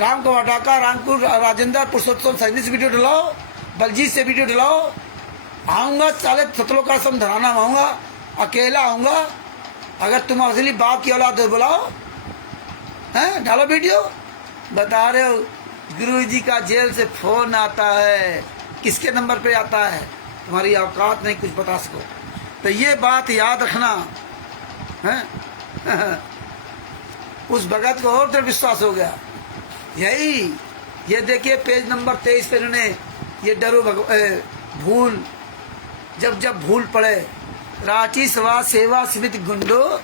राम कुमार डाका, रामपुर राजेंद्र पुरुषोत्तम सैनी से वीडियो डलाओ, बलजीत से वीडियो डलाओ। आऊँगा साले सतलोक का आश्रम धराना में आऊँगा, अकेला आऊँगा। अगर तुम असली बाप की औलाद हो बुलाओ, हैं, डालो वीडियो। बता रहे हो गुरु जी का जेल से फोन आता है, किसके नंबर पे आता है? तुम्हारी औकात नहीं कुछ बता सको। तो ये बात याद रखना है। उस भगत को और दृढ़ विश्वास हो गया। यही ये देखिए पेज नंबर 23 पे इन्होंने ये डरो भूल, जब भूल पड़े, रांची सभा सेवा समिति गुंडो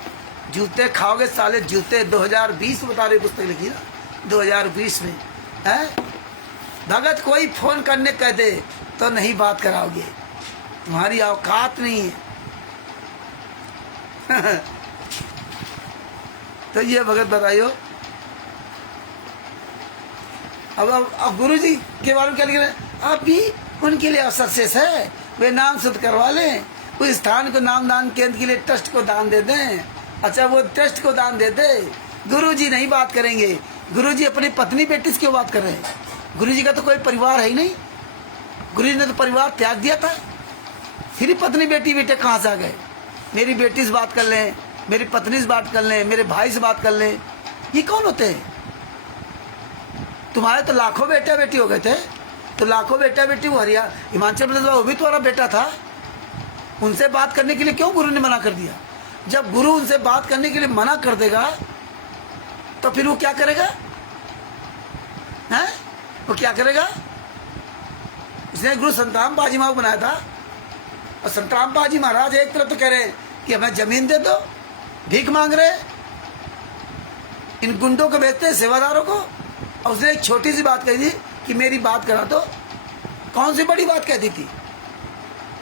जूते खाओगे साले जूते। 2020 बता रही पुस्तक लिखी ना, 2020 में है। भगत कोई फोन करने कह दे तो नहीं बात कराओगे, तुम्हारी औकात नहीं है। तो ये भगत बताइयो। अब गुरु जी के बारे में क्या लिख रहे हैं? अब भी उनके लिए अवसर शेष है, वे नाम शुद्ध करवा लें, उस स्थान को नामदान केंद्र के लिए ट्रस्ट को दान दे दें। अच्छा वो ट्रस्ट को दान दे दे। गुरु जी नहीं बात करेंगे। गुरु जी अपनी पत्नी बेटी से क्यों बात कर रहे हैं? गुरु जी का तो कोई परिवार है ही नहीं। गुरु जी ने तो परिवार त्याग दिया था, फिर पत्नी बेटी बेटे कहाँ से आ गए? मेरी बेटी से बात कर लें, मेरी पत्नी से बात कर लें, मेरे भाई से बात कर लें, ये कौन होते हैं? तुम्हारे तो लाखों बेटा बेटी हो गए थे, तो लाखों बेटा बेटी वो हिमाचल प्रदेश वो भी तुम्हारा बेटा था, उनसे बात करने के लिए क्यों गुरु ने मना कर दिया? जब गुरु उनसे बात करने के लिए मना कर देगा तो फिर वो क्या करेगा? हैं? वो क्या करेगा? इसने गुरु संतराम पाजी महाराज बनाया था। और संतराम पाजी महाराज एक तरफ तो कह रहे कि हमें जमीन दे दो, भीख मांग रहे, इन गुंडों को बेचते हैं सेवादारों को। और उसने एक छोटी सी बात कही थी कि मेरी बात करा दो। कौन सी बड़ी बात कहती थी?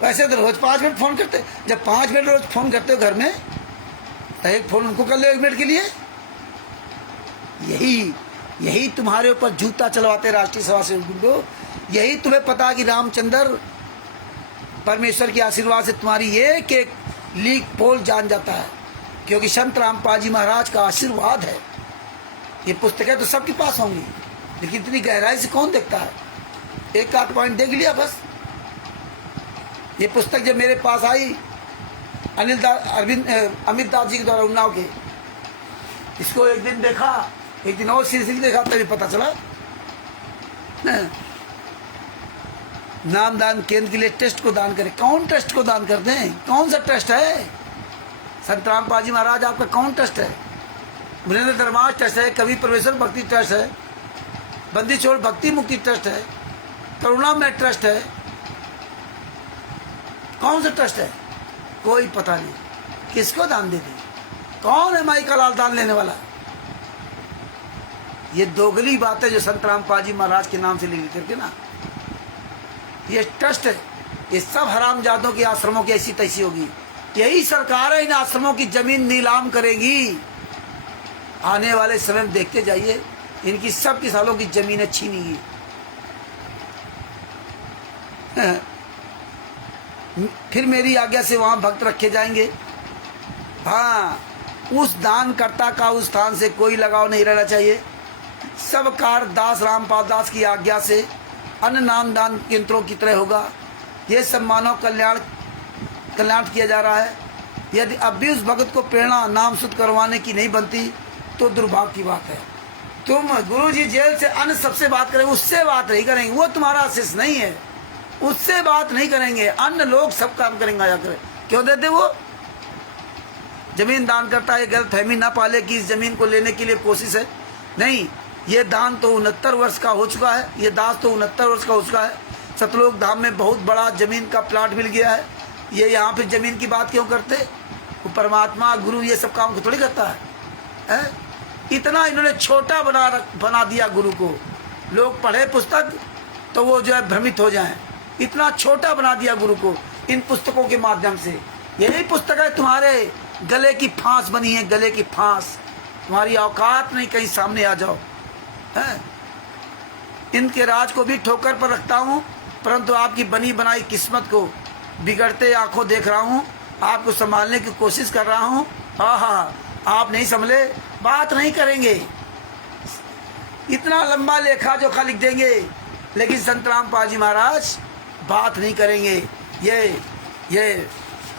वैसे तो रोज 5 मिनट फोन करते, जब 5 मिनट रोज फोन करते हो घर में, तो एक फोन उनको कर लो 1 मिनट के लिए। यही तुम्हारे ऊपर जूता चलवाते राष्ट्रीय सभा से गुंडो। यही तुम्हें पता कि रामचंद्र परमेश्वर के आशीर्वाद से तुम्हारी एक एक लीक पोल जान जाता है, क्योंकि संत रामपाल जी महाराज का आशीर्वाद है। ये पुस्तकें तो सबके पास होंगी, लेकिन इतनी गहराई से कौन देखता है? एक आध पॉइंट देख लिया बस। ये पुस्तक जब मेरे पास आई अमित दास जी के द्वारा उन्नाव के, इसको एक दिन देखा, एक दिन और सीरीज देखा, तभी पता चला नाम दान केंद्र के लिए टेस्ट को दान करें। कौन टेस्ट को दान करते हैं? कौन सा टेस्ट है? संत रामपाल जी महाराज आपका कौन टेस्ट है? वीरेंद्र धर्माज ट्रस्ट है, कवि परमेश्वर भक्ति ट्रस्ट है, बंदी छोड़ भक्ति मुक्ति ट्रस्ट है, करुणामय ट्रस्ट है। कौन सा ट्रस्ट है? कोई पता नहीं। किसको दान दे दी? कौन है माई का लाल दान लेने वाला? ये दोगली बात है जो संत रामपाल जी महाराज के नाम से लिख करके ना, ये ट्रस्ट है। ये सब हरामजादों के आश्रमों की ऐसी तैसी होगी। यही सरकार है इन आश्रमों की जमीन नीलाम करेगी। आने वाले समय में देखते जाइए, इनकी सब किसानों की जमीनें छीनेगी। फिर मेरी आज्ञा से वहां भक्त रखे जाएंगे। हाँ, उस दानकर्ता का उस स्थान से कोई लगाव नहीं रहना चाहिए। सब कार्य दास रामपाल दास की आज्ञा से अन्य नाम दान केंद्रों की तरह होगा। ये सब मानव कल्याण किया जा रहा है। यदि अब भी उस भगत को प्रेरणा नाम शुद्ध करवाने की नहीं बनती तो दुर्भाग्य की बात है। तुम गुरुजी जेल से अन्य सबसे बात करें, उससे बात नहीं करेंगे, वो तुम्हारा शिष्य नहीं है, उससे बात नहीं करेंगे। अन्य लोग सब काम करेंगे जाकर। क्यों देते? वो जमीन दान करता है, गलतफहमी ना पाले कि इस जमीन को लेने के लिए कोशिश है। नहीं, ये दान तो 69 वर्ष का हो चुका है, ये दास तो 69 वर्ष का हो चुका है। सतलोक धाम में बहुत बड़ा जमीन का प्लाट मिल गया है। ये यहाँ पे जमीन की बात क्यों करते? वो परमात्मा गुरु ये सब काम को थोड़ी करता है? इतना इन्होंने छोटा बना दिया गुरु को। लोग पढ़े पुस्तक तो वो जो है भ्रमित हो जाएं। इतना छोटा बना दिया गुरु को इन पुस्तकों के माध्यम से। यही पुस्तक है तुम्हारे गले की फांस बनी है, गले की फांस। तुम्हारी औकात नहीं, कहीं सामने आ जाओ। इनके राज को भी ठोकर पर रखता हूँ, परंतु आपकी बनी बनाई किस्मत को बिगड़ते आंखों देख रहा हूँ। आपको संभालने की कोशिश कर रहा हूँ। आप नहीं संभले, बात नहीं करेंगे। इतना लंबा लेखा जोखा लिख देंगे, लेकिन संत रामपाल जी महाराज बात नहीं करेंगे। ये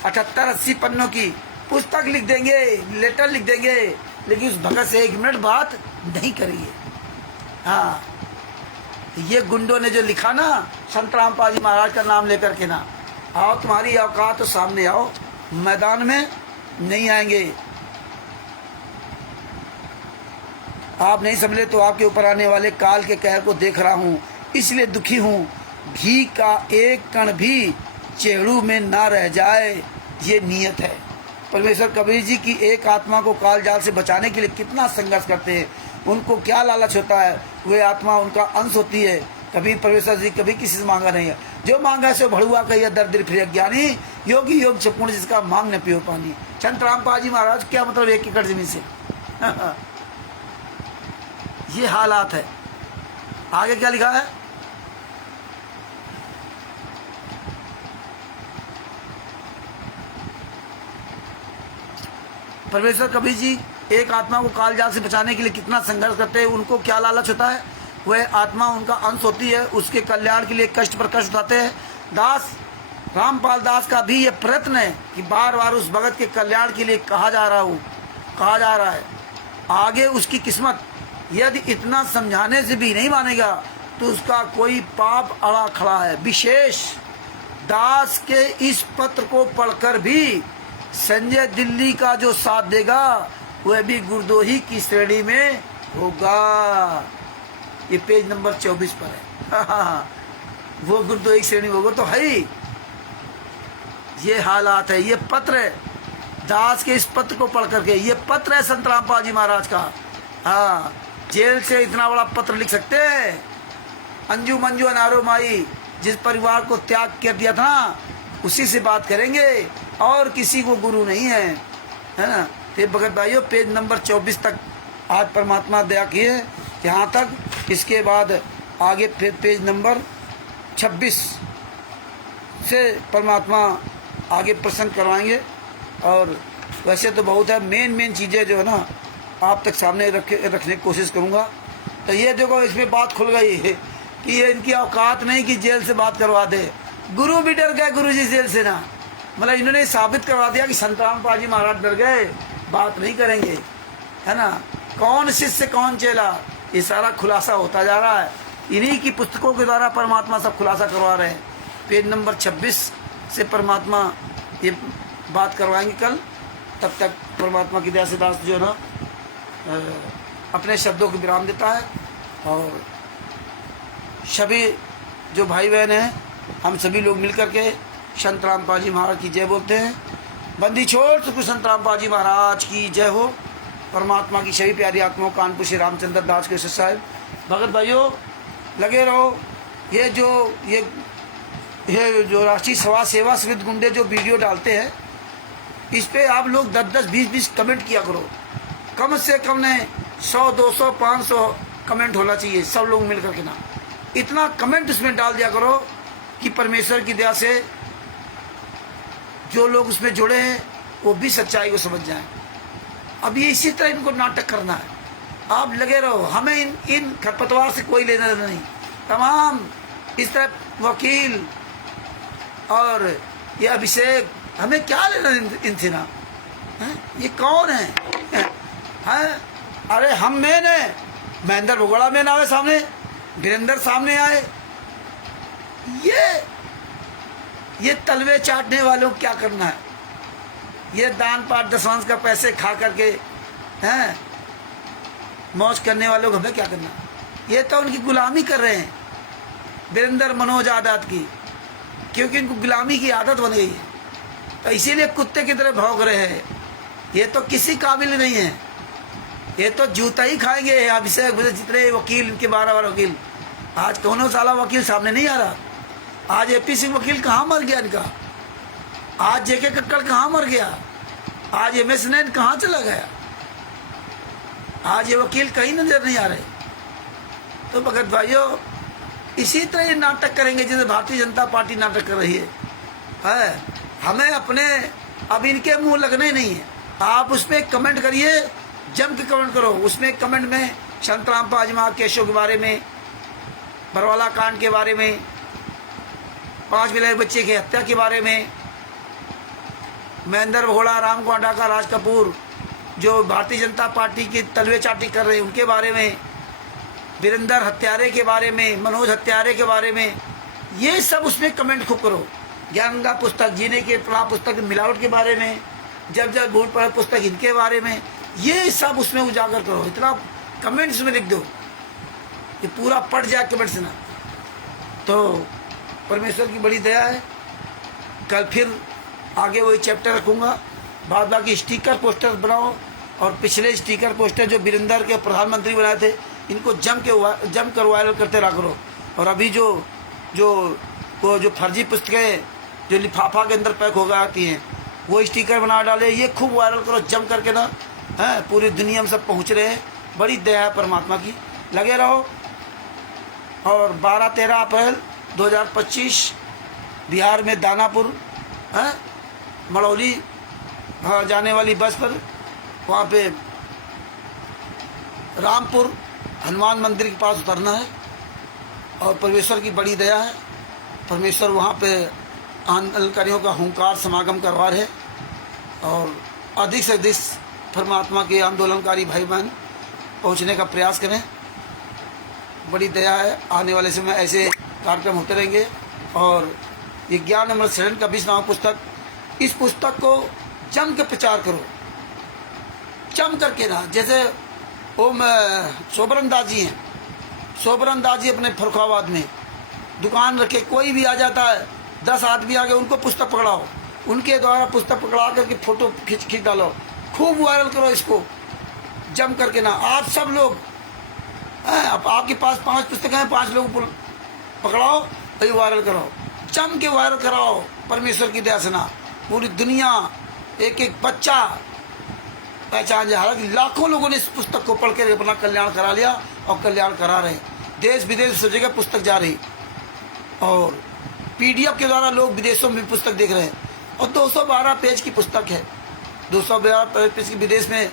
78-80 पन्नों की पुस्तक लिख देंगे, लेटर लिख देंगे, लेकिन उस भगत से 1 मिनट बात नहीं करेंगे। हाँ, ये गुंडों ने जो लिखा ना संत रामपाल जी महाराज का नाम लेकर के ना, आओ तुम्हारी औकात तो सामने आओ, मैदान में नहीं आएंगे। आप नहीं संभले तो आपके ऊपर आने वाले काल के कहर को देख रहा हूँ, इसलिए दुखी हूँ। घी का एक कण भी चेहड़ू में ना रह जाए, ये नियत है। परमेश्वर कबीर जी की एक आत्मा को काल जाल से बचाने के लिए कितना संघर्ष करते हैं। उनको क्या लालच होता है? वे आत्मा उनका अंश होती है। कभी परमेश्वर जी कभी किसी से मांगा नहीं है। जो मांगा है सो भड़ुआ कहिए दर दिल फिर ज्ञानी, योगी योग से पूर्ण जिसका मांग न पियो पानी। संत रामपाल जी महाराज क्या मतलब 1 एकड़ जमीन से? ये हालात है। आगे क्या लिखा है? परमेश्वर कबीर जी एक आत्मा को काल जाल से बचाने के लिए कितना संघर्ष करते हैं। उनको क्या लालच होता है? वह आत्मा उनका अंश होती है, उसके कल्याण के लिए कष्ट पर कष्ट उठाते हैं। दास रामपाल दास का भी ये प्रयत्न है कि बार बार उस भगत के कल्याण के लिए कहा जा रहा है। आगे उसकी किस्मत यदि इतना समझाने से भी नहीं मानेगा तो उसका कोई पाप अड़ा खड़ा है। विशेष दास के इस पत्र को पढ़कर भी संजय दिल्ली का जो साथ देगा वह भी गुरदोही की श्रेणी में होगा। ये पेज नंबर 24 पर है। वो गुरु तो एक श्रेणी, वो गुरु तो है ही। ये हालात है, ये पत्र है दास के, इस पत्र को पढ़ करके, ये पत्र है संत रामपाल जी महाराज का। हाँ, जेल से इतना बड़ा पत्र लिख सकते हैं। अंजू मंजू अनारो माई, जिस परिवार को त्याग कर दिया था उसी से बात करेंगे, और किसी को गुरु नहीं है ना। ये भगत भाइयों पेज नंबर 24 तक आज परमात्मा दया किए, यहाँ तक। इसके बाद आगे फिर पेज नंबर 26 से परमात्मा आगे प्रसन्न करवाएंगे। और वैसे तो बहुत है, मेन चीज़ें जो है ना आप तक सामने रखने की कोशिश करूँगा। तो ये देखो, इसमें बात खुल गई है कि ये इनकी औकात नहीं कि जेल से बात करवा दे। गुरु भी डर गए गुरु जी जेल से ना, मतलब इन्होंने साबित करवा दिया कि संत रामपाल जी महाराज डर गए, बात नहीं करेंगे, है ना। कौन शिष्य कौन चेला, ये सारा खुलासा होता जा रहा है। इन्हीं की पुस्तकों के द्वारा परमात्मा सब खुलासा करवा रहे हैं। पेज नंबर 26 से परमात्मा ये बात करवाएंगे कल। तब तक परमात्मा की दया से दास जो है ना अपने शब्दों को विराम देता है। और सभी जो भाई बहन हैं, हम सभी लोग मिलकर के संत रामपाल जी महाराज की जय बोलते हैं। बंदी छोड़ सुख संत रामपाल जी महाराज की जय हो। परमात्मा की सभी प्यारी आत्माओं, कानपुर श्री रामचंद्र दास के साहब। भगत भाइयों लगे रहो। ये जो राष्ट्रीय समाज सेवा समिति गुंडे जो वीडियो डालते हैं, इस पे आप लोग 10-10, 20-20 कमेंट किया करो। कम से कम ने 100, 200, 500 कमेंट होना चाहिए, सब लोग मिलकर के ना। इतना कमेंट उसमें डाल दिया करो कि परमेश्वर की दया से जो लोग उसमें जुड़े हैं वो भी सच्चाई को समझ जाएं। अब ये इसी तरह इनको नाटक करना है। आप लगे रहो, हमें इन खरपतवार से कोई लेना देना नहीं। तमाम इस तरह वकील और ये अभिषेक, हमें क्या लेना इनसे ना है? ये कौन है? अरे हम मेन है, महेंद्र भगोड़ा मेन आवे सामने, वीरेंद्र सामने आए। ये तलवे चाटने वालों को क्या करना है? ये दान पाठ दशवांश का पैसे खा करके हैं मौज करने वालों को हमें क्या करना? ये तो उनकी गुलामी कर रहे हैं, वीरेंद्र मनोज आजाद की, क्योंकि इनको गुलामी की आदत बन गई है। तो इसीलिए कुत्ते की तरह भौंक रहे हैं। ये तो किसी काबिल नहीं है, ये तो जूता ही खाएंगे। अभिषेक जितने वकील, इनके 12 वकील, आज कौन साला वकील सामने नहीं आ रहा। आज एपी सिंह वकील कहाँ मर गया इनका, आज जेके कक्कड़ कहाँ मर गया, आज MS नैन कहाँ चला गया, आज ये वकील कहीं नजर नहीं आ रहे। तो भगत भाइयों इसी तरह ये नाटक करेंगे जैसे भारतीय जनता पार्टी नाटक कर रही है। हमें अपने अब इनके मुंह लगने नहीं है। आप उस पर कमेंट करिए, जम के कमेंट करो। उसमें कमेंट में संत रामपाल जी महाराज केशव के बारे में, बरवाला कांड के बारे में, 5 मिलियन बच्चे की हत्या के बारे में, महेंद्र भगोड़ा, राम गोंडा का, राज कपूर जो भारतीय जनता पार्टी की तलवे चाटी कर रहे हैं उनके बारे में, वीरेंद्र हत्यारे के बारे में, मनोज हत्यारे के बारे में, ये सब उसमें कमेंट खूब करो। ज्ञानगंगा पुस्तक, जीने के प्रभाव पुस्तक मिलावट के बारे में, जब जब भूल पड़े पुस्तक इनके बारे में, ये सब उसमें उजागर करो। इतना कमेंट्स में लिख दो कि पूरा पढ़ जाए कमेंट्स ना। तो परमेश्वर की बड़ी दया है, कल फिर आगे वही चैप्टर रखूँगा। बाद बाकी स्टिकर पोस्टर बनाओ, और पिछले स्टिकर पोस्टर जो वीरेंद्र के प्रधानमंत्री बनाए थे इनको जम कर वायरल करते रहा करो। और अभी जो फर्जी पुस्तकें जो लिफाफा के अंदर पैक हो आती हैं वो स्टिकर बना डाले, ये खूब वायरल करो जम करके ना। है पूरी दुनिया में सब पहुंच रहे हैं। बड़ी दया है परमात्मा की, लगे रहो। और 12-13 अप्रैल 2025 बिहार में दानापुर मड़ौली जाने वाली बस पर, वहाँ पे रामपुर हनुमान मंदिर के पास उतरना है। और परमेश्वर की बड़ी दया है, परमेश्वर वहाँ पे आंदोलनकारियों का हुंकार समागम करवा रहे। और अधिक से अधिक परमात्मा के आंदोलनकारी भाई बहन पहुँचने का प्रयास करें। बड़ी दया है, आने वाले समय ऐसे कार्यक्रम होते रहेंगे। और ये ज्ञान अमृत शरण का 20वां पुस्तक, इस पुस्तक को जम के प्रचार करो, जम करके ना। जैसे ओम शोभरन दास जी हैं, सोबरन दास जी अपने फरुखाबाद में दुकान रखे, कोई भी आ जाता है 10 आदमी आ गए, उनको पुस्तक पकड़ाओ, उनके द्वारा पुस्तक पकड़ा करके फोटो खींच डालो, खूब वायरल करो इसको जम करके ना। आप सब लोग अब आपके पास 5 पुस्तकें हैं, 5 लोग पकड़ाओ, वही वायरल कराओ, जम के वायरल कराओ। परमेश्वर की दया से ना पूरी दुनिया, एक एक बच्चा पहचान जाए। हालांकि लाखों लोगों ने इस पुस्तक को पढ़ कर अपना कल्याण करा लिया और कल्याण करा रहे। देश विदेश सब जगह पुस्तक जा रही और PDF के द्वारा लोग विदेशों में पुस्तक देख रहे हैं। और 212 पेज की पुस्तक है, 212 पेज की। विदेश में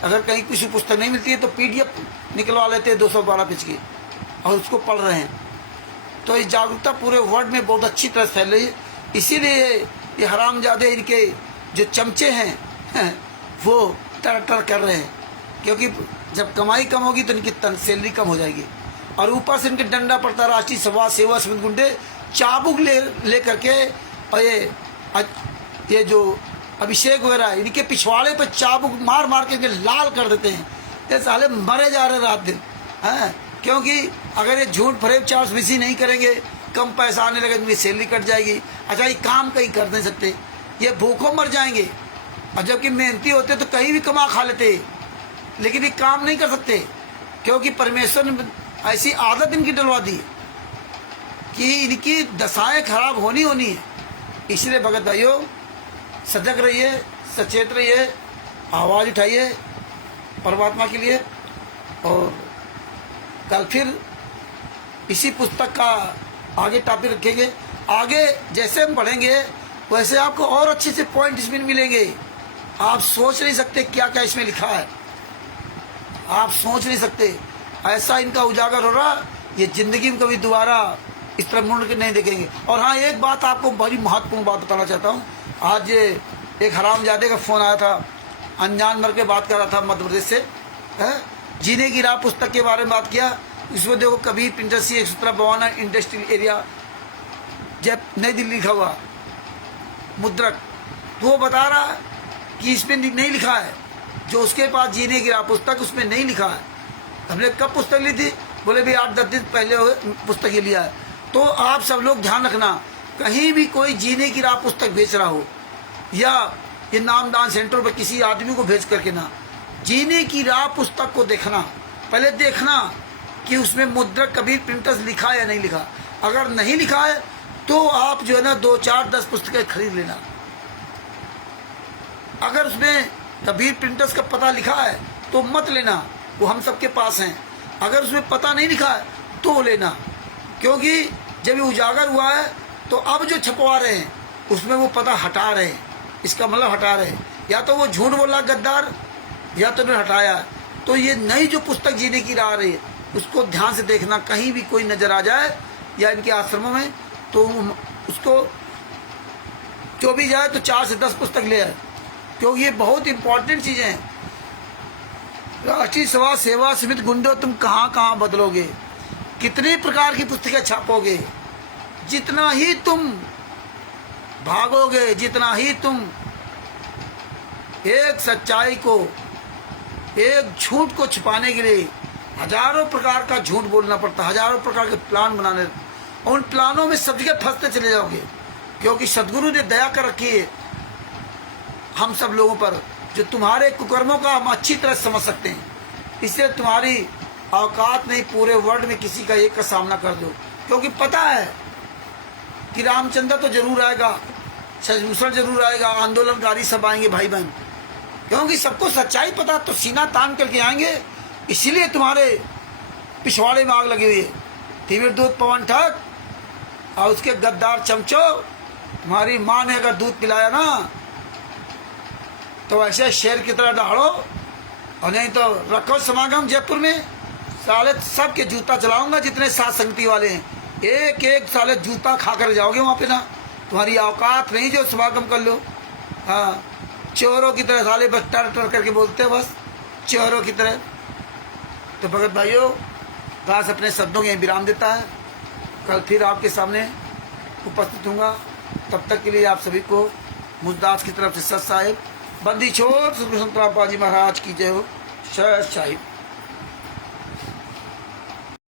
अगर कहीं किसी पुस्तक नहीं मिलती है तो PDF निकलवा लेते हैं 212 पेज की और उसको पढ़ रहे हैं। तो ये जागरूकता पूरे वर्ल्ड में बहुत अच्छी तरह फैल रही है। इसीलिए ये हरामजादे, इनके जो चमचे हैं वो टर कर रहे हैं, क्योंकि जब कमाई कम होगी तो इनकी सैलरी कम हो जाएगी। और ऊपर से इनके डंडा पड़ता, राष्ट्रीय समाज सेवा समिति गुंडे चाबुक ले करके, और ये जो अभिषेक वगैरह इनके पिछवाड़े पे चाबुक मार मार के लाल कर देते हैं। ये साले मरे जा रहे रात दिन हैं, क्योंकि अगर ये झूठ फरेब चार्ज मिसी नहीं करेंगे, कम पैसा आने लगे, इनकी सैलरी कट जाएगी। अच्छा, ये काम कहीं कर नहीं सकते, ये भूखों मर जाएंगे। और जबकि मेहनती होते तो कहीं भी कमा खा लेते, लेकिन ये काम नहीं कर सकते, क्योंकि परमेश्वर ने ऐसी आदत इनकी डलवा दी कि इनकी दशाएं खराब होनी है। इसलिए भगत भाइयों, सजग रहिए, सचेत रहिए, आवाज़ उठाइए परमात्मा के लिए। और कल फिर इसी पुस्तक का आगे टॉपिक रखेंगे। आगे जैसे हम पढ़ेंगे वैसे आपको और अच्छे से पॉइंट इसमें मिलेंगे। आप सोच नहीं सकते क्या क्या इसमें लिखा है, आप सोच नहीं सकते। ऐसा इनका उजागर हो रहा, ये जिंदगी में कभी दोबारा इस तरह मुड़ के नहीं देखेंगे। और हाँ, एक बात आपको बड़ी महत्वपूर्ण बात बताना चाहता हूँ। आज एक हरामजादे का फ़ोन आया था, अनजान मर के बात कर रहा था मध्य प्रदेश से, जीने की राह पुस्तक के बारे में बात किया। इसमें देखो, कबीर प्रिंटर्स 117 इंडस्ट्रियल एरिया, जब नई दिल्ली लिखा हुआ मुद्रक, तो वो बता रहा है कि इसमें नहीं लिखा है। जो उसके पास जीने की राह पुस्तक, उसमें नहीं लिखा है। हमने कब पुस्तक ली थी? बोले भी 8-10 दिन पहले पुस्तक ये लिया है। तो आप सब लोग ध्यान रखना, कहीं भी कोई जीने की राह पुस्तक बेच रहा हो या ये नामदान सेंटर पर किसी आदमी को भेज करके ना, जीने की राह पुस्तक को देखना, पहले देखना कि उसमें मुद्रक कबीर प्रिंटर्स लिखा है या नहीं लिखा। अगर नहीं लिखा है तो आप जो है ना 2, 4, 10 पुस्तकें खरीद लेना। अगर उसमें कबीर प्रिंटर्स का पता लिखा है तो मत लेना, वो हम सबके पास हैं। अगर उसमें पता नहीं लिखा है तो लेना, क्योंकि जब ये उजागर हुआ है तो अब जो छपवा रहे हैं उसमें वो पता हटा रहे हैं। इसका मतलब हटा रहे हैं, या तो वो झूठ बोला गद्दार, या तो उन्होंने हटाया। तो ये नई जो पुस्तक जीने की राह रही है उसको ध्यान से देखना, कहीं भी कोई नजर आ जाए या इनके आश्रमों में तो उसको जो भी जाए तो 4 से 10 पुस्तक ले आए, क्योंकि ये बहुत इंपॉर्टेंट चीज़ें हैं। राष्ट्रीय समाज सेवा समिति गुंडो, तुम कहाँ कहाँ बदलोगे, कितनी प्रकार की पुस्तकें छापोगे, जितना ही तुम भागोगे, जितना ही तुम एक सच्चाई को, एक झूठ को छुपाने के लिए हजारों प्रकार का झूठ बोलना पड़ता, हजारों प्रकार के प्लान बनाने, और उन प्लानों में सब जगह फंसते चले जाओगे। क्योंकि सदगुरु ने दया कर रखी है हम सब लोगों पर, जो तुम्हारे कुकर्मों का हम अच्छी तरह समझ सकते हैं। इसलिए तुम्हारी औकात नहीं पूरे वर्ल्ड में किसी का एक का सामना कर दो, क्योंकि पता है कि रामचंद्र तो जरूर आएगा, सजभूषण जरूर आएगा, आंदोलनकारी सब आएंगे भाई बहन, क्योंकि सबको सच्चाई पता तो सीना तान करके आएंगे। इसीलिए तुम्हारे पिछवाड़े में आग लगी हुई है। तिमिर दूध पवन ठग और उसके गद्दार चमचो, तुम्हारी माँ ने अगर दूध पिलाया ना तो ऐसे शेर की तरह दहाड़ो, और नहीं तो रखो समागम जयपुर में। साले सबके जूता चलाऊंगा, जितने सात संगति वाले हैं, एक एक साले जूता खा कर जाओगे वहाँ पे ना। तुम्हारी औकात नहीं जो समागम कर लो। हाँ, चोरों की तरह साले बस टर टर करके बोलते हैं, बस चोरों की तरह। तो भगत भाइयों, दास अपने शब्दों में विराम देता है। कल फिर आपके सामने उपस्थित हूँगा। तब तक के लिए आप सभी को मुझदास की तरफ से सत साहिब बंदी छोड़ सुखसंतराम पाजी महाराज की जय हो। शह साहिब।